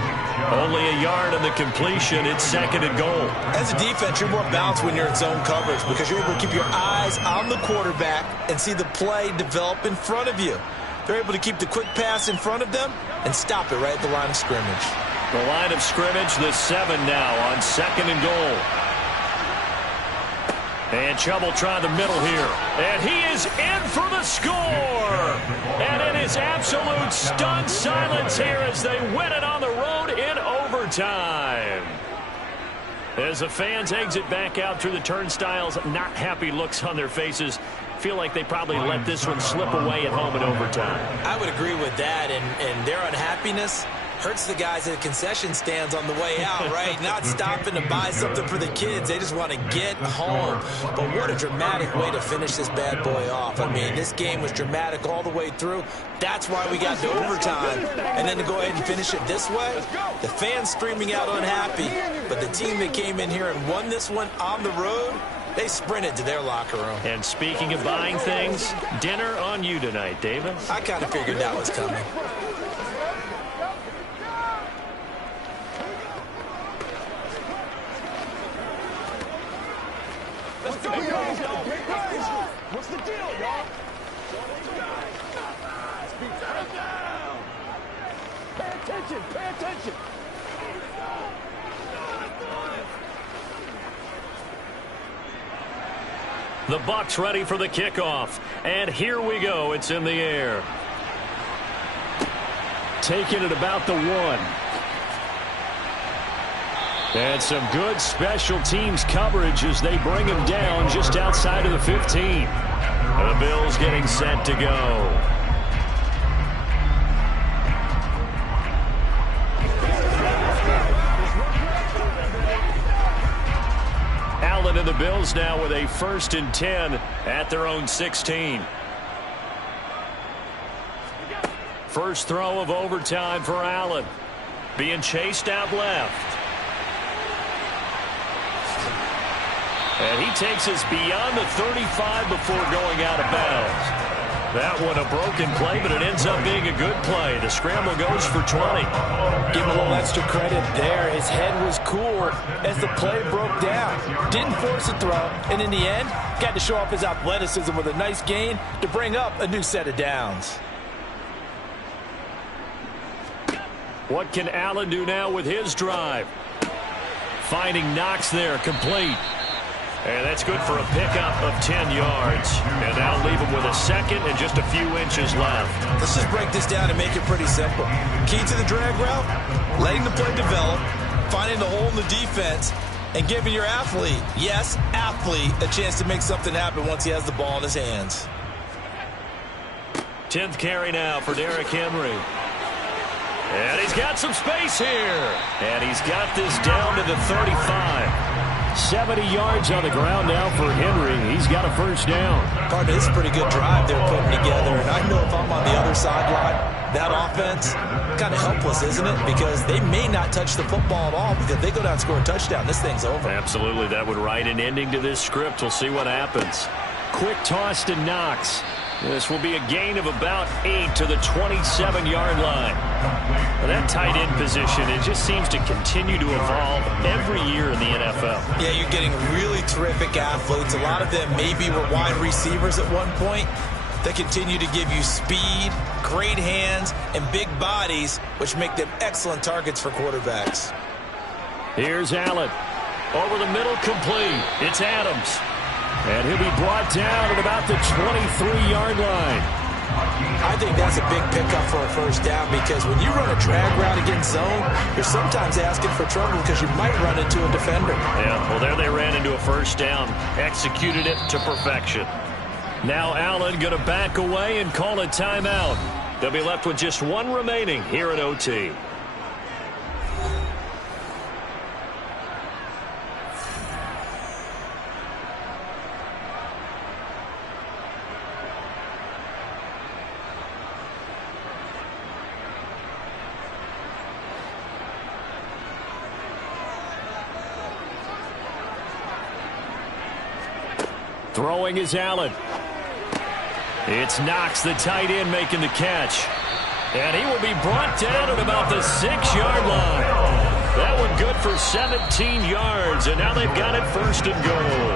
Only a yard on the completion. It's 2nd and goal. As a defense, you're more balanced when you're in zone coverage because you're able to keep your eyes on the quarterback and see the play develop in front of you. They're able to keep the quick pass in front of them and stop it right at the line of scrimmage. The line of scrimmage, the 7 now on 2nd and goal. And Chubb try the middle here. And he is in for the score. And it is absolute stunned silence here as they win it on the road in overtime. As the fans exit back out through the turnstiles, not happy looks on their faces. Feel like they probably let this one slip away at home in overtime. I would agree with that, and their unhappiness Hurts the guys at the concession stands on the way out, right? Not stopping to buy something for the kids. They just want to get home. But what a dramatic way to finish this bad boy off. I mean, this game was dramatic all the way through. That's why we got to overtime. And then to go ahead and finish it this way, the fans streaming out unhappy. But the team that came in here and won this one on the road, they sprinted to their locker room. And speaking of buying things, dinner on you tonight, David. I kind of figured that was coming. What's the deal, y'all? Pay attention, pay attention. The Bucs ready for the kickoff. And here we go. It's in the air. Taking it about the 1. And some good special teams coverage as they bring him down just outside of the 15. The Bills getting set to go. Allen and the Bills now with a 1st and 10 at their own 16. First throw of overtime for Allen. Being chased out left. And he takes us beyond the 35 before going out of bounds. That one a broken play, but it ends up being a good play. The scramble goes for 20. Give him a little extra credit there. His head was cool as the play broke down. Didn't force a throw, and in the end, got to show off his athleticism with a nice gain to bring up a new set of downs. What can Allen do now with his drive? Finding Knox there, complete. And that's good for a pickup of 10 yards. And that'll leave him with a 2nd and just a few inches left. Let's just break this down and make it pretty simple. Key to the drag route, letting the play develop, finding the hole in the defense, and giving your athlete, yes, athlete, a chance to make something happen once he has the ball in his hands. 10th carry now for Derrick Henry. And he's got some space here. And he's got this down to the 35. 70 yards on the ground now for Henry. He's got a 1st down. Partner, this is a pretty good drive they're putting together. And I know if I'm on the other sideline, that offense, kind of helpless, isn't it? Because they may not touch the football at all. Because if they go down and score a touchdown, this thing's over. Absolutely. That would write an ending to this script. We'll see what happens. Quick toss to Knox. This will be a gain of about 8 to the 27-yard line. Well, that tight end position, it just seems to continue to evolve every year in the NFL. Yeah, you're getting really terrific athletes. A lot of them maybe were wide receivers at one point. They continue to give you speed, great hands, and big bodies, which make them excellent targets for quarterbacks. Here's Allen. Over the middle, complete. It's Adams. And he'll be brought down at about the 23-yard line. I think that's a big pickup for a 1st down because when you run a drag route against zone, you're sometimes asking for trouble because you might run into a defender. Yeah, well, there they ran into a 1st down. Executed it to perfection. Now Allen going to back away and call a timeout. They'll be left with just 1 remaining here at OT. Throwing is Allen. It's Knox, the tight end, making the catch. And he will be brought down at about the 6-yard line. That one good for 17 yards, and now they've got it 1st and goal.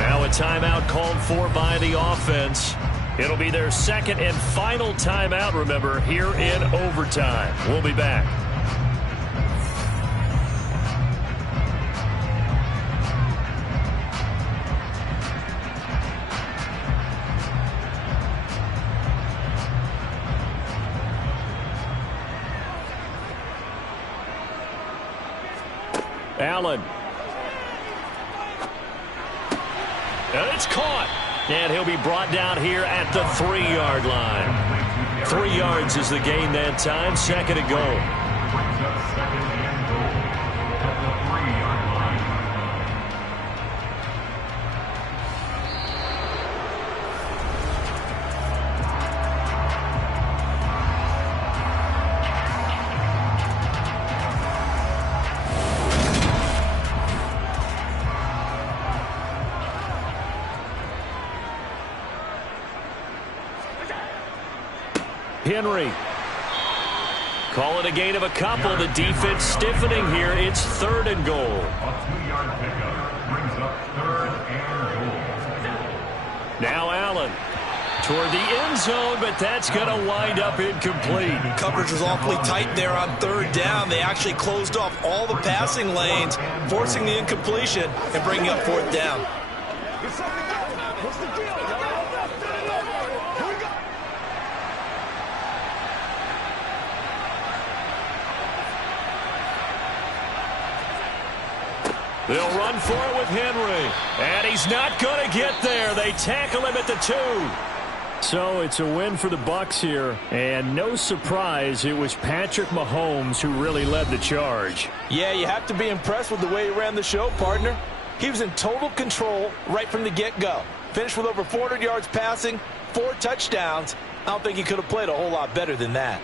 Now a timeout called for by the offense. It'll be their 2nd and final timeout, remember, here in overtime. We'll be back. Allen. And it's caught. And he'll be brought down here at the 3-yard line. 3 yards is the gain that time. 2nd and goal. Henry. Call it a gain of a couple. The defense stiffening here. It's 3rd and goal. A 2-yard pickup brings up 3rd and goal. Now Allen toward the end zone, but that's going to wind up incomplete. Coverage was awfully tight there on 3rd down. They actually closed off all the passing lanes, forcing the incompletion and bringing up 4th down. What's the deal? Here we go. They'll run for it with Henry. And he's not going to get there. They tackle him at the 2. So it's a win for the Bucs here. And no surprise, it was Patrick Mahomes who really led the charge. Yeah, you have to be impressed with the way he ran the show, partner. He was in total control right from the get-go. Finished with over 400 yards passing, 4 touchdowns. I don't think he could have played a whole lot better than that.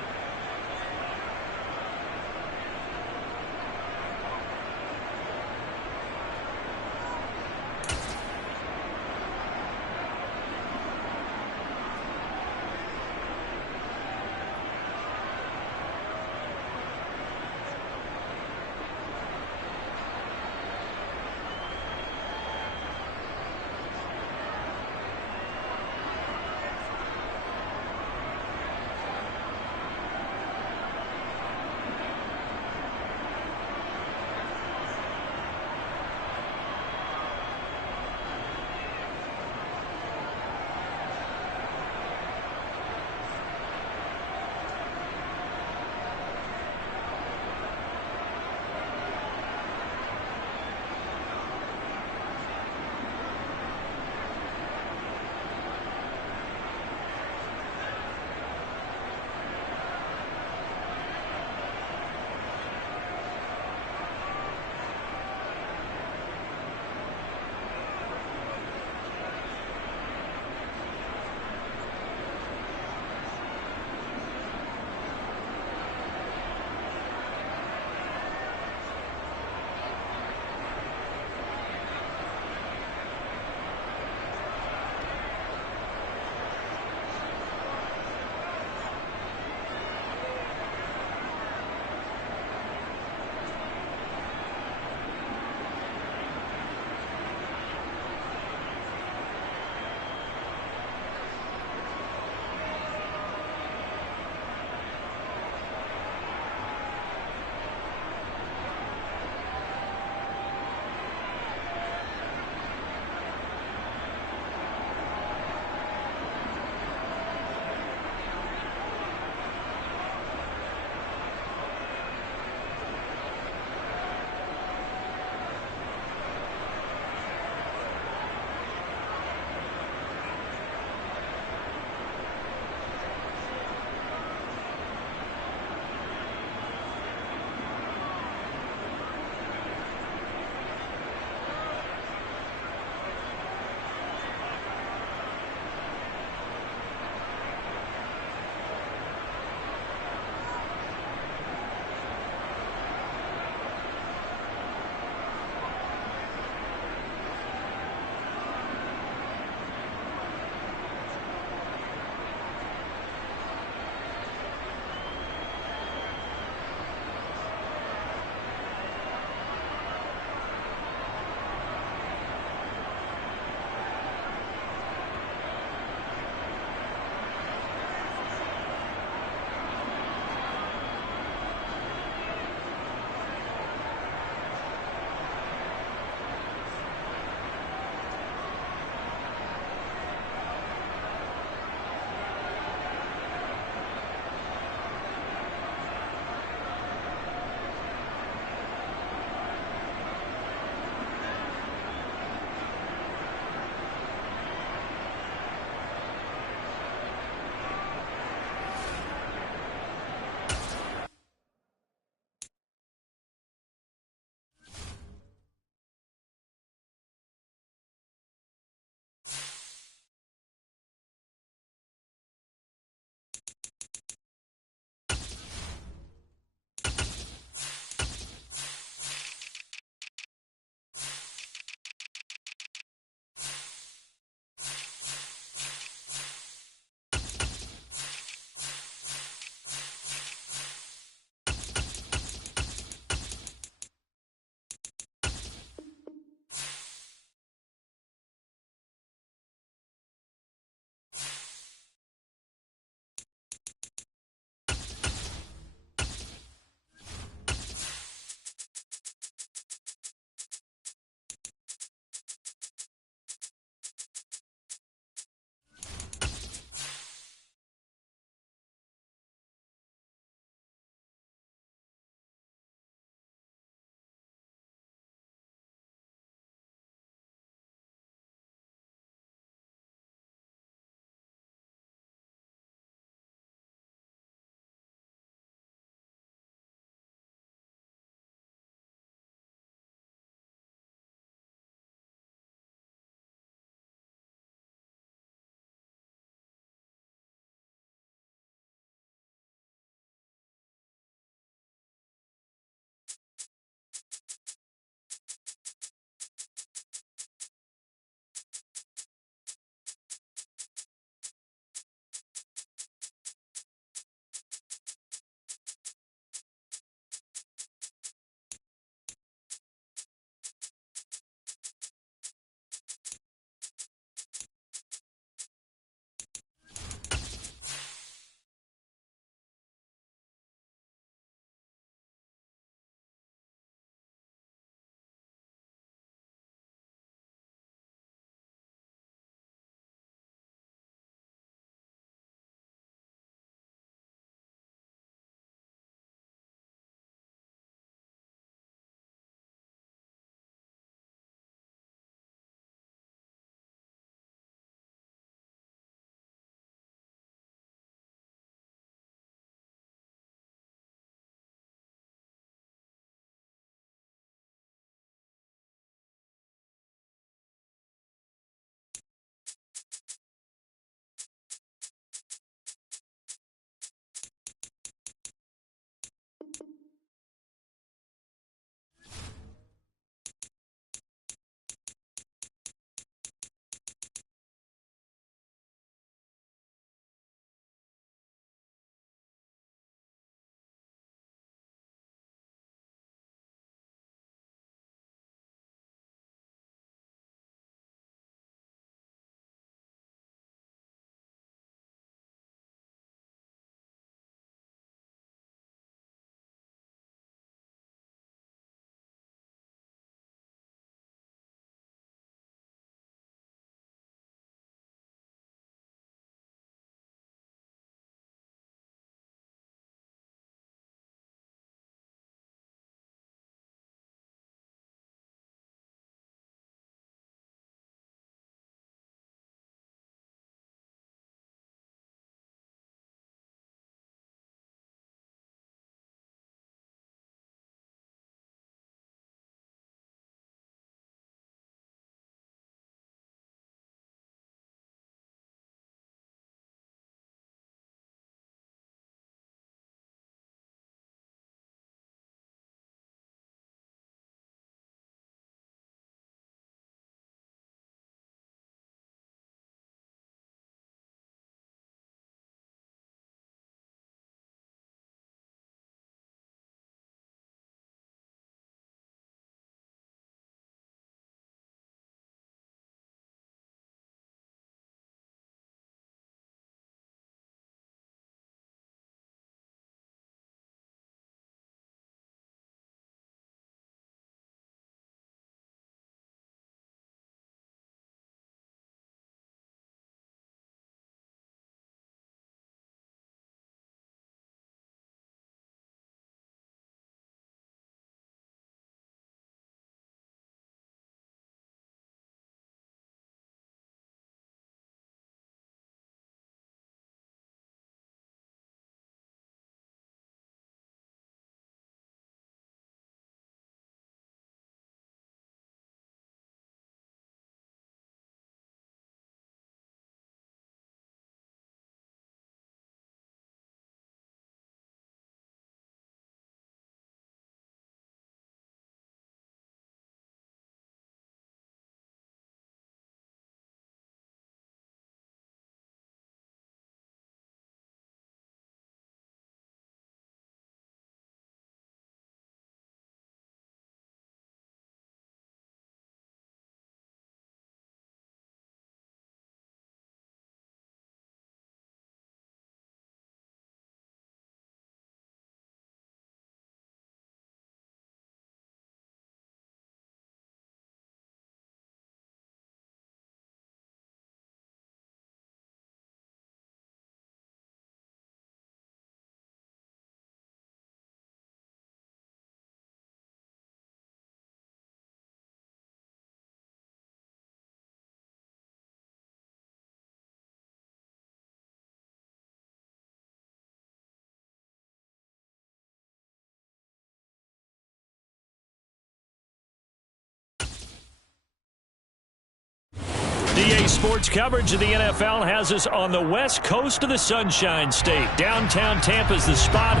DA Sports coverage of the NFL has us on the west coast of the Sunshine State. Downtown Tampa's the spot,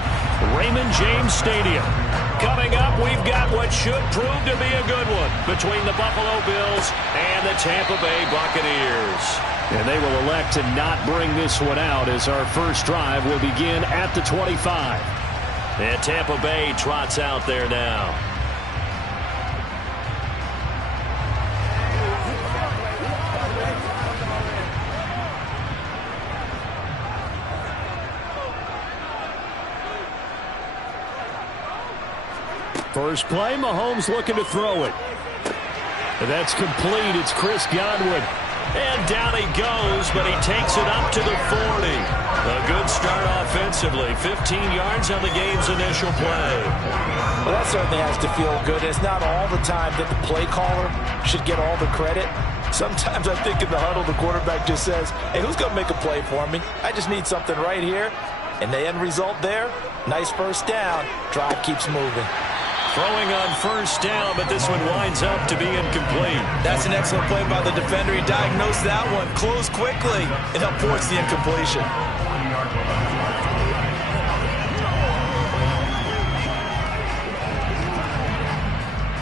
Raymond James Stadium. Coming up, we've got what should prove to be a good one between the Buffalo Bills and the Tampa Bay Buccaneers. And they will elect to not bring this one out as our first drive will begin at the 25. And Tampa Bay trots out there now. First play, Mahomes looking to throw it. That's complete. It's Chris Godwin. And down he goes, but he takes it up to the 40. A good start offensively. 15 yards on the game's initial play. Well, that certainly has to feel good. It's not all the time that the play caller should get all the credit. Sometimes I think in the huddle, the quarterback just says, hey, who's going to make a play for me? I just need something right here. And the end result there, nice first down. Drive keeps moving. Throwing on first down, but this one winds up to be incomplete. That's an excellent play by the defender. He diagnosed that one, closed quickly, and helped force the incompletion.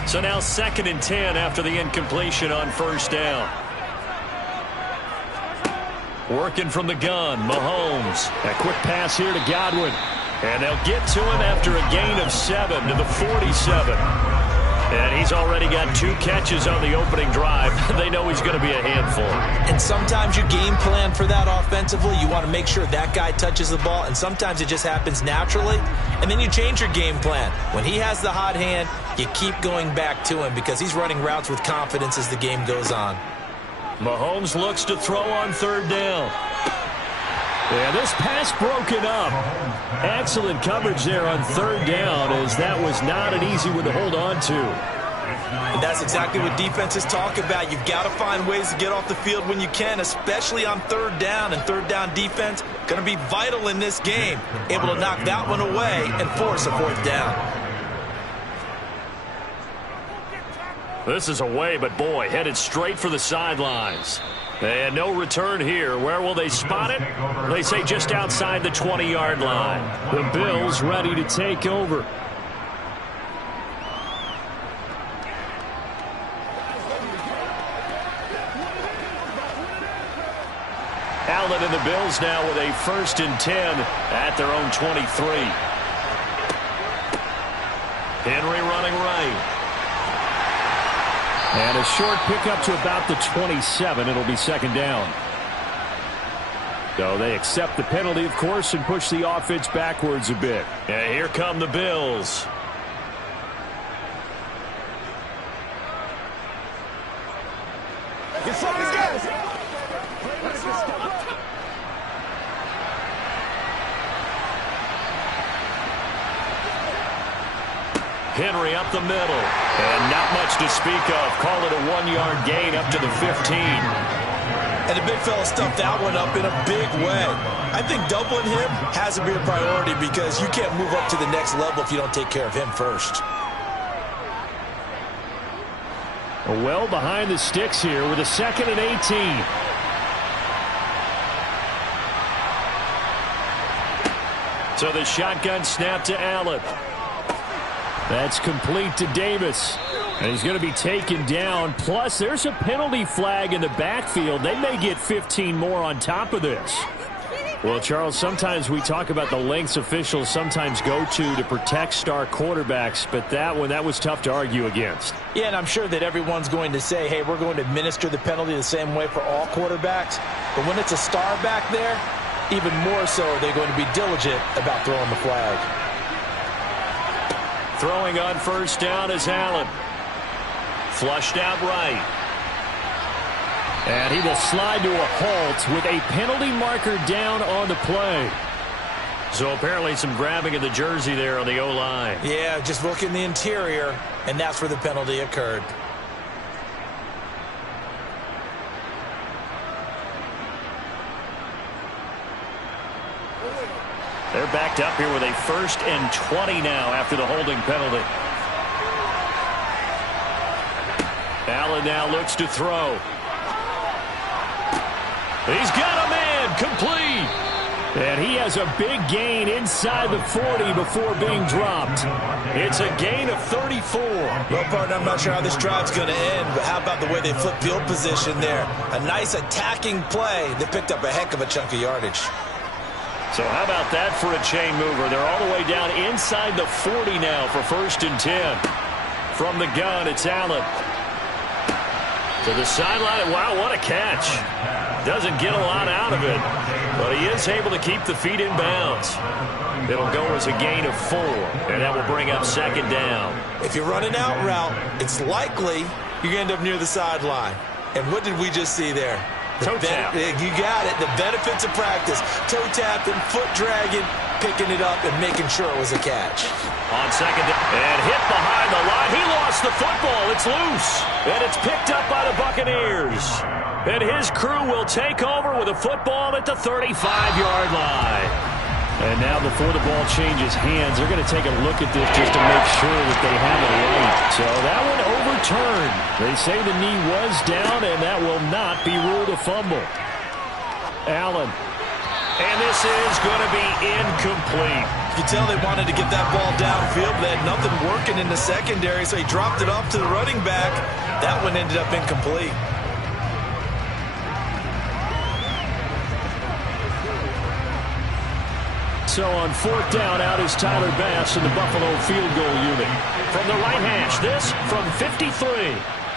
So now 2nd and 10 after the incompletion on first down. Working from the gun, Mahomes. A quick pass here to Godwin. And they'll get to him after a gain of 7 to the 47. And he's already got 2 catches on the opening drive. They know he's going to be a handful. And sometimes you game plan for that offensively. You want to make sure that guy touches the ball, and sometimes it just happens naturally. And then you change your game plan. When he has the hot hand, you keep going back to him because he's running routes with confidence as the game goes on. Mahomes looks to throw on 3rd down. Yeah, this pass broken up. Excellent coverage there on 3rd down, as that was not an easy one to hold on to. And that's exactly what defenses talk about. You've got to find ways to get off the field when you can, especially on 3rd down. And 3rd down defense going to be vital in this game. Able to knock that one away and force a 4th down. This is away, but boy, headed straight for the sidelines. And no return here. Where will they spot it? They say just outside the 20-yard line. The Bills ready to take over. Allen and the Bills now with a 1st and 10 at their own 23. Henry running right. And a short pickup to about the 27. It'll be 2nd down. So they accept the penalty, of course, and push the offense backwards a bit. And here come the Bills. Henry up the middle. And not much to speak of. Call it a 1-yard gain up to the 15. And the big fella stuffed that one up in a big way. I think doubling him has to be a priority because you can't move up to the next level if you don't take care of him first. Well behind the sticks here with a 2nd and 18. So the shotgun snap to Allen. That's complete to Davis. And he's going to be taken down. Plus, there's a penalty flag in the backfield. They may get 15 more on top of this. Well, Charles, sometimes we talk about the lengths officials sometimes go to protect star quarterbacks, but that was tough to argue against. Yeah, and I'm sure that everyone's going to say, hey, we're going to administer the penalty the same way for all quarterbacks. But when it's a star back there, even more so, they're going to be diligent about throwing the flag. Throwing on first down is Allen. Flushed out right. And he will slide to a halt with a penalty marker down on the play. So apparently some grabbing of the jersey there on the O-line. Yeah, just look in the interior, and that's where the penalty occurred. They're backed up here with a 1st and 20 now after the holding penalty. Allen now looks to throw. He's got a man, complete. And he has a big gain inside the 40 before being dropped. It's a gain of 34. Well, partner, I'm not sure how this drive's going to end, but how about the way they flip field position there? A nice attacking play. They picked up a heck of a chunk of yardage. So how about that for a chain mover? They're all the way down inside the 40 now for 1st and 10. From the gun, it's Allen. To the sideline. Wow, what a catch. Doesn't get a lot out of it, but he is able to keep the feet in bounds. It'll go as a gain of 4, and that will bring up 2nd down. If you're running out route, it's likely you're going to end up near the sideline. And what did we just see there? Toe tap. You got it. The benefits of practice. Toe tapping, foot dragging, picking it up, and making sure it was a catch. On 2nd down, and hit behind the line. He lost the football. It's loose, and it's picked up by the Buccaneers. And his crew will take over with a football at the 35-yard line. And now before the ball changes hands, they're going to take a look at this just to make sure that they have it right. So that one overturned. They say the knee was down, and that will not be ruled a fumble. Allen. And this is going to be incomplete. You can tell they wanted to get that ball downfield. They had nothing working in the secondary, so he dropped it off to the running back. That one ended up incomplete. So on 4th down, out is Tyler Bass in the Buffalo field goal unit. From the right hash, this from 53.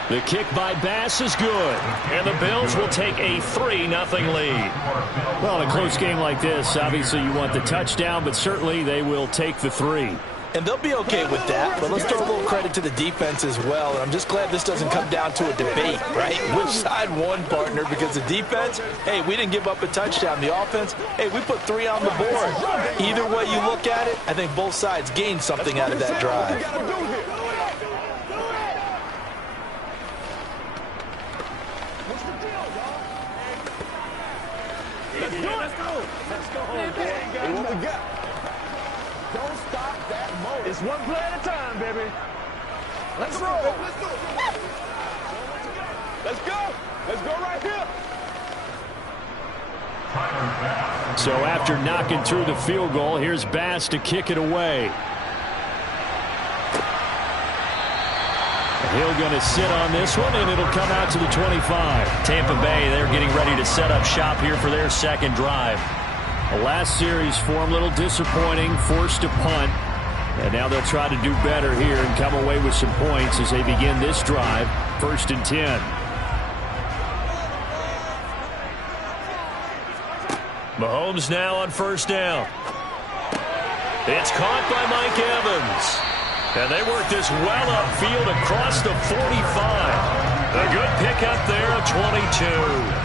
The kick by Bass is good, and the Bills will take a 3-0 lead. Well, in a close game like this, obviously you want the touchdown, but certainly they will take the 3. And they'll be okay with that, but let's throw a little credit to the defense as well. And I'm just glad this doesn't come down to a debate, right? Which side won, partner? Because the defense, hey, we didn't give up a touchdown. The offense, hey, we put 3 on the board. Either way you look at it, I think both sides gained something out of that drive. What we got? Don't stop that motor. It's one play at a time, baby. Let's roll. Let's go. Let's go. Let's go right here. So after knocking through the field goal, here's Bass to kick it away. Hill going to sit on this one, and it'll come out to the 25. Tampa Bay, they're getting ready to set up shop here for their 2nd drive. The last series for them, a little disappointing, forced to punt. And now they'll try to do better here and come away with some points as they begin this drive, 1st and 10. Mahomes now on 1st down. It's caught by Mike Evans. And they work this well upfield across the 45. A good pickup there of 22.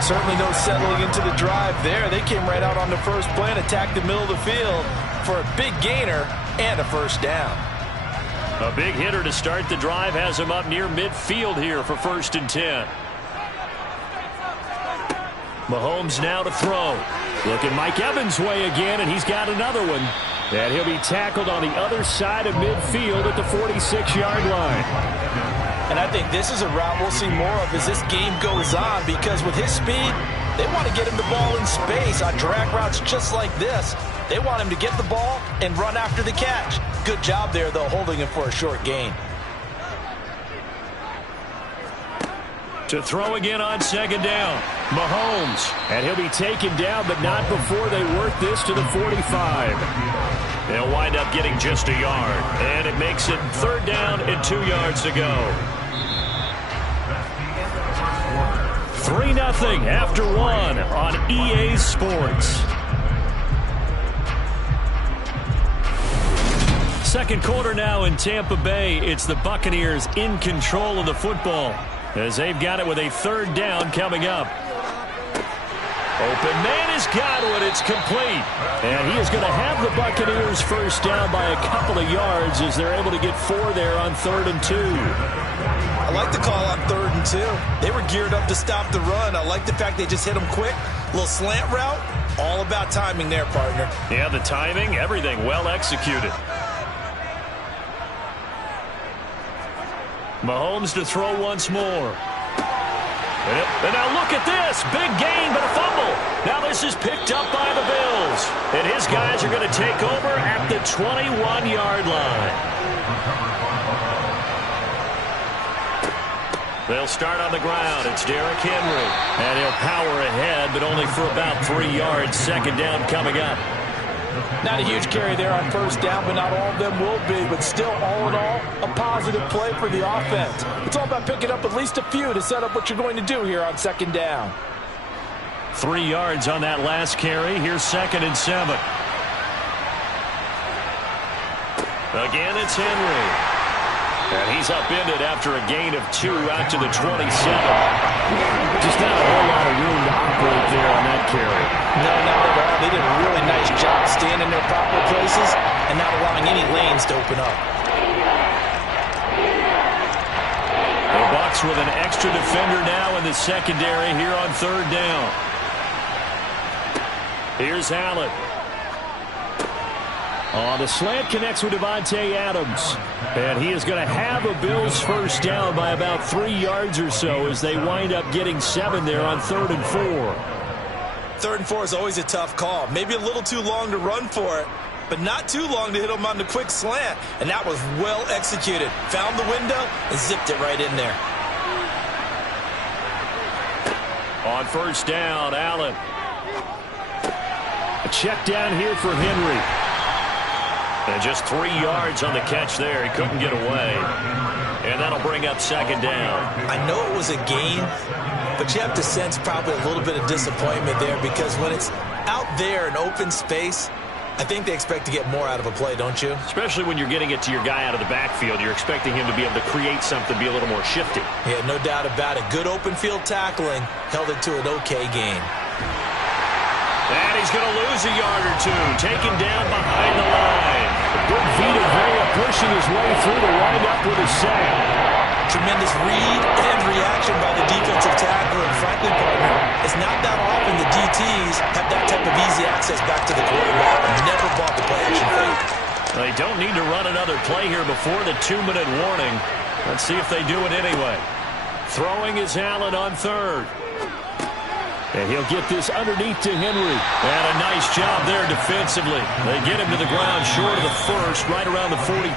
Certainly no settling into the drive there. They came right out on the first play and attacked the middle of the field for a big gainer and a 1st down. A big hitter to start the drive has him up near midfield here for 1st and 10. Mahomes now to throw. Looking Mike Evans' way again, and he's got another one. And he'll be tackled on the other side of midfield at the 46-yard line. And I think this is a route we'll see more of as this game goes on, because with his speed, they want to get him the ball in space on drag routes just like this. They want him to get the ball and run after the catch. Good job there, though, holding him for a short gain. To throw again on 2nd down. Mahomes. And he'll be taken down, but not before they work this to the 45. They'll wind up getting just a yard. And it makes it 3rd down and 2 yards to go. 3-0 after 1 on EA Sports. 2nd quarter now in Tampa Bay. It's the Buccaneers in control of the football, as they've got it with a 3rd down coming up. Open man is Godwin. It's complete. And he is going to have the Buccaneers 1st down by a couple of yards as they're able to get 4 there on 3rd and 2. I like the call on 3rd and 2. They were geared up to stop the run. I like the fact they just hit them quick. A little slant route. All about timing there, partner. Yeah, the timing, everything well executed. Mahomes to throw once more. And now look at this. Big gain, but a fumble. Now this is picked up by the Bills. And his guys are going to take over at the 21-yard line. They'll start on the ground. It's Derrick Henry. And he'll power ahead, but only for about 3 yards. Second down coming up. Not a huge carry there on first down, but not all of them will be. But still, all in all, a positive play for the offense. It's all about picking up at least a few to set up what you're going to do here on second down. 3 yards on that last carry. Here's 2nd and 7. Again, it's Henry. And he's upended after a gain of 2 out to the 27. Just not a whole lot of room to operate there on that carry. No, not at all. They did a really nice job staying in their proper places and not allowing any lanes to open up. The Bucs with an extra defender now in the secondary here on third down. Here's Allen. The slant connects with Davante Adams. And he is going to have a Bills first down by about 3 yards or so as they wind up getting 7 there on 3rd and 4. 3rd and 4 is always a tough call. Maybe a little too long to run for it, but not too long to hit him on the quick slant. And that was well executed. Found the window and zipped it right in there. On first down, Allen. A check down here for Henry. And just 3 yards on the catch there. He couldn't get away. And that'll bring up second down. I know it was a gain, but you have to sense probably a little bit of disappointment there because when it's out there in open space, I think they expect to get more out of a play, don't you? Especially when you're getting it to your guy out of the backfield. You're expecting him to be able to create something, be a little more shifty. Yeah, no doubt about it. Good open field tackling held it to an okay gain. And he's going to lose a yard or 2. Taken down behind the line. Good Vita Vea pushing his way through to wind up with a sack. Tremendous read and reaction by the defensive tackle. And frankly, partner, it's not that often the DTs have that type of easy access back to the quarterback. Never bought the play action fake. They don't need to run another play here before the 2-minute warning. Let's see if they do it anyway. Throwing is Allen on 3rd. And he'll get this underneath to Henry. And a nice job there defensively. They get him to the ground short of the first, right around the 42.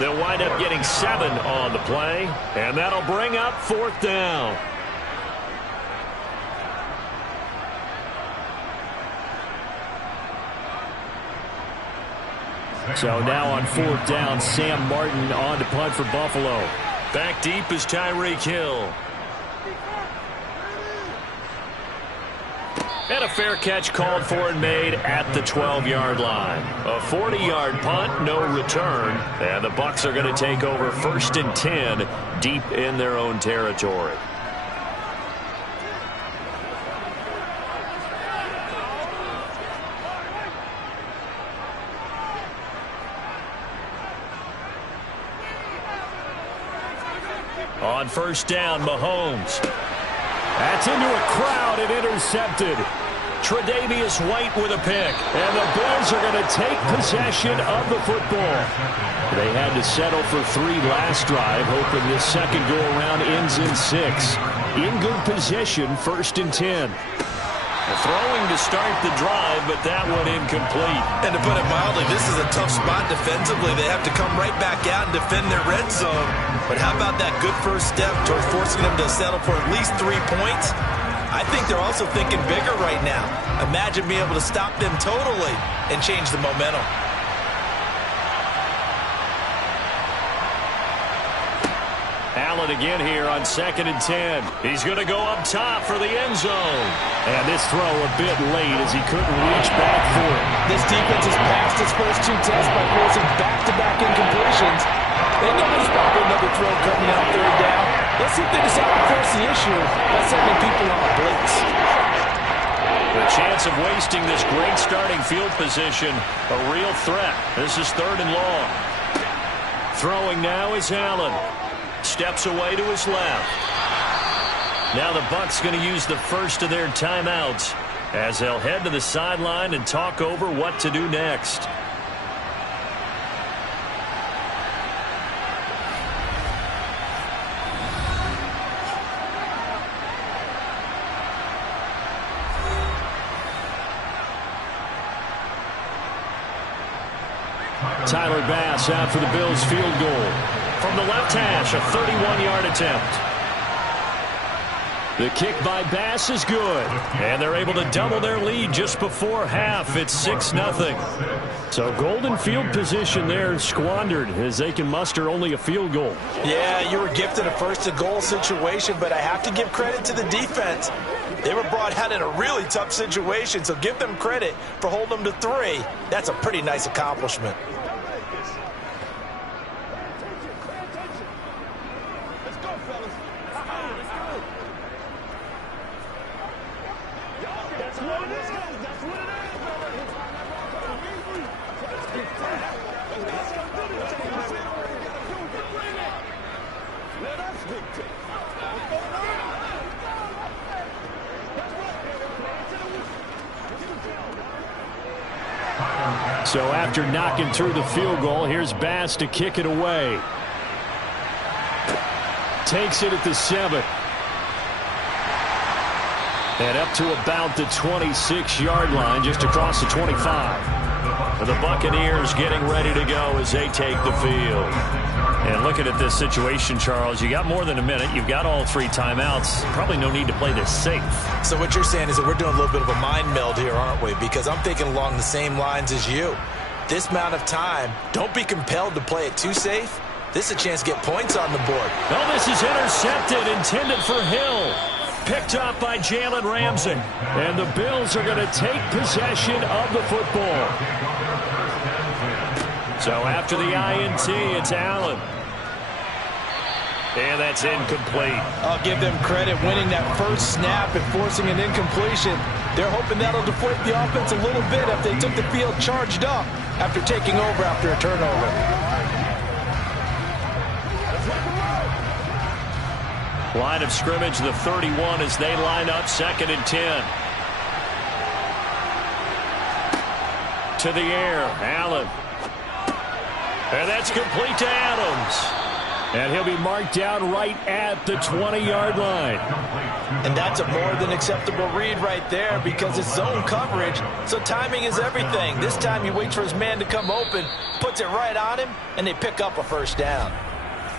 They'll wind up getting 7 on the play. And that'll bring up 4th down. So now on 4th down, Sam Martin on to punt for Buffalo. Back deep is Tyreek Hill. And a fair catch called for and made at the 12-yard line. A 40-yard punt, no return. And the Bucs are going to take over 1st and 10 deep in their own territory. On first down, Mahomes. That's into a crowd and intercepted. Tre'Davious White with a pick. And the Bills are going to take possession of the football. They had to settle for 3 last drive, hoping this second go-around ends in 6. In good position, 1st and 10. Throwing to start the drive, but that one incomplete. And to put it mildly, this is a tough spot defensively. They have to come right back out and defend their red zone. But how about that good first step toward forcing them to settle for at least 3 points? I think they're also thinking bigger right now. Imagine being able to stop them totally and change the momentum. Allen again here on 2nd and 10. He's going to go up top for the end zone. And this throw a bit late as he couldn't reach back for it. This defense has passed its first 2 tests by forcing back-to-back incompletions. They know there's probably another throw coming out 3rd down. Let's see if they decide to force the issue by sending people on a blitz. The chance of wasting this great starting field position, a real threat. This is 3rd and long. Throwing now is Allen. Steps away to his left. Now the Bucs going to use the first of their timeouts as they'll head to the sideline and talk over what to do next. Tyler Bass out for the Bills field goal. From the left hash, a 31-yard attempt. The kick by Bass is good. And they're able to double their lead just before half. It's 6-0. So golden field position there squandered as they can muster only a field goal. Yeah, you were gifted a first-and-goal situation, but I have to give credit to the defense. They were brought out in a really tough situation, so give them credit for holding them to 3. That's a pretty nice accomplishment. Let's go, fellas. That's what it is. That's what it is, let us dictate. So after knocking through the field goal, here's Bass to kick it away. Takes it at the 7. And up to about the 26-yard line, just across the 25. The Buccaneers getting ready to go as they take the field. And looking at this situation, Charles, you got more than a minute. You've got all 3 timeouts. Probably no need to play this safe. So what you're saying is that we're doing a little bit of a mind meld here, aren't we? Because I'm thinking along the same lines as you. This amount of time, don't be compelled to play it too safe. This is a chance to get points on the board. Oh, this is intercepted, intended for Hill. Picked up by Jalen Ramsey. And the Bills are going to take possession of the football. So after the INT, it's Allen. And that's incomplete. I'll give them credit winning that first snap and forcing an incompletion. They're hoping that'll deflate the offense a little bit if they took the field charged up after taking over after a turnover. Line of scrimmage, the 31 as they line up 2nd and 10. To the air, Allen. And that's complete to Adams. And he'll be marked down right at the 20-yard line. And that's a more than acceptable read right there because it's zone coverage, so timing is everything. This time he waits for his man to come open, puts it right on him, and they pick up a first down.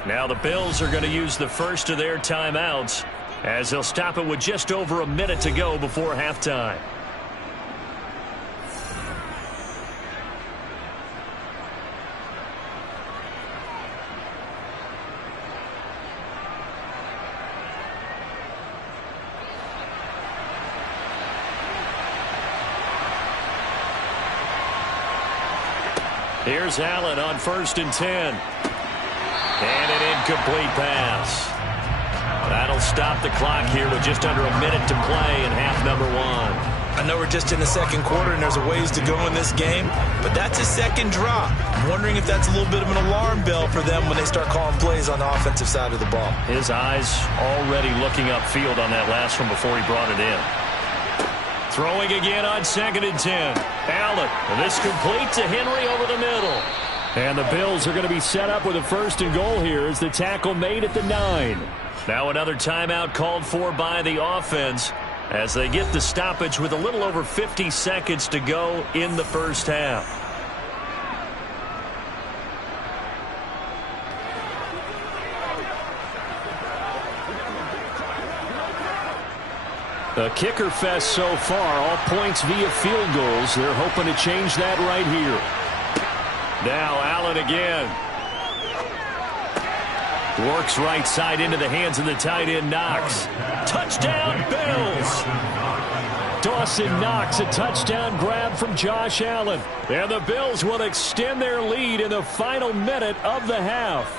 Now the Bills are going to use the first of their timeouts as they'll stop it with just over a minute to go before halftime. Here's Allen on 1st and 10. And an incomplete pass. That'll stop the clock here with just under a minute to play in half number 1. I know we're just in the second quarter and there's a ways to go in this game, but that's his second drop. I'm wondering if that's a little bit of an alarm bell for them when they start calling plays on the offensive side of the ball. His eyes already looking upfield on that last one before he brought it in. Throwing again on 2nd and 10. Allen, and this complete to Henry over the middle. And the Bills are going to be set up with a 1st and goal here as the tackle made at the 9. Now another timeout called for by the offense as they get the stoppage with a little over 50 seconds to go in the first half. A kicker fest so far, all points via field goals. They're hoping to change that right here. Now Allen again. Works right side into the hands of the tight end Knox. Touchdown Bills! Dawson Knox, a touchdown grab from Josh Allen. And the Bills will extend their lead in the final minute of the half.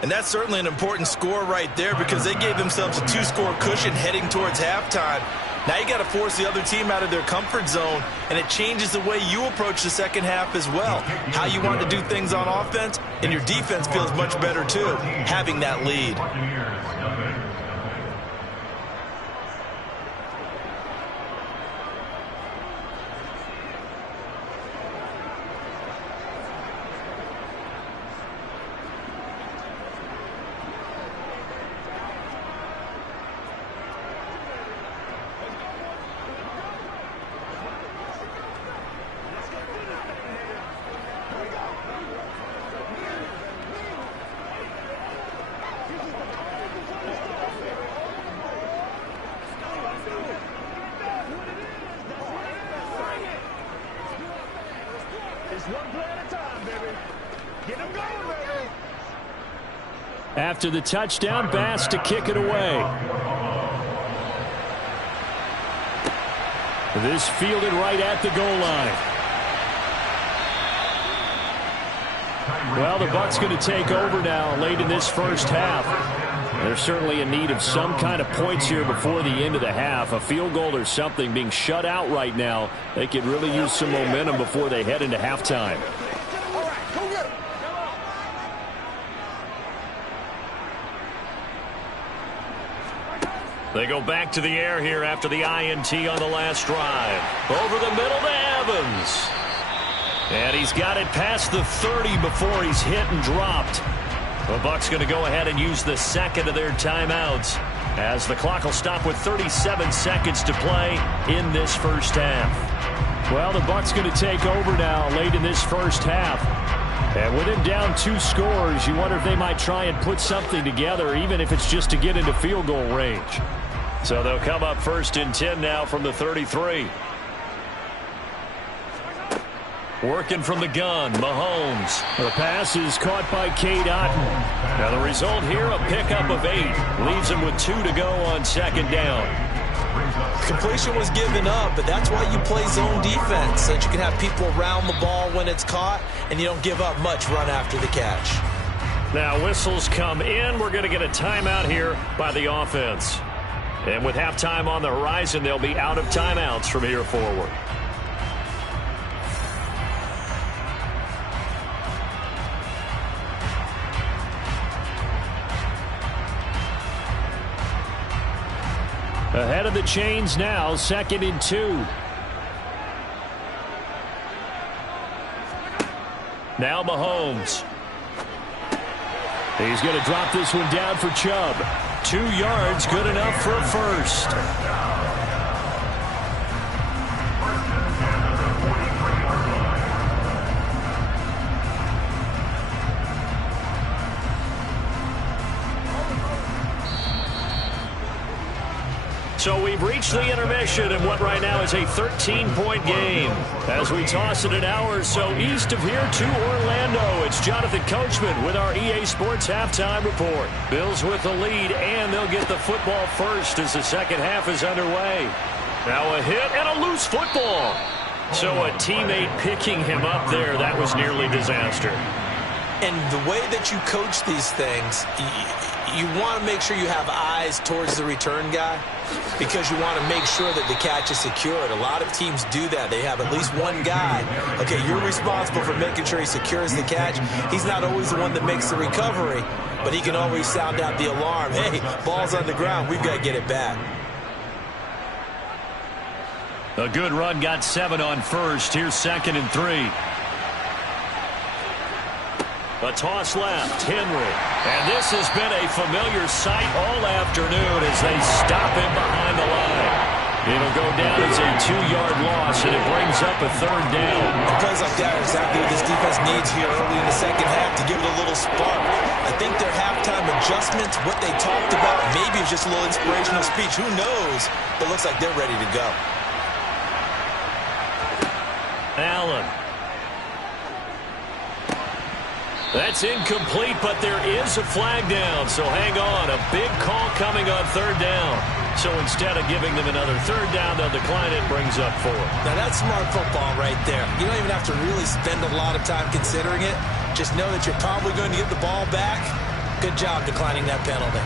And that's certainly an important score right there because they gave themselves a 2-score cushion heading towards halftime. Now you got to force the other team out of their comfort zone, and it changes the way you approach the second half as well. How you want to do things on offense, and your defense feels much better too, having that lead. one play at a time, baby. Get them going, baby. After the touchdown, Bass to kick it away. This fielded right at the goal line. Well, the Bucs going to take over now late in this first half. They're certainly in need of some kind of points here before the end of the half. A field goal or something, being shut out right now. They could really use some momentum before they head into halftime. They go back to the air here after the INT on the last drive. Over the middle to Evans. And he's got it past the 30 before he's hit and dropped. The Bucs going to go ahead and use the second of their timeouts as the clock will stop with 37 seconds to play in this first half. Well, the Bucs going to take over now late in this first half. And with him down 2 scores, you wonder if they might try and put something together, even if it's just to get into field goal range. So they'll come up 1st and 10 now from the 33. Working from the gun, Mahomes. The pass is caught by Cade Otton. Now the result here, a pickup of 8. Leaves him with 2 to go on 2nd down. Completion was given up, but that's why you play zone defense, so that you can have people around the ball when it's caught, and you don't give up much run after the catch. Now whistles come in. We're going to get a timeout here by the offense. And with halftime on the horizon, they'll be out of timeouts from here forward. Ahead of the chains now, 2nd and 2. Now Mahomes. He's going to drop this one down for Chubb. 2 yards, good enough for a first. So we've reached the intermission in what right now is a 13-point game. As we toss it an hour or so east of here to Orlando, it's Jonathan Coachman with our EA Sports Halftime Report. Bills with the lead, and they'll get the football first as the second half is underway. Now a hit and a loose football. So a teammate picking him up there, that was nearly disaster. And the way that you coach these things, you want to make sure you have eyes towards the return guy because you want to make sure that the catch is secured. A lot of teams do that. They have at least one guy. Okay, you're responsible for making sure he secures the catch. He's not always the one that makes the recovery, but he can always sound out the alarm. Hey, ball's on the ground. We've got to get it back. A good run, got 7 on first. Here's 2nd and 3. A toss left, Henry. And this has been a familiar sight all afternoon as they stop him behind the line. It'll go down as a 2-yard loss, and it brings up a 3rd down. Plays like that are exactly what this defense needs here early in the second half to give it a little spark. I think their halftime adjustments, what they talked about, maybe it's just a little inspirational speech. Who knows? But it looks like they're ready to go. Allen. That's incomplete, but there is a flag down, so hang on. A big call coming on 3rd down. So instead of giving them another 3rd down, they'll decline it, brings up 4. Now that's smart football right there. You don't even have to really spend a lot of time considering it. Just know that you're probably going to get the ball back. Good job declining that penalty.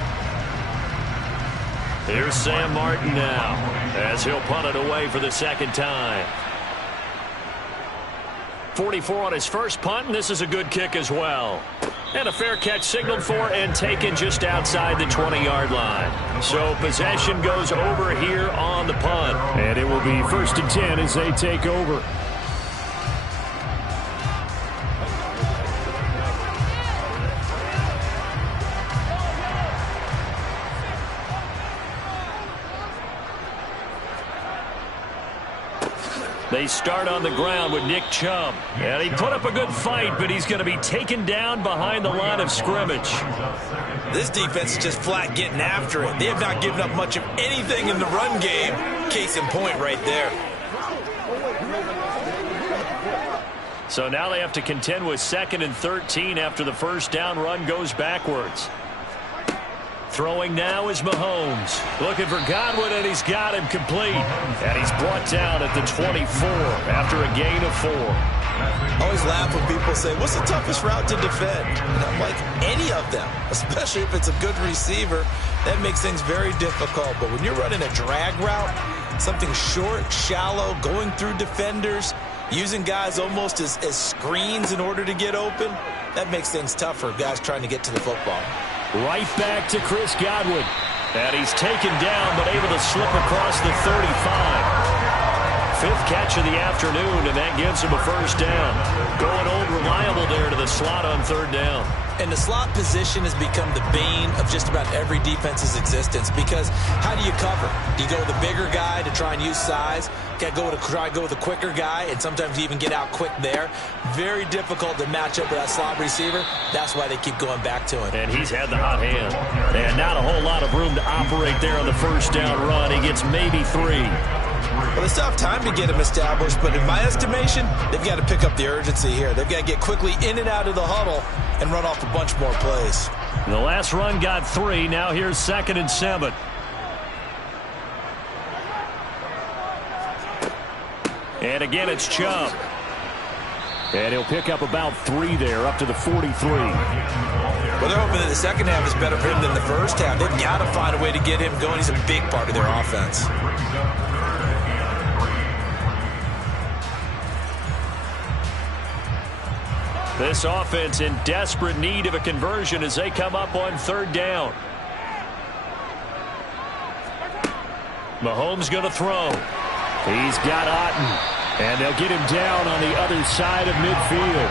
Here's Sam Martin now as he'll punt it away for the 2nd time. 44 on his first punt, and this is a good kick as well. And a fair catch signaled for and taken just outside the 20-yard line. So possession goes over here on the punt. And it will be 1st and 10 as they take over. They start on the ground with Nick Chubb. And he put up a good fight, but he's going to be taken down behind the line of scrimmage. This defense is just flat getting after it. They have not given up much of anything in the run game. Case in point right there. So now they have to contend with 2nd and 13 after the first down run goes backwards. Throwing now is Mahomes. Looking for Godwin, and he's got him complete. And he's brought down at the 24 after a gain of 4. I always laugh when people say, what's the toughest route to defend? And I'm like, any of them, especially if it's a good receiver. That makes things very difficult. But when you're running a drag route, something short, shallow, going through defenders, using guys almost as screens in order to get open, that makes things tough for guys trying to get to the football. Right back to Chris Godwin. And he's taken down, but able to slip across the 35. 5th catch of the afternoon, and that gives him a first down. Going old reliable there to the slot on 3rd down. And the slot position has become the bane of just about every defense's existence, because how do you cover? Do you go with a bigger guy to try and use size? Got to try to go with a quicker guy, and sometimes you even get out quick there. Very difficult to match up with that slot receiver. That's why they keep going back to him. And he's had the hot hand. And not a whole lot of room to operate there on the first down run. He gets maybe 3. Well, they still have time to get him established, but in my estimation, they've got to pick up the urgency here. They've got to get quickly in and out of the huddle and run off a bunch more plays. The last run got 3. Now here's 2nd and 7. And again, it's Chubb. And he'll pick up about 3 there, up to the 43. Well, they're hoping that the second half is better for him than the first half. They've got to find a way to get him going. He's a big part of their offense. This offense in desperate need of a conversion as they come up on 3rd down. Mahomes going to throw. He's got Otten. And they'll get him down on the other side of midfield.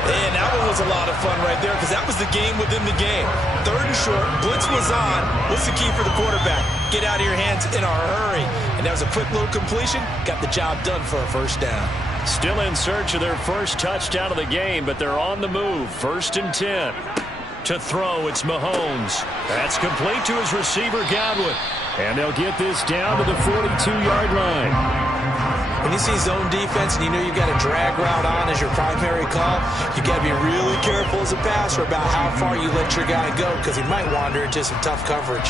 And that one was a lot of fun right there, because that was the game within the game. 3rd and short, blitz was on. What's the key for the quarterback? Get out of your hands in a hurry. And that was a quick little completion. Got the job done for a first down. Still in search of their first touchdown of the game, but they're on the move. 1st and 10. To throw, it's Mahomes. That's complete to his receiver, Godwin. And they'll get this down to the 42-yard line. When you see zone defense and you know you've got a drag route on as your primary call, you've got to be really careful as a passer about how far you let your guy go, because he might wander into some tough coverage.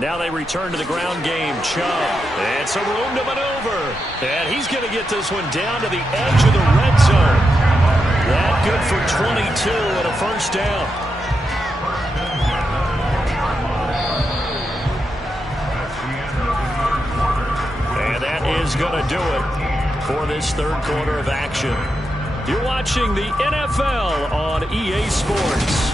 Now they return to the ground game. Chubb. And some room to maneuver. And he's going to get this one down to the edge of the red zone. That good for 22 and a first down. And that is going to do it for this 3rd quarter of action. You're watching the NFL on EA Sports.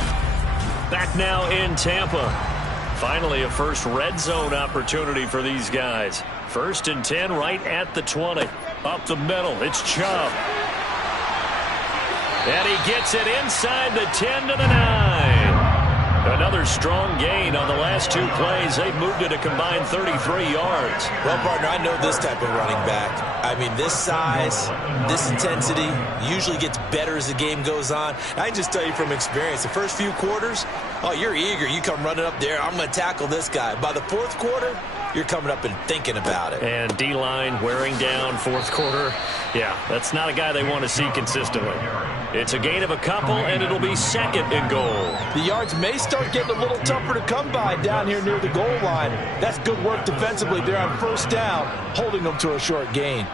Back now in Tampa. Finally a first red zone opportunity for these guys. 1st and 10 right at the 20. Up the middle, it's Chubb. And he gets it inside the 10 to the 9. Another strong gain on the last 2 plays. They've moved it a combined 33 yards. Well, partner, I know this type of running back. I mean, this size, this intensity usually gets better as the game goes on. I can just tell you from experience, the first few quarters, oh, you're eager. You come running up there, I'm going to tackle this guy. By the 4th quarter, you're coming up and thinking about it. And D-line wearing down 4th quarter. Yeah, that's not a guy they want to see consistently. It's a gain of a couple, and it'll be 2nd and goal. The yards may start getting a little tougher to come by down here near the goal line. That's good work defensively there on 1st down, holding them to a short gain.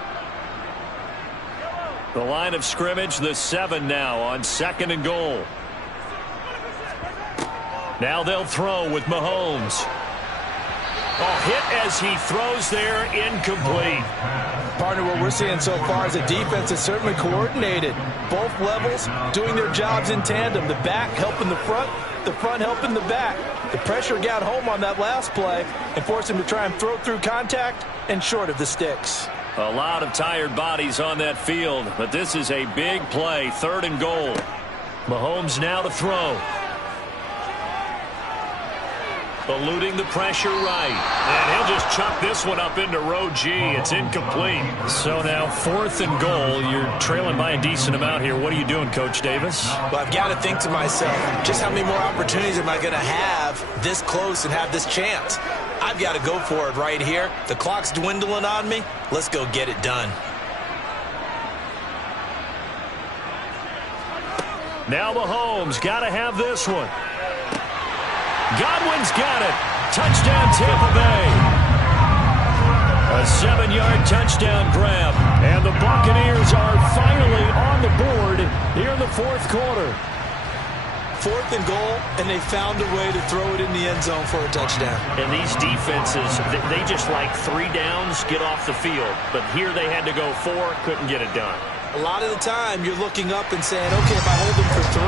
The line of scrimmage, the 7 now on 2nd and goal. Now they'll throw with Mahomes. Hit as he throws there, incomplete. Partner, what we're seeing so far is the defense is certainly coordinated. Both levels doing their jobs in tandem. The back helping the front helping the back. The pressure got home on that last play and forced him to try and throw through contact and short of the sticks. A lot of tired bodies on that field, but this is a big play. 3rd and goal. Mahomes now to throw. Eluding the pressure right. And he'll just chuck this one up into row G. It's incomplete. So now 4th and goal. You're trailing by a decent amount here. What are you doing, Coach Davis? Well, I've got to think to myself, just how many more opportunities am I going to have this close and have this chance? I've got to go for it right here. The clock's dwindling on me. Let's go get it done. Now Mahomes got to have this one. Godwin's got it. Touchdown, Tampa Bay. A 7-yard touchdown grab. And the Buccaneers are finally on the board here in the 4th quarter. 4th and goal, and they found a way to throw it in the end zone for a touchdown. And these defenses, they just like 3 downs, get off the field. But here they had to go 4, couldn't get it done. A lot of the time, you're looking up and saying, okay, if I hold them for 3,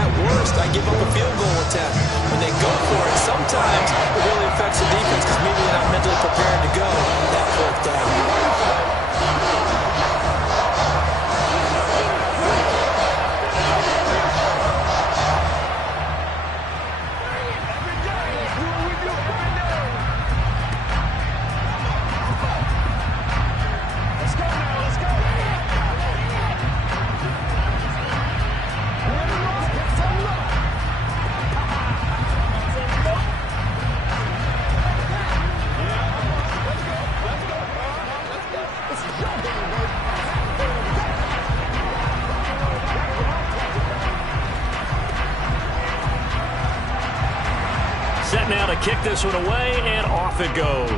at worst, I give up a field goal attempt. When they go for it, sometimes it really affects the defense because maybe they're not mentally prepared to go that 4th down. Set now to kick this one away, and off it goes.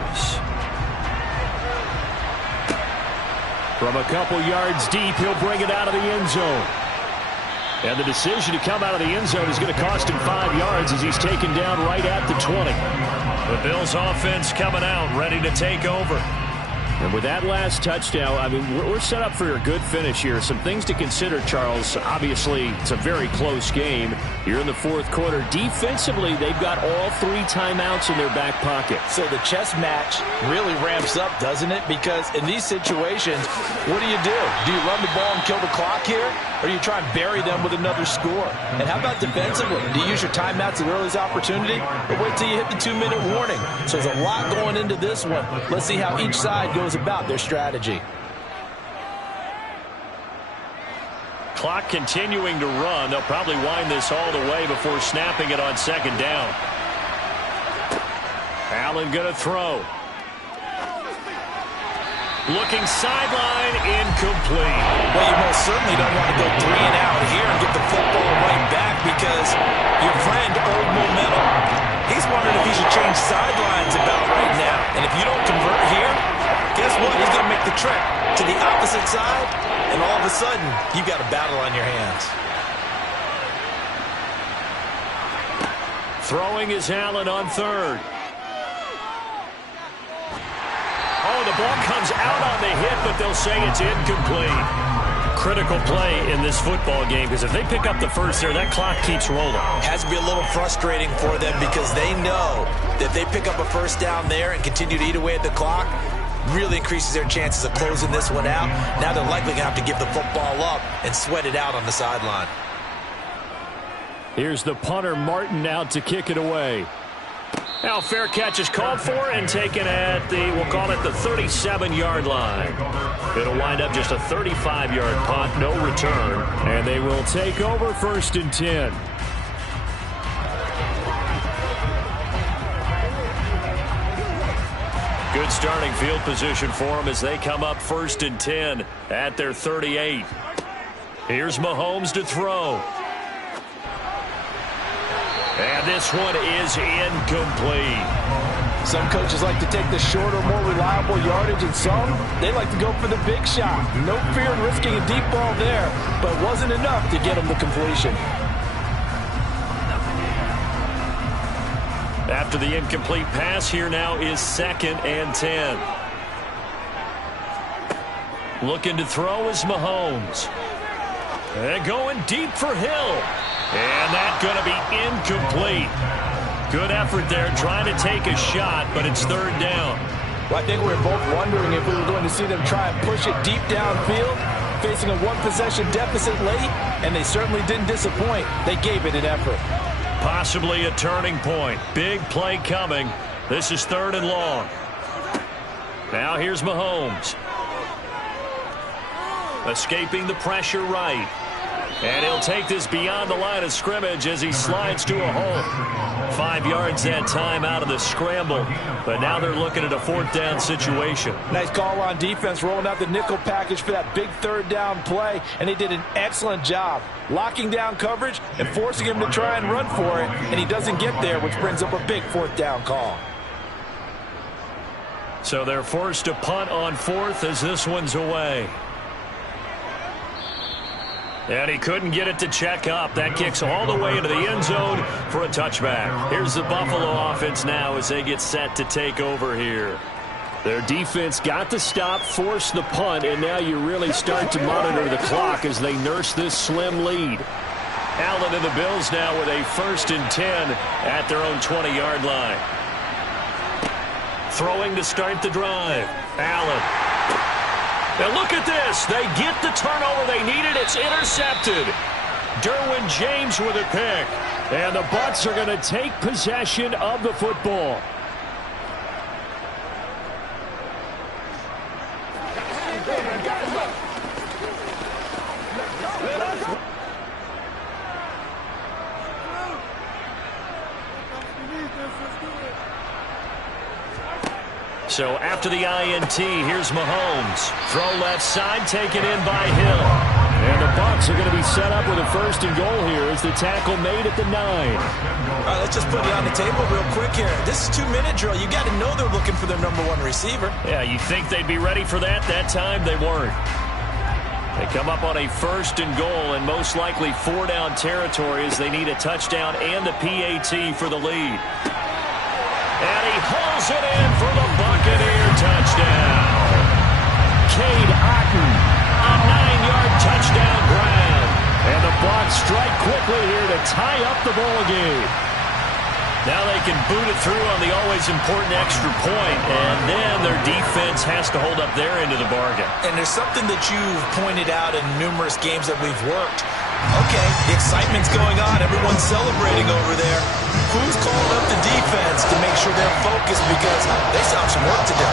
From a couple yards deep, he'll bring it out of the end zone. And the decision to come out of the end zone is going to cost him 5 yards as he's taken down right at the 20. The Bills offense coming out, ready to take over. And with that last touchdown, I mean, we're set up for a good finish here. Some things to consider, Charles. Obviously, it's a very close game. You're in the 4th quarter. Defensively, they've got all 3 timeouts in their back pocket. So the chess match really ramps up, doesn't it? Because in these situations, what do? Do you run the ball and kill the clock here? Or do you try and bury them with another score? And how about defensively? Do you use your timeouts at earliest opportunity? Or wait till you hit the 2-minute warning? So there's a lot going into this one. Let's see how each side goes about their strategy. Clock continuing to run. They'll probably wind this all the way before snapping it on 2nd down. Allen going to throw. Looking sideline, incomplete. Well, you most certainly don't want to go 3 and out here and get the football right back because your friend owed momentum. He's wondering if he should change sidelines about right now. And if you don't convert here, guess what? He's going to make the trip to the opposite side, and all of a sudden, you've got a battle on your hands. Throwing is Allen on 3rd. Oh, the ball comes out on the hit, but they'll say it's incomplete. Critical play in this football game because if they pick up the first there, that clock keeps rolling. Has to be a little frustrating for them because they know that if they pick up a first down there and continue to eat away at the clock, really increases their chances of closing this one out. Now they're likely going to have to give the football up and sweat it out on the sideline. Here's the punter, Martin, out to kick it away. Now fair catch is called for and taken at the, we'll call it the 37-yard line. It'll wind up just a 35-yard punt, no return, and they will take over 1st and 10. Good starting field position for them as they come up 1st and 10 at their 38. Here's Mahomes to throw. And this one is incomplete. Some coaches like to take the shorter, more reliable yardage, and some, they like to go for the big shot. No fear in risking a deep ball there, but wasn't enough to get them the completion. After the incomplete pass, here now is 2nd and 10. Looking to throw is Mahomes. And going deep for Hill. And that's going to be incomplete. Good effort there trying to take a shot, but it's 3rd down. Well, I think we were both wondering if we were going to see them try and push it deep downfield, facing a 1-possession deficit late, and they certainly didn't disappoint. They gave it an effort. Possibly a turning point. Big play coming. This is 3rd and long. Now here's Mahomes. Escaping the pressure right. And he'll take this beyond the line of scrimmage as he slides to a hole. 5 yards that time out of the scramble. But now they're looking at a 4th down situation. Nice call on defense, rolling out the nickel package for that big 3rd down play. And he did an excellent job locking down coverage and forcing him to try and run for it. And he doesn't get there, which brings up a big 4th down call. So they're forced to punt on 4th as this one's away. And he couldn't get it to check up. That kicks all the way into the end zone for a touchback. Here's the Buffalo offense now as they get set to take over here. Their defense got the stop, forced the punt, and now you really start to monitor the clock as they nurse this slim lead. Allen and the Bills now with a 1st and 10 at their own 20-yard line. Throwing to start the drive. Allen. Now look at this. They get the turnover they needed. It's intercepted. Derwin James with a pick. And the Bucs are going to take possession of the football. So after the INT, here's Mahomes. Throw left side, taken in by Hill. And the Bucs are going to be set up with a 1st and goal here as the tackle made at the 9. All right, let's just put it on the table real quick here. This is 2-minute drill. You got to know they're looking for their #1 receiver. Yeah, you think they'd be ready for that? That time they weren't. They come up on a 1st and goal and most likely 4-down territory as they need a touchdown and the PAT for the lead. And he hauls it in for the Buccaneer touchdown. Cade Otton, a 9-yard touchdown grab. And the Bucs strike quickly here to tie up the ball game. Now they can boot it through on the always important extra point, and then their defense has to hold up their end of the bargain. And there's something that you've pointed out in numerous games that we've worked. Okay, the excitement's going on. Everyone's celebrating over there. Who's calling up the defense to make sure they're focused because they still have some work to do?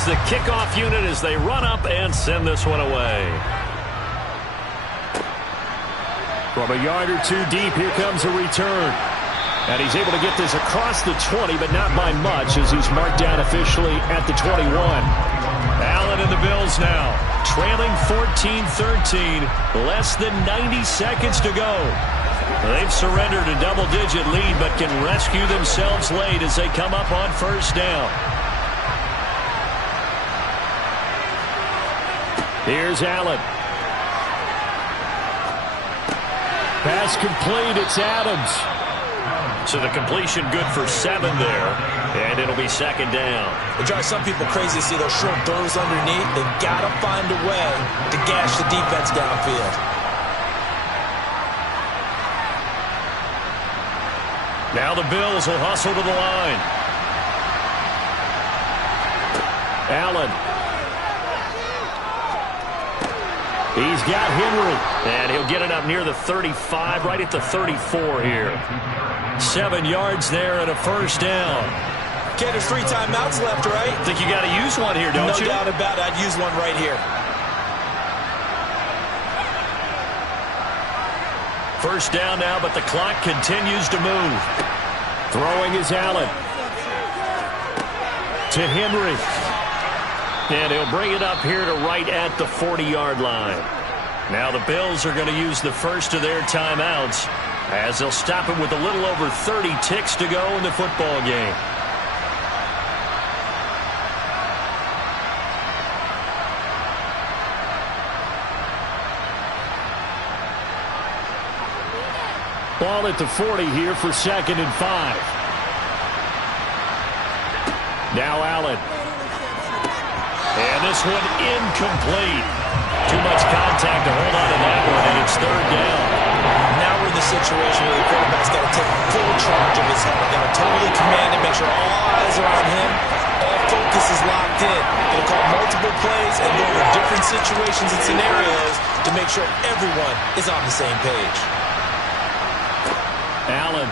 The kickoff unit as they run up and send this one away. From a yard or 2 deep, here comes a return. And he's able to get this across the 20, but not by much as he's marked down officially at the 21. Allen and the Bills now trailing 14-13, less than 90 seconds to go. They've surrendered a double-digit lead, but can rescue themselves late as they come up on 1st down. Here's Allen. Pass complete. It's Adams. So the completion good for 7 there, and it'll be 2nd down. It drives some people crazy to see those short throws underneath. They've got to find a way to gash the defense downfield. Now the Bills will hustle to the line. Allen. He's got Henry. And he'll get it up near the 35, right at the 34 here. 7 yards there and a 1st down. Okay, there's 3 timeouts left, right? Think you got to use one here, don't you? No doubt about it. I'd use one right here. 1st down now, but the clock continues to move. Throwing is Allen. To Henry. And he'll bring it up here to right at the 40-yard line. Now the Bills are going to use the first of their timeouts as they'll stop it with a little over 30 ticks to go in the football game. Ball at the 40 here for 2nd and 5. Now Allen. And this one incomplete. Too much contact to hold on to that one, and it's 3rd down. Now we're in the situation where the quarterback's got to take full charge of his helmet. Got to totally command it, make sure all eyes are on him. All focus is locked in. Going to call multiple plays and go over different situations and scenarios to make sure everyone is on the same page. Allen.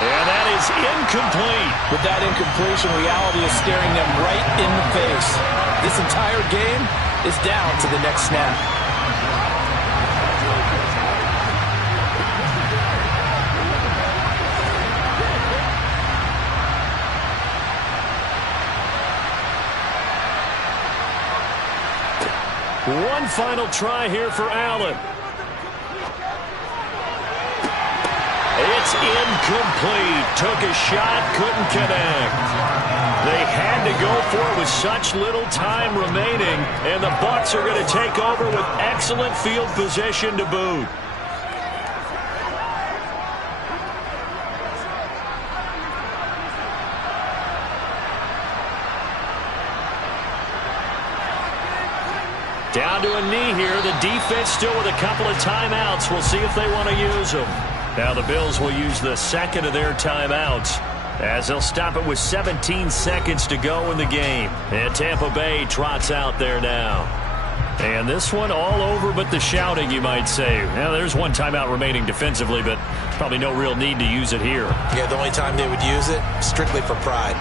And that is incomplete. With that incompletion, reality is staring them right in the face. This entire game is down to the next snap. One final try here for Allen. It's incomplete. Took a shot, couldn't connect. They had to go for it with such little time remaining, and the Bucs are going to take over with excellent field position to boot. Down to a knee here. The defense still with a couple of timeouts. We'll see if they want to use them. Now the Bills will use the second of their timeouts as they'll stop it with 17 seconds to go in the game. And Tampa Bay trots out there now. And this one all over but the shouting, you might say. Now there's one timeout remaining defensively, but probably no real need to use it here. Yeah, the only time they would use it, strictly for pride.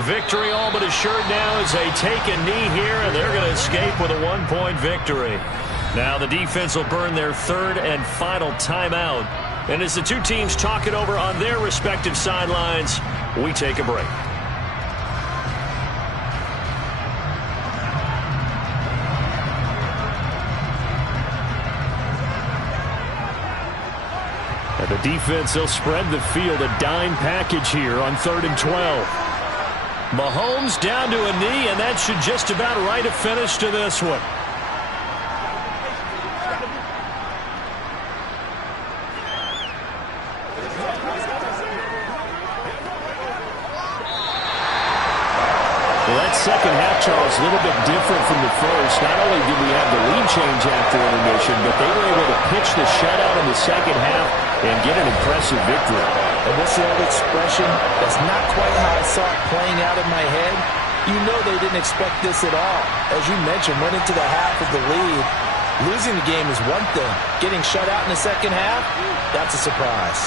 Victory all but assured now as they take a knee here, and they're going to escape with a 1-point victory. Now the defense will burn their 3rd and final timeout. And as the two teams talk it over on their respective sidelines, we take a break. And the defense, they'll spread the field, a dime package here on 3rd and 12. Mahomes down to a knee, and that should just about write a finish to this one. Well, that second half, Charles, a little bit different from the first. Not only did we have the lead change after intermission, but they were able to pitch the shutout in the second half and get an impressive victory. And what's the old expression? That's not quite how I saw it playing out in my head. You know they didn't expect this at all. As you mentioned, went into the half with the lead. Losing the game is one thing. Getting shut out in the second half, that's a surprise.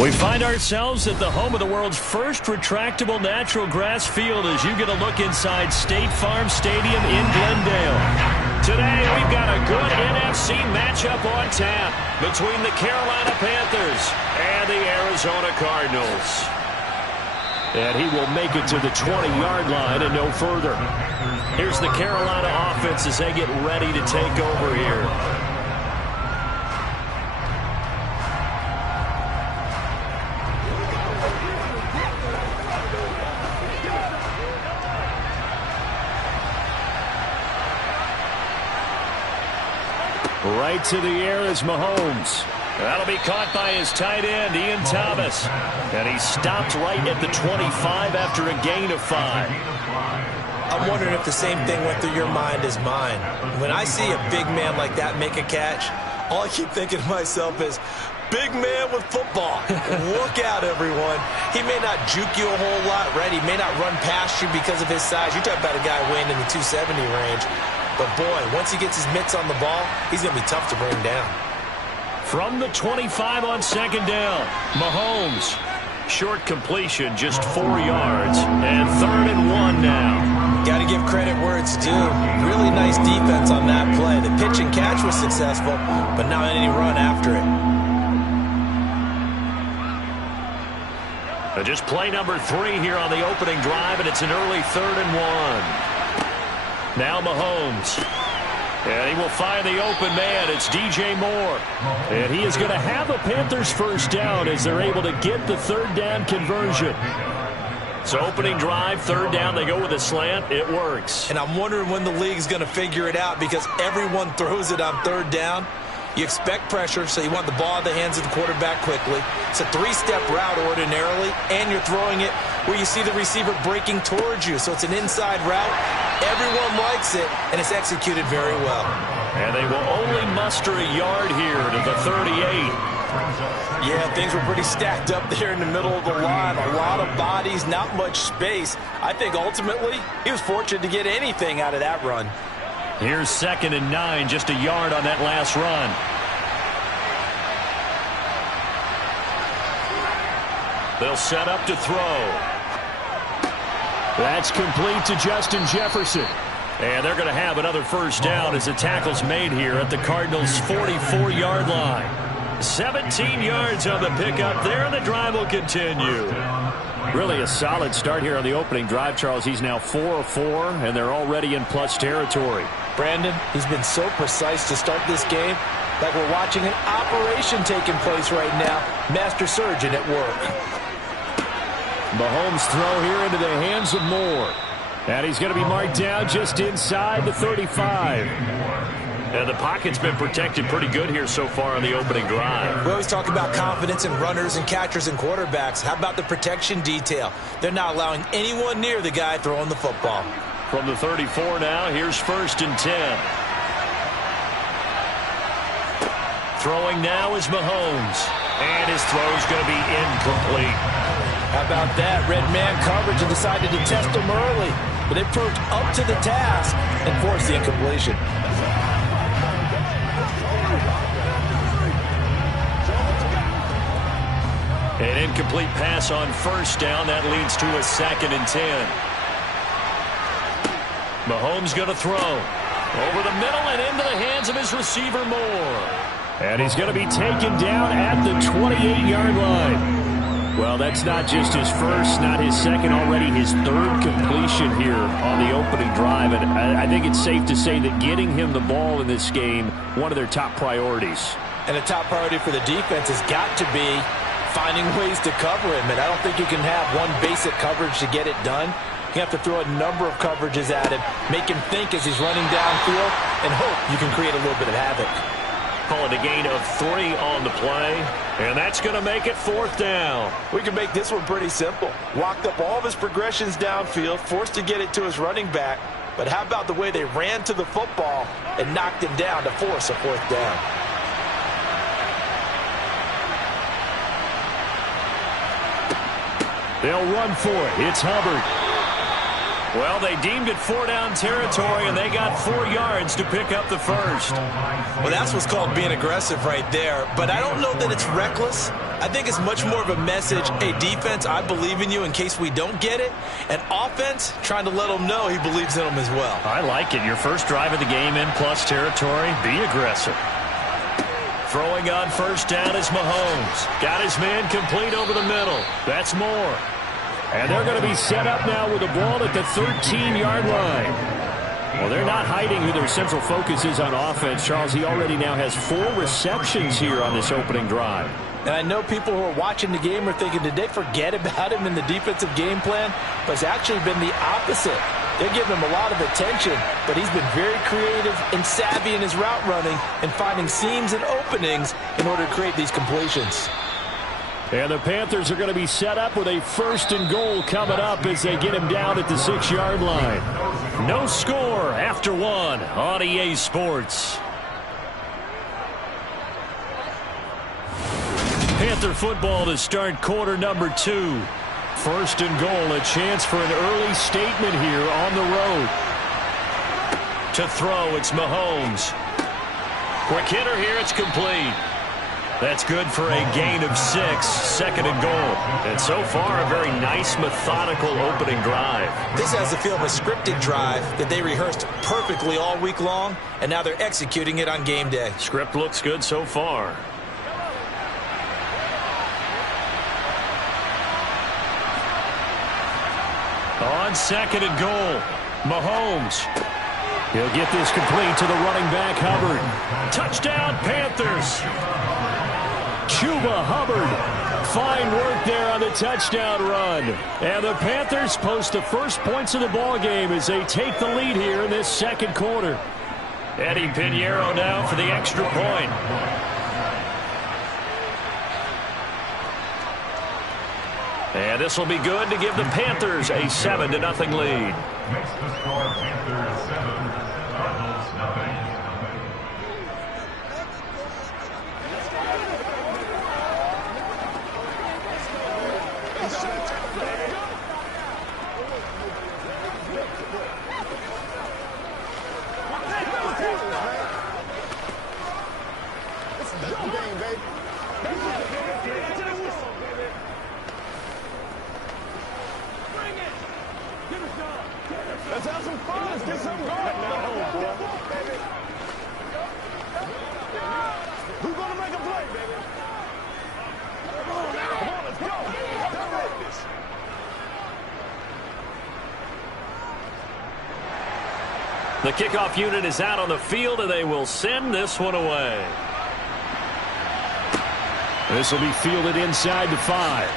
We find ourselves at the home of the world's first retractable natural grass field as you get a look inside State Farm Stadium in Glendale. Today, we've got a good NFC matchup on tap between the Carolina Panthers and the Arizona Cardinals. And he will make it to the 20-yard line and no further. Here's the Carolina offense as they get ready to take over here. Right to the air is Mahomes. That'll be caught by his tight end, Ian Thomas. And he stopped right at the 25 after a gain of 5. I'm wondering if the same thing went through your mind as mine. When I see a big man like that make a catch, all I keep thinking to myself is, big man with football. Look out, everyone. He may not juke you a whole lot, right? He may not run past you because of his size. You're talking about a guy weighing in the 270 range. But, boy, once he gets his mitts on the ball, he's going to be tough to bring down. From the 25 on second down, Mahomes. Short completion, just 4 yards. And 3rd and 1 now. Got to give credit where it's due. Really nice defense on that play. The pitch and catch was successful, but not any run after it. Just play number 3 here on the opening drive, and it's an early 3rd and 1. Now Mahomes. And he will find the open man. It's DJ Moore. And he is going to have a Panthers first down as they're able to get the 3rd down conversion. So opening drive, 3rd down, they go with a slant. It works. And I'm wondering when the league's going to figure it out because everyone throws it on 3rd down. You expect pressure, so you want the ball in the hands of the quarterback quickly. It's a 3-step route ordinarily, and you're throwing it where you see the receiver breaking towards you. So it's an inside route. Everyone likes it, and it's executed very well. And they will only muster a yard here to the 38. Yeah, things were pretty stacked up there in the middle of the line. A lot of bodies, not much space. I think ultimately he was fortunate to get anything out of that run. Here's 2nd and 9, just a yard on that last run. They'll set up to throw. That's complete to Justin Jefferson. And they're going to have another first down as the tackle's made here at the Cardinals' 44-yard line. 17 yards on the pickup there, and the drive will continue. Really a solid start here on the opening drive, Charles. He's now 4 of 4, and they're already in plus territory. Brandon, he's been so precise to start this game, like we're watching an operation taking place right now. Master surgeon at work. Mahomes throw here into the hands of Moore. And he's going to be marked down just inside the 35. And the pocket's been protected pretty good here so far on the opening drive. We always talk about confidence in runners and catchers and quarterbacks. How about the protection detail? They're not allowing anyone near the guy throwing the football. From the 34 now, here's 1st and 10. Throwing now is Mahomes. And his throw's going to be incomplete. How about that? Red man coverage and decided to test him early. But they proved up to the task and forced the incompletion. An incomplete pass on 1st down. That leads to a 2nd and 10. Mahomes going to throw. Over the middle and into the hands of his receiver, Moore. And he's going to be taken down at the 28-yard line. Well, that's not just his first, not his second, already his 3rd completion here on the opening drive. And I think it's safe to say that getting him the ball in this game, one of their top priorities. And a top priority for the defense has got to be finding ways to cover him. And I don't think you can have one basic coverage to get it done. You have to throw a number of coverages at him, make him think as he's running downfield, and hope you can create a little bit of havoc. Call it a gain of 3 on the play, and that's going to make it 4th down. We can make this one pretty simple. Walked up all of his progressions downfield, forced to get it to his running back, but how about the way they ran to the football and knocked him down to force a 4th down? They'll run for it. It's Hubbard. Well, they deemed it 4-down territory, and they got 4 yards to pick up the first. Well, that's what's called being aggressive right there. But I don't know that it's reckless. I think it's much more of a message, hey, defense, I believe in you in case we don't get it. And offense, trying to let them know he believes in them as well. I like it. Your first drive of the game in plus territory. Be aggressive. Throwing on first down is Mahomes. Got his man complete over the middle. That's Moore. And they're going to be set up now with the ball at the 13-yard line. Well, they're not hiding who their central focus is on offense. Charles, he already now has 4 receptions here on this opening drive. And I know people who are watching the game are thinking, did they forget about him in the defensive game plan? But it's actually been the opposite. They're giving him a lot of attention, but he's been very creative and savvy in his route running and finding seams and openings in order to create these completions. And the Panthers are going to be set up with a 1st and goal coming up as they get him down at the 6-yard line. No score after 1 on EA Sports. Panther football to start quarter number 2. 1st and goal, a chance for an early statement here on the road. To throw, it's Mahomes. Quick hitter here, it's complete. That's good for a gain of 6, 2nd and goal. And so far, a very nice, methodical opening drive. This has the feel of a scripted drive that they rehearsed perfectly all week long, and now they're executing it on game day. Script looks good so far. On 2nd and goal, Mahomes. He'll get this complete to the running back, Hubbard. Touchdown, Panthers. Chuba Hubbard. Fine work there on the touchdown run. And the Panthers post the first points of the ball game as they take the lead here in this 2nd quarter. Eddie Pinheiro now for the extra point. And this will be good to give the Panthers a 7-0 lead. Makes the score Panthers 7, Cardinals nothing. Let's have some fun. Let's get some going. Who's going to make a play, baby? Come on, let's go. Direct this. The kickoff unit is out on the field, and they will send this one away. This will be fielded inside the 5.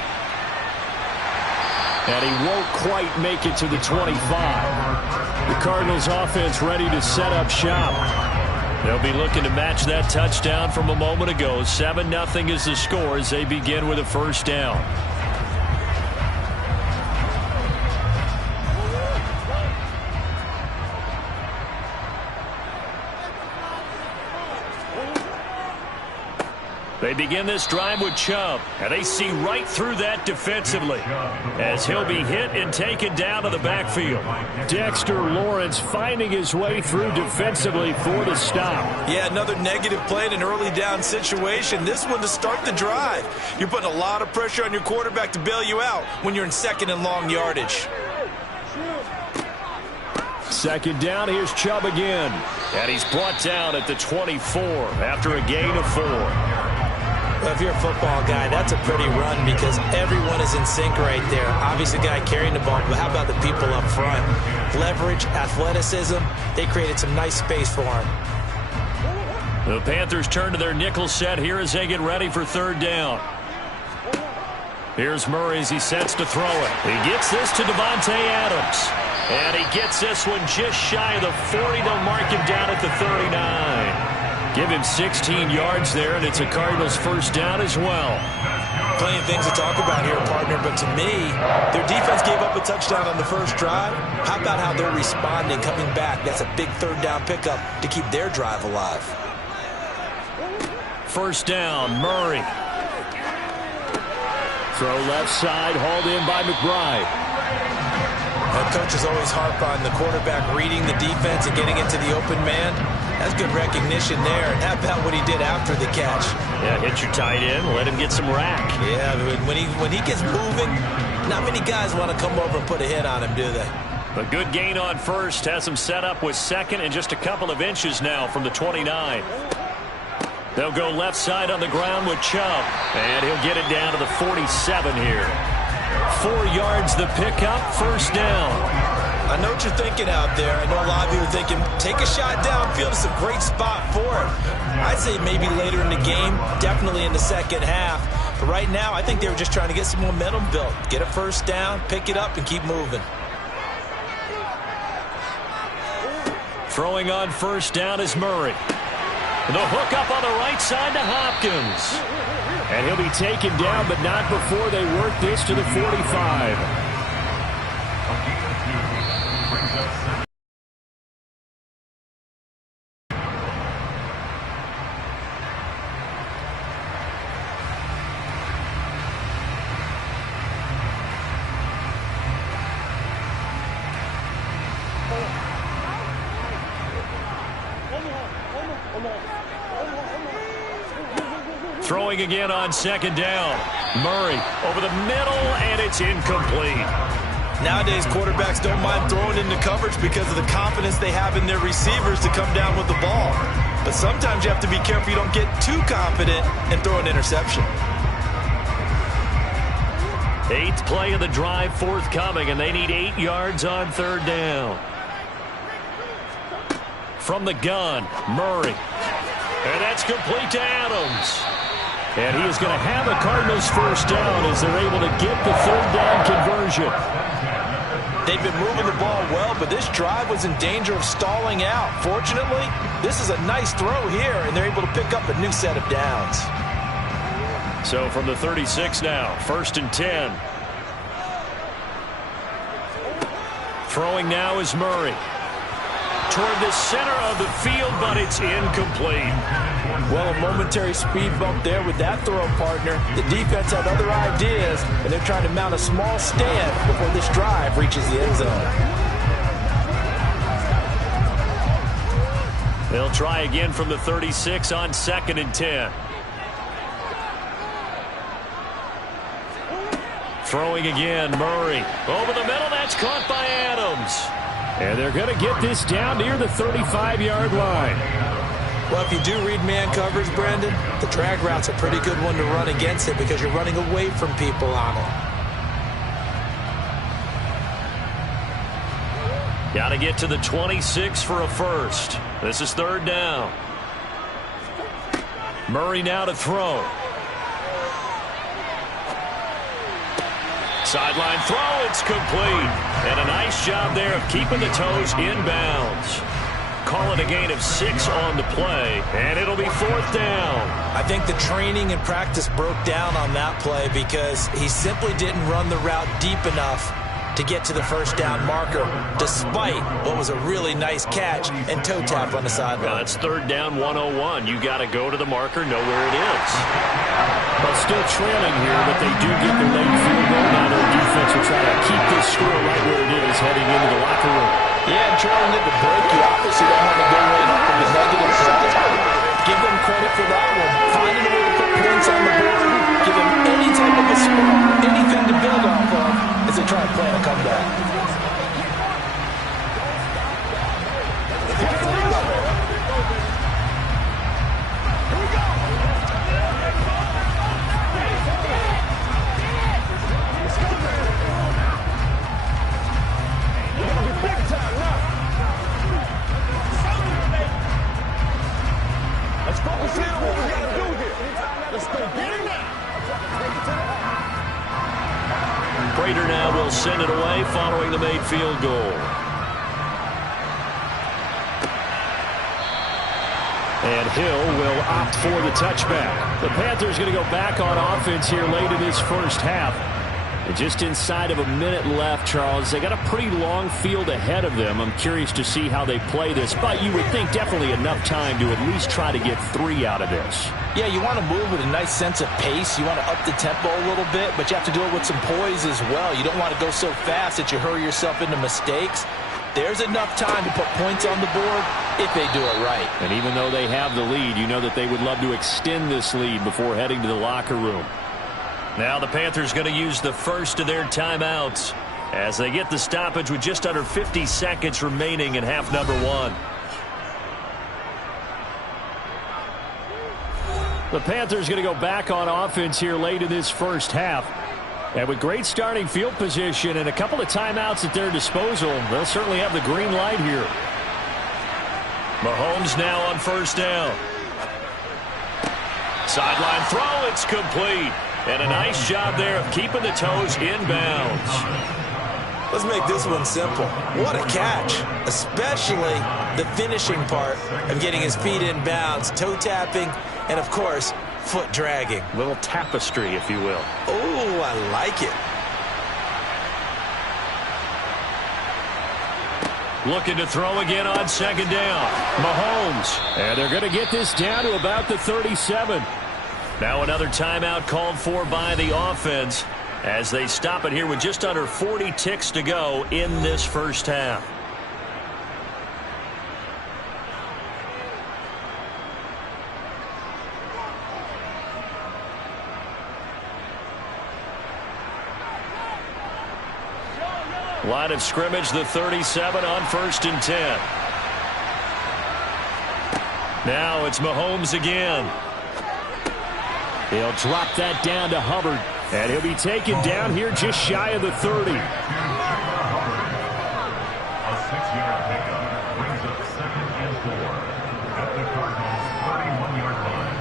And he won't quite make it to the 25. The Cardinals offense ready to set up shop. They'll be looking to match that touchdown from a moment ago. 7-0 is the score as they begin with a 1st down. They begin this drive with Chubb, and they see right through that defensively as he'll be hit and taken down to the backfield. Dexter Lawrence finding his way through defensively for the stop. Yeah, another negative play in an early down situation. This one to start the drive. You're putting a lot of pressure on your quarterback to bail you out when you're in 2nd and long yardage. 2nd down, here's Chubb again. And he's brought down at the 24 after a gain of 4. Well, if you're a football guy, that's a pretty run because everyone is in sync right there. Obviously, the guy carrying the ball, but how about the people up front? Leverage, athleticism, they created some nice space for him. The Panthers turn to their nickel set here as they get ready for 3rd down. Here's Murray as he sets to throw it. He gets this to Davante Adams. And he gets this one just shy of the 40. They'll mark him down at the 39. Give him 16 yards there, and it's a Cardinals 1st down as well. Plenty of things to talk about here, partner, but to me, their defense gave up a touchdown on the first drive. How about how they're responding, coming back? That's a big 3rd down pickup to keep their drive alive. 1st down, Murray. Throw left side, hauled in by McBride. Coaches always harp on the quarterback reading the defense and getting into the open man. That's good recognition there. And how about what he did after the catch? Yeah, hit your tight end, let him get some rack. Yeah, when he gets moving, not many guys want to come over and put a hit on him, do they? A good gain on first has him set up with second and just a couple of inches now from the 29. They'll go left side on the ground with Chubb, and he'll get it down to the 47 here. 4 yards the pickup, first down. I know what you're thinking out there. I know a lot of you are thinking, take a shot downfield. It's a great spot for it. I'd say maybe later in the game, definitely in the second half. But right now, I think they were just trying to get some momentum built. Get a first down, pick it up, and keep moving. Throwing on first down is Murray. The hook up on the right side to Hopkins. And he'll be taken down, but not before they work this to the 45. Throwing again on second down. Murray over the middle, and it's incomplete. Nowadays, quarterbacks don't mind throwing into coverage because of the confidence they have in their receivers to come down with the ball. But sometimes you have to be careful you don't get too confident and throw an interception. 8th play of the drive forthcoming, and they need 8 yards on third down. From the gun, Murray. And that's complete to Adams. And he is going to have a Cardinals first down as they're able to get the third down conversion. They've been moving the ball well, but this drive was in danger of stalling out. Fortunately, this is a nice throw here, and they're able to pick up a new set of downs. So from the 36 now, 1st and 10. Throwing now is Murray. Toward the center of the field, but it's incomplete. Well, a momentary speed bump there with that throw partner. The defense had other ideas, and they're trying to mount a small stand before this drive reaches the end zone. They'll try again from the 36 on 2nd and 10. Throwing again, Murray. Over the middle, that's caught by Adams. And they're going to get this down near the 35-yard line. Well, if you do read man coverage, Brandon, the drag route's a pretty good one to run against it because you're running away from people on it. Got to get to the 26 for a first. This is third down. Murray now to throw. Sideline throw, it's complete. And a nice job there of keeping the toes inbounds. Call it a gain of 6 on the play, and it'll be 4th down. I think the training and practice broke down on that play because he simply didn't run the route deep enough to get to the first down marker, despite what was a really nice catch and toe tap on the sideline. That's third down 101. You got to go to the marker, know where it is. Well, still trailing here, but they do get the late field goal. Now their defense will try to keep this score right where it is heading into the locker room. Yeah, and trailing at the break, you obviously don't want to go in with the negative side. Give them credit for that one. Finding a way to put points on the board, give them any type of a spark, anything to build off of as they try to plan a comeback. Prater now will send it away following the made field goal. And Hill will opt for the touchback. The Panthers going to go back on offense here late in this first half. And just inside of a minute left, Charles. They got a pretty long field ahead of them. I'm curious to see how they play this, but you would think definitely enough time to at least try to get 3 out of this. Yeah, you want to move with a nice sense of pace. You want to up the tempo a little bit, but you have to do it with some poise as well. You don't want to go so fast that you hurry yourself into mistakes. there's enough time to put points on the board if they do it right. And even though they have the lead, you know that they would love to extend this lead before heading to the locker room. Now the Panthers going to use the first of their timeouts as they get the stoppage with just under 50 seconds remaining in half number 1. The Panthers going to go back on offense here late in this first half. And with great starting field position and a couple of timeouts at their disposal, they'll certainly have the green light here. Mahomes now on first down. Sideline throw, it's complete. And a nice job there of keeping the toes inbounds. Let's make this one simple. What a catch, especially the finishing part of getting his feet in bounds, toe tapping, and of course, foot dragging. Little tapestry, if you will. Oh, I like it. Looking to throw again on second down. Mahomes. And they're going to get this down to about the 37. Now another timeout called for by the offense as they stop it here with just under 40 ticks to go in this first half. Line of scrimmage, the 37 on 1st and 10. Now it's Mahomes again. He'll drop that down to Hubbard. And he'll be taken down here just shy of the 30. A 6-yard pickup brings up 2nd and 4 at the Cardinals' 31-yard line.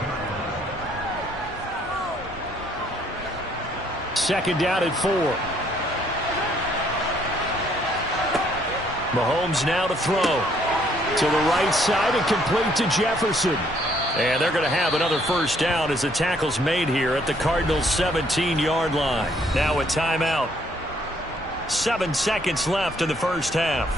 Second down at 4. Mahomes now to throw. To the right side and complete to Jefferson. And they're going to have another first down as the tackle's made here at the Cardinals' 17-yard line. Now a timeout. 7 seconds left in the first half.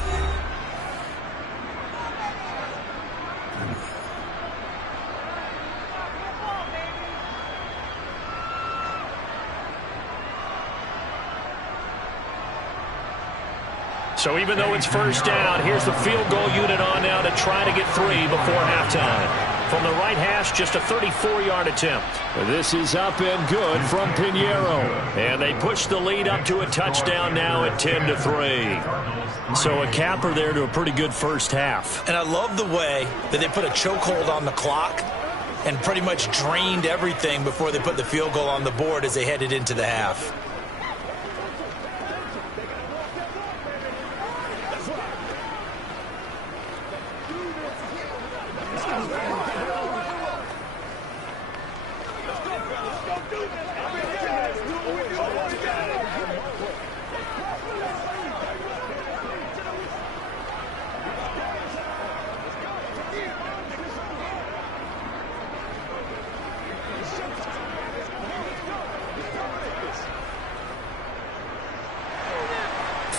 So even though it's first down, here's the field goal unit on now to try to get 3 before halftime. From the right hash, just a 34-yard attempt. This is up and good from Pinheiro. And they push the lead up to a touchdown now at 10-3. So a capper there to a pretty good first half. And I love the way that they put a chokehold on the clock and pretty much drained everything before they put the field goal on the board as they headed into the half.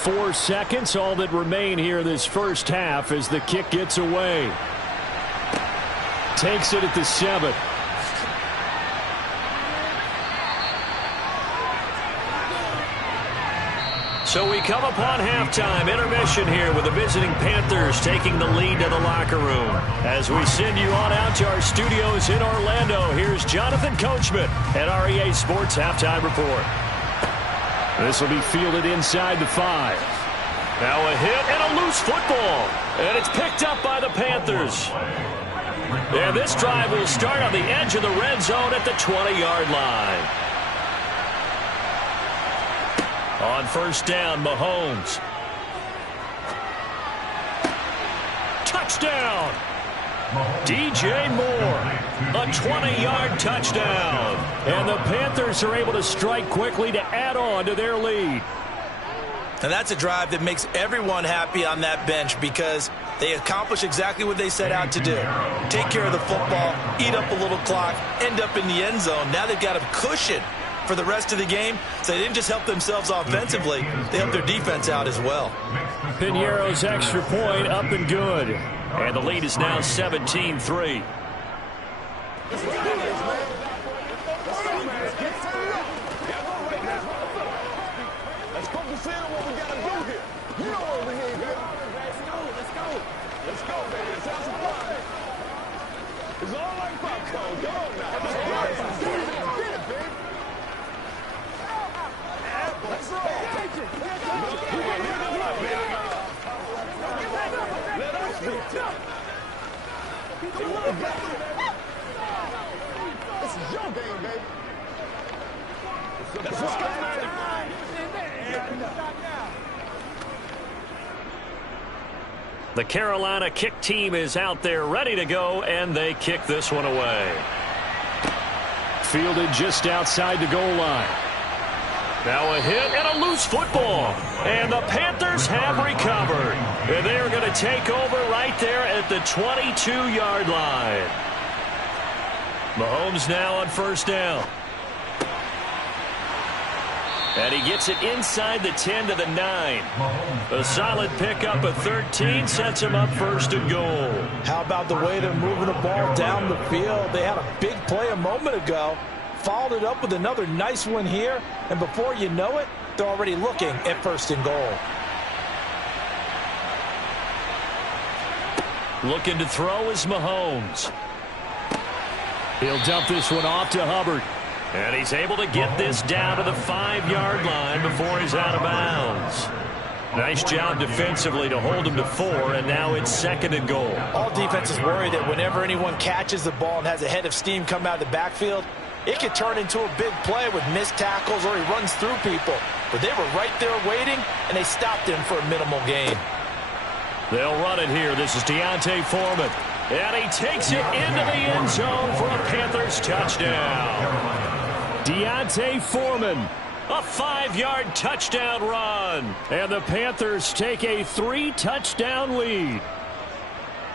Four seconds, all that remain here this first half as the kick gets away. Takes it at the 7. So we come upon halftime, intermission here with the visiting Panthers taking the lead to the locker room. As we send you on out to our studios in Orlando, here's Jonathan Coachman at REA Sports Halftime Report. This will be fielded inside the 5. Now a hit and a loose football. And it's picked up by the Panthers. And this drive will start on the edge of the red zone at the 20-yard line. On first down, Mahomes. Touchdown! DJ Moore, a 20-yard touchdown. And the Panthers are able to strike quickly to add on to their lead. And that's a drive that makes everyone happy on that bench because they accomplish exactly what they set out to do. Take care of the football, eat up a little clock, end up in the end zone. Now they've got a cushion for the rest of the game, so they didn't just help themselves offensively, they helped their defense out as well. Pinheiro's extra point up and good. And the lead is now 17-3. It's all like popcorn. Go on now. Get it, baby. Let's roll. Let us be tough. This is your game, baby. Let's go, man. The Carolina kick team is out there ready to go, and they kick this one away. Fielded just outside the goal line. Now a hit and a loose football. And the Panthers have recovered. And they are going to take over right there at the 22-yard line. Mahomes now on first down. And he gets it inside the 10 to the 9. A solid pickup of 13 sets him up first and goal. How about the way they're moving the ball down the field? They had a big play a moment ago. Followed it up with another nice one here. And before you know it, they're already looking at first and goal. Looking to throw is Mahomes. He'll dump this one off to Hubbard. And he's able to get this down to the 5-yard line before he's out of bounds. Nice job defensively to hold him to 4, and now it's second and goal. All defenses worry that whenever anyone catches the ball and has a head of steam come out of the backfield, it could turn into a big play with missed tackles or he runs through people. But they were right there waiting, and they stopped him for a minimal gain. They'll run it here. This is D'Onta Foreman. And he takes it into the end zone for a Panthers touchdown. D'Onta Foreman. A 5-yard touchdown run. And the Panthers take a 3-touchdown lead.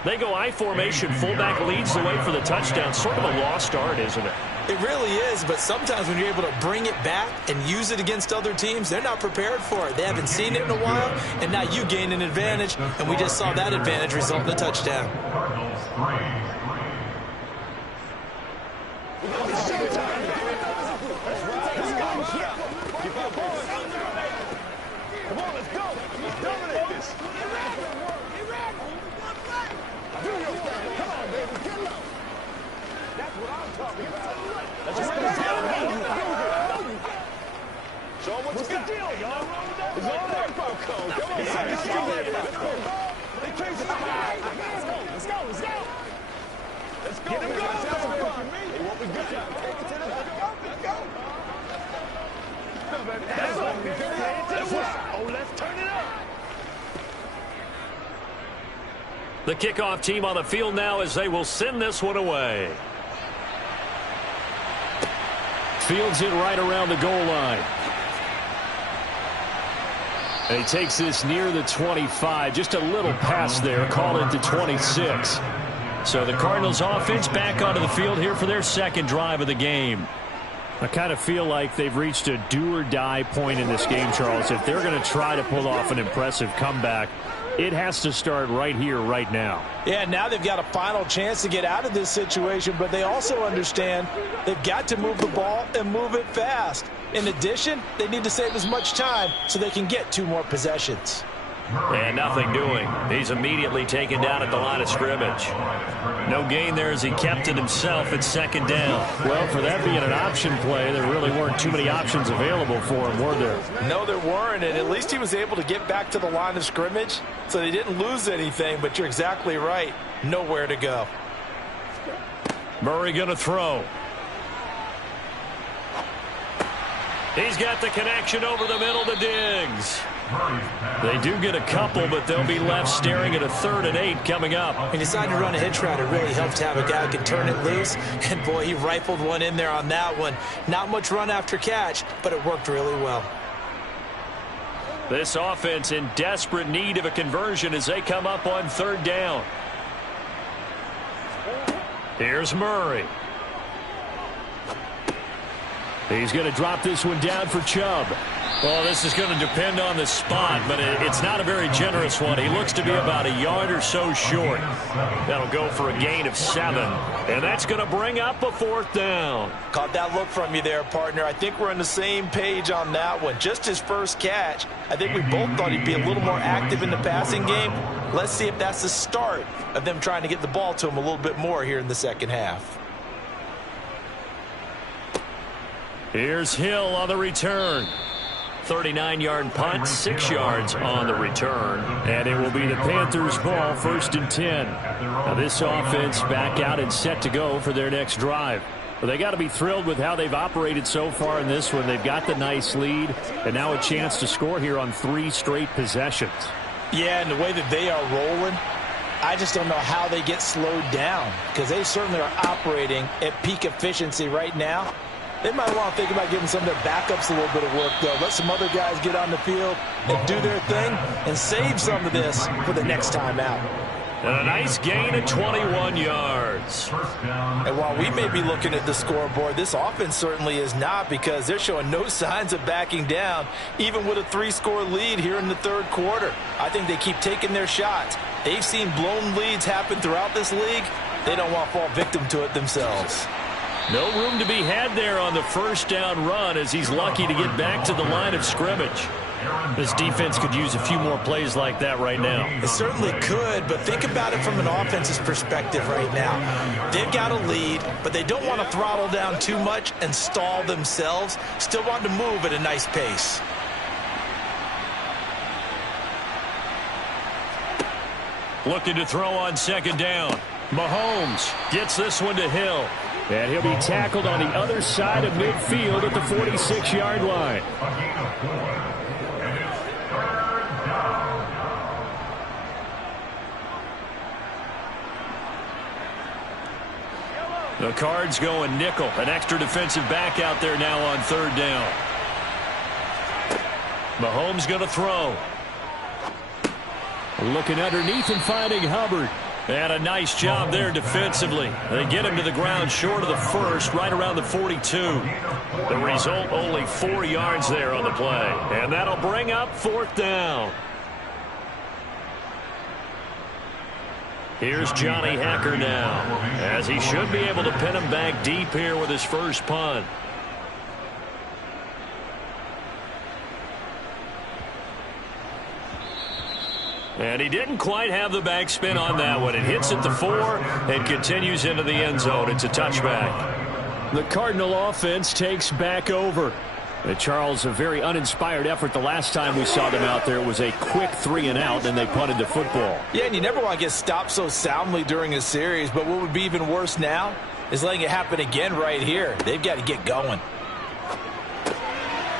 They go I formation. Fullback leads the way for the touchdown. Sort of a lost art, isn't it? It really is, but sometimes when you're able to bring it back and use it against other teams, they're not prepared for it. They haven't seen it in a while, and now you gain an advantage, and we just saw that advantage result in a touchdown. Come on, let's go. Let's dominate this. Do your thing. Come on, baby. Get low. That's what I'm talking about. Let's go. Show them what's the deal, y'all. It's all right, popcorn. Come on, let's go. They can't stop. Let's go. Let's go. Let's go. Get him going. Hey, what we got? Take it to the Let's go. That's what we got. Oh, let's turn it up. The kickoff team on the field now as they will send this one away. Fields it right around the goal line. And he takes this near the 25. Just a little pass there. Call it the 26. So the Cardinals offense back onto the field here for their second drive of the game. I kind of feel like they've reached a do-or-die point in this game, Charles. If they're going to try to pull off an impressive comeback, it has to start right here, right now. Yeah, now they've got a final chance to get out of this situation, but they also understand they've got to move the ball and move it fast. In addition, they need to save as much time so they can get 2 more possessions. And nothing doing. He's immediately taken down at the line of scrimmage. No gain there as he kept it himself at second down. Well, for that being an option play, there really weren't too many options available for him, were there? No, there weren't, and at least he was able to get back to the line of scrimmage, so they didn't lose anything, but you're exactly right. Nowhere to go. Murray going to throw. He's got the connection over the middle to Diggs. They do get a couple, but they'll be left staring at a 3rd and 8 coming up. When you decide to run a hitch route, it really helps to have a guy who can turn it loose. And, boy, he rifled one in there on that one. Not much run after catch, but it worked really well. This offense in desperate need of a conversion as they come up on 3rd down. Here's Murray. He's going to drop this one down for Chubb. Well, this is going to depend on the spot, but it's not a very generous one. He looks to be about a yard or so short. That'll go for a gain of 7, and that's going to bring up a 4th down. Caught that look from you there, partner. I think we're on the same page on that one. Just his first catch. I think we both thought he'd be a little more active in the passing game. Let's see if that's the start of them trying to get the ball to him a little bit more here in the second half. Here's Hill on the return. 39-yard punt, 6 yards on the return. And it will be the Panthers' ball, 1st and 10. Now this offense back out and set to go for their next drive. Well, they got to be thrilled with how they've operated so far in this one. They've got the nice lead, and now a chance to score here on 3 straight possessions. Yeah, and the way that they are rolling, I just don't know how they get slowed down, because they certainly are operating at peak efficiency right now. They might want to think about giving some of their backups a little bit of work, though. Let some other guys get on the field and do their thing and save some of this for the next time out. And a nice gain of 21 yards. And while we may be looking at the scoreboard, this offense certainly is not, because they're showing no signs of backing down, even with a 3-score lead here in the 3rd quarter. I think they keep taking their shots. They've seen blown leads happen throughout this league. They don't want to fall victim to it themselves. No room to be had there on the 1st down run, as he's lucky to get back to the line of scrimmage. This defense could use a few more plays like that right now. It certainly could, but think about it from an offense's perspective right now. They've got a lead, but they don't want to throttle down too much and stall themselves. Still want to move at a nice pace. Looking to throw on 2nd down. Mahomes gets this one to Hill. And he'll be tackled on the other side of midfield at the 46-yard line. The Cards going nickel. An extra defensive back out there now on 3rd down. Mahomes going to throw. Looking underneath and finding Hubbard. And a nice job there defensively. They get him to the ground short of the 1st, right around the 42. The result, only 4 yards there on the play. And that'll bring up 4th down. Here's Johnny Hekker now, as he should be able to pin him back deep here with his first punt. And he didn't quite have the backspin on that one. It hits at the 4 and continues into the end zone. It's a touchback. The Cardinal offense takes back over. Charles, a very uninspired effort the last time we saw them out there. It was a quick 3-and-out, and they punted the football. Yeah, and you never want to get stopped so soundly during a series, but what would be even worse now is letting it happen again right here. They've got to get going.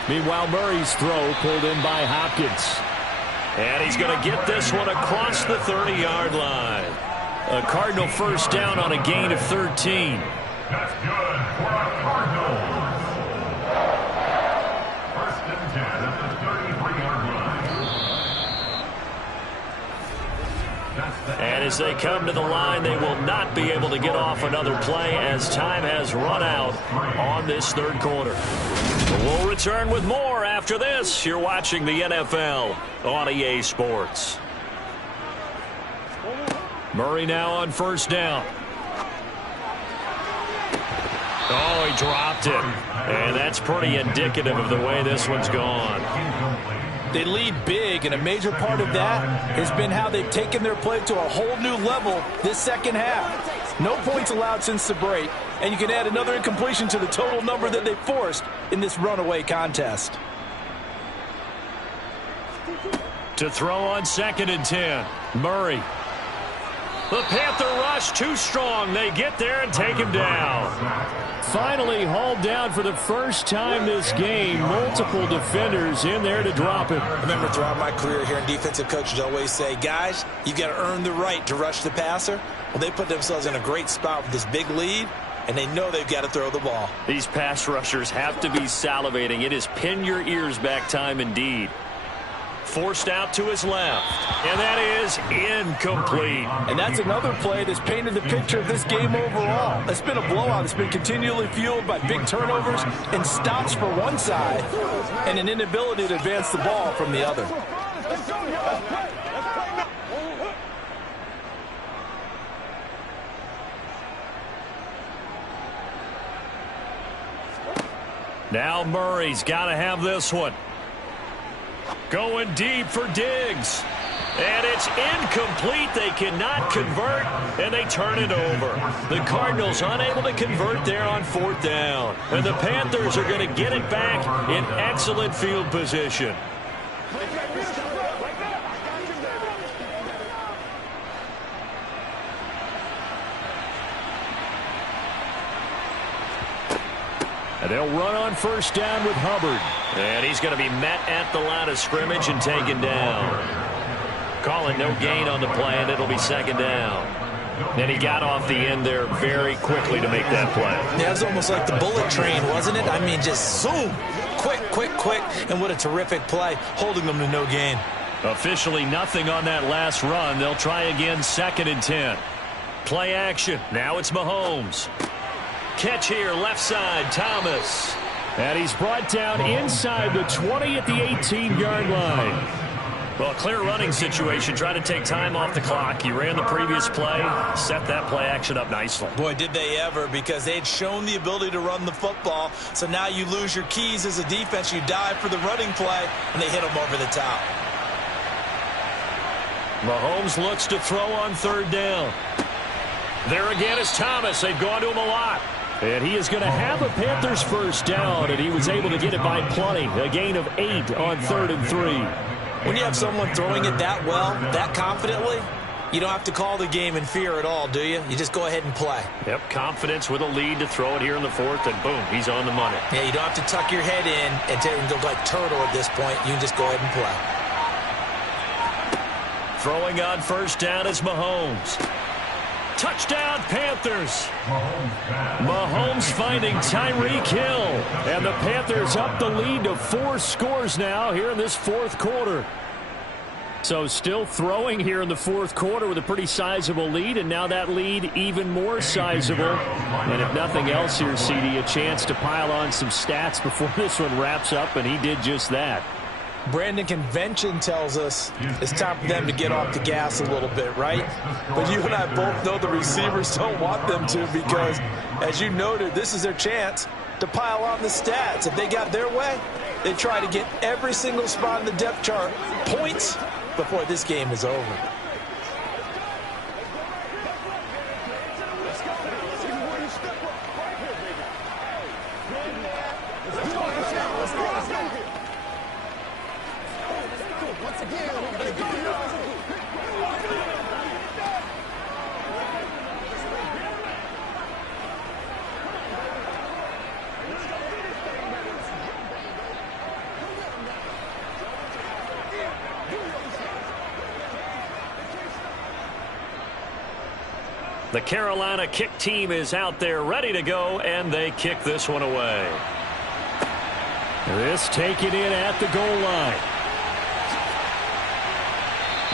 Meanwhile, Murray's throw pulled in by Hopkins. And he's going to get this one across the 30-yard line. A Cardinal 1st down on a gain of 13. That's good for a Cardinal. 1st and 10 at the 33-yard line. And as they come to the line, they will not be able to get off another play as time has run out on this 3rd quarter. We'll return with more after this. You're watching the NFL on EA Sports. Murray now on 1st down. Oh, he dropped it. And that's pretty indicative of the way this one's gone. They lead big, and a major part of that has been how they've taken their play to a whole new level this second half. No points allowed since the break, and you can add another incompletion to the total number that they forced in this runaway contest. To throw on 2nd and 10, Murray. The Panther rush too strong. They get there and take him down. Finally hauled down for the first time this game. Multiple defenders in there to drop him. I remember throughout my career here, defensive coaches always say, guys, you got to earn the right to rush the passer. Well, they put themselves in a great spot with this big lead, and they know they've got to throw the ball. These pass rushers have to be salivating. It is pin your ears back time indeed. forced out to his left. And that is incomplete. And that's another play that's painted the picture of this game overall. It's been a blowout. It's been continually fueled by big turnovers and stops for one side and an inability to advance the ball from the other. Now Murray's got to have this one. Going deep for Diggs. And it's incomplete. They cannot convert, and they turn it over. The Cardinals unable to convert there on 4th down. And the Panthers are going to get it back in excellent field position. And they'll run on 1st down with Hubbard. And he's going to be met at the line of scrimmage and taken down. Calling no gain on the play, and it'll be 2nd down. And he got off the end there very quickly to make that play. Yeah, it was almost like the bullet train, wasn't it? I mean, just zoom. Quick, quick, quick. And what a terrific play, holding them to no gain. Officially nothing on that last run. They'll try again 2nd and 10. Play action. Now it's Mahomes. Catch here, left side, Thomas. And he's brought down inside the 20 at the 18-yard line. Well, clear running situation. Try to take time off the clock. He ran the previous play, set that play action up nicely. Boy, did they ever, because they'd shown the ability to run the football. So now you lose your keys as a defense. You dive for the running play, and they hit them over the top. Mahomes looks to throw on 3rd down. There again is Thomas. They've gone to him a lot. And he is going to have a Panthers 1st down, and he was able to get it by plenty. A gain of 8 on 3rd and 3. When you have someone throwing it that well, that confidently, you don't have to call the game in fear at all, do you? You just go ahead and play. Yep, confidence with a lead to throw it here in the 4th, and boom, he's on the money. Yeah, you don't have to tuck your head in and go like turtle at this point. You can just go ahead and play. Throwing on 1st down is Mahomes. Touchdown, Panthers. Mahomes finding Tyreek Hill. And the Panthers up the lead to 4 scores now here in this 4th quarter. So still throwing here in the 4th quarter with a pretty sizable lead. And now that lead even more sizable. And if nothing else here, CD, a chance to pile on some stats before this one wraps up. And he did just that. Brandon, convention tells us it's time for them to get off the gas a little bit, right? But you and I both know the receivers don't want them to, because, as you noted, this is their chance to pile on the stats. If they got their way, they try to get every single spot in the depth chart points before this game is over. The Carolina kick team is out there ready to go, and they kick this one away. This taken in at the goal line.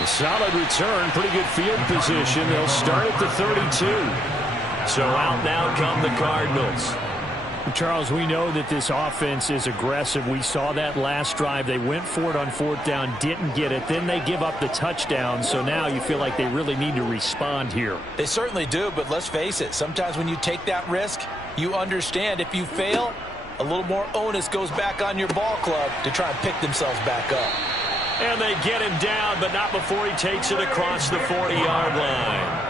A solid return, pretty good field position. They'll start at the 32. So out now come the Cardinals. Charles, we know that this offense is aggressive. We saw that last drive. They went for it on 4th down, didn't get it. Then they give up the touchdown. So now you feel like they really need to respond here. They certainly do, but let's face it. Sometimes when you take that risk, you understand if you fail, a little more onus goes back on your ball club to try and pick themselves back up. And they get him down, but not before he takes it across the 40-yard line.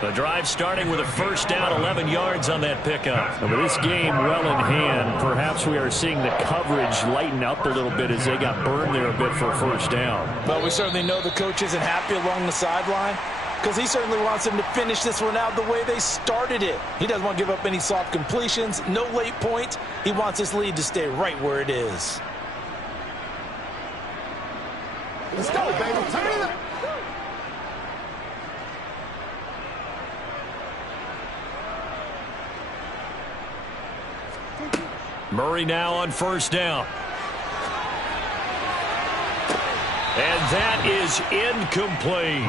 The drive starting with a 1st down, 11 yards on that pickup. And with this game well in hand, perhaps we are seeing the coverage lighten up a little bit as they got burned there a bit for a 1st down. But we certainly know the coach isn't happy along the sideline, because he certainly wants them to finish this one out the way they started it. He doesn't want to give up any soft completions, no late points. He wants this lead to stay right where it is. Let's go, baby. Turn it up. Murray now on 1st down. And that is incomplete.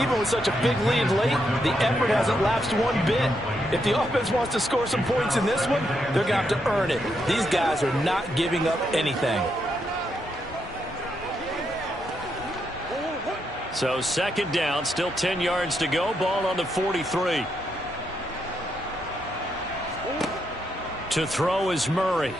Even with such a big lead late, the effort hasn't lapsed one bit. If the offense wants to score some points in this one, they're going to have to earn it. These guys are not giving up anything. So second down, still 10 yards to go. Ball on the 43. To throw is Murray.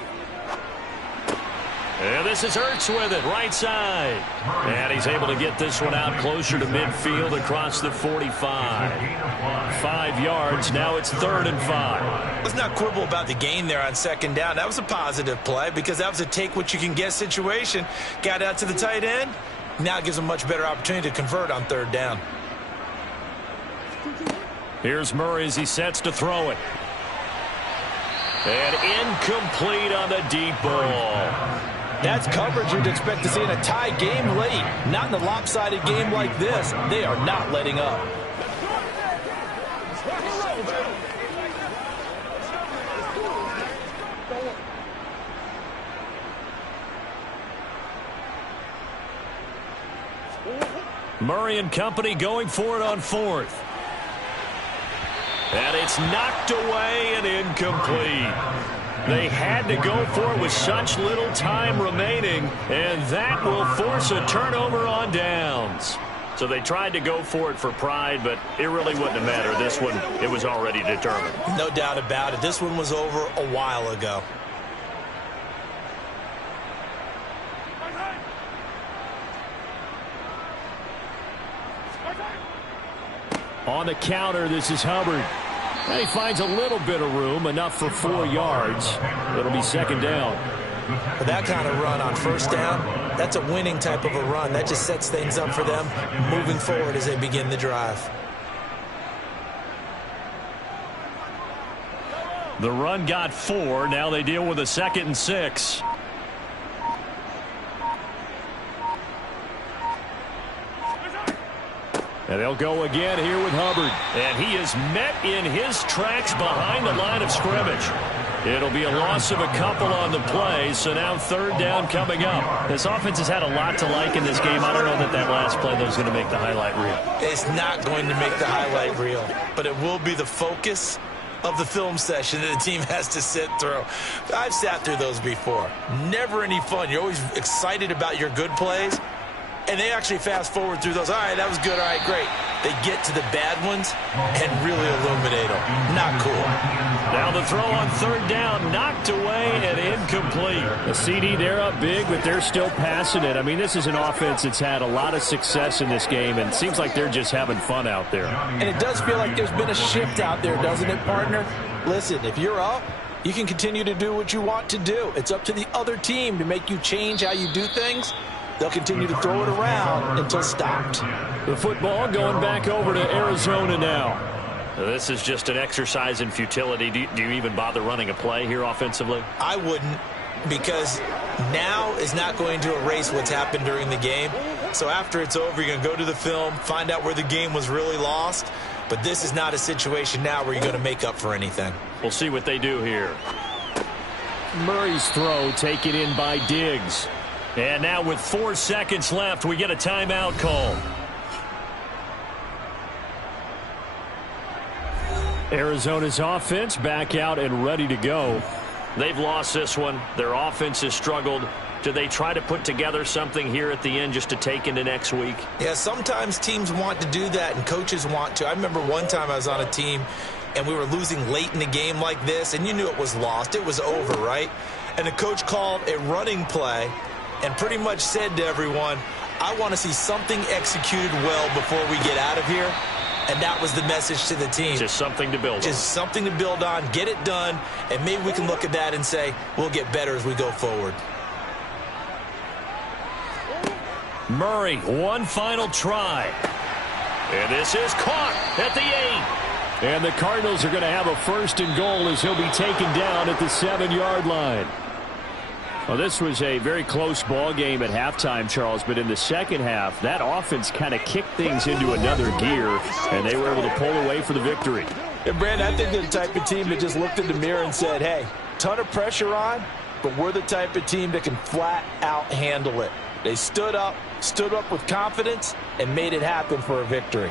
And this is Hurts with it, right side. And he's able to get this one out closer to midfield across the 45. 5 yards, now it's 3rd and 5. Let's not quibble about the gain there on second down. That was a positive play because that was a take-what-you-can-get situation. Got out to the tight end. Now it gives them a much better opportunity to convert on 3rd down. Here's Murray as he sets to throw it. And incomplete on the deep ball. That's coverage you'd expect to see in a tie game late. Not in a lopsided game like this. They are not letting up. Murray and company going for it on 4th. And it's knocked away and incomplete. They had to go for it with such little time remaining, and that will force a turnover on downs. So they tried to go for it for pride, but it really wouldn't have mattered. This one, it was already determined. No doubt about it. This one was over a while ago. On the counter, this is Hubbard. And he finds a little bit of room, enough for 4 yards. It'll be second down. For that kind of run on first down, that's a winning type of a run. That just sets things up for them moving forward as they begin the drive. The run got 4. Now they deal with a 2nd and 6. And they'll go again here with Hubbard. And he is met in his tracks behind the line of scrimmage. It'll be a loss of a couple on the play, so now 3rd down coming up. This offense has had a lot to like in this game. I don't know that last play, though, is going to make the highlight reel. It's not going to make the highlight reel, but it will be the focus of the film session that the team has to sit through. I've sat through those before. Never any fun. You're always excited about your good plays. And they actually fast forward through those. All right, that was good. All right, great. They get to the bad ones and really illuminate them. Not cool. Now the throw on 3rd down, knocked away and incomplete. The CD, they're up big, but they're still passing it. I mean, this is an offense that's had a lot of success in this game, and it seems like they're just having fun out there. And it does feel like there's been a shift out there, doesn't it, partner? Listen, if you're up, you can continue to do what you want to do. It's up to the other team to make you change how you do things. They'll continue to throw it around until stopped. The football going back over to Arizona now. This is just an exercise in futility. Do you even bother running a play here offensively? I wouldn't, because now is not going to erase what's happened during the game. So after it's over, you're going to go to the film, find out where the game was really lost. But this is not a situation now where you're going to make up for anything. We'll see what they do here. Murray's throw taken in by Diggs. And now with 4 seconds left, we get a timeout call. Arizona's offense back out and ready to go. They've lost this one. Their offense has struggled. Do they try to put together something here at the end just to take into next week? Yeah, sometimes teams want to do that and coaches want to. I remember one time I was on a team and we were losing late in the game like this, and you knew it was lost. It was over, right? And the coach called a running play and pretty much said to everyone, I want to see something executed well before we get out of here. And that was the message to the team. Just something to build on. Just something to build on, get it done, and maybe we can look at that and say, we'll get better as we go forward. Murray, one final try. And this is caught at the 8. And the Cardinals are going to have a 1st and goal as he'll be taken down at the 7-yard line. Well, this was a very close ball game at halftime, Charles, but in the second half, that offense kind of kicked things into another gear, and they were able to pull away for the victory. And, Brandon, I think they're the type of team that just looked in the mirror and said, hey, ton of pressure on, but we're the type of team that can flat out handle it. They stood up with confidence, and made it happen for a victory.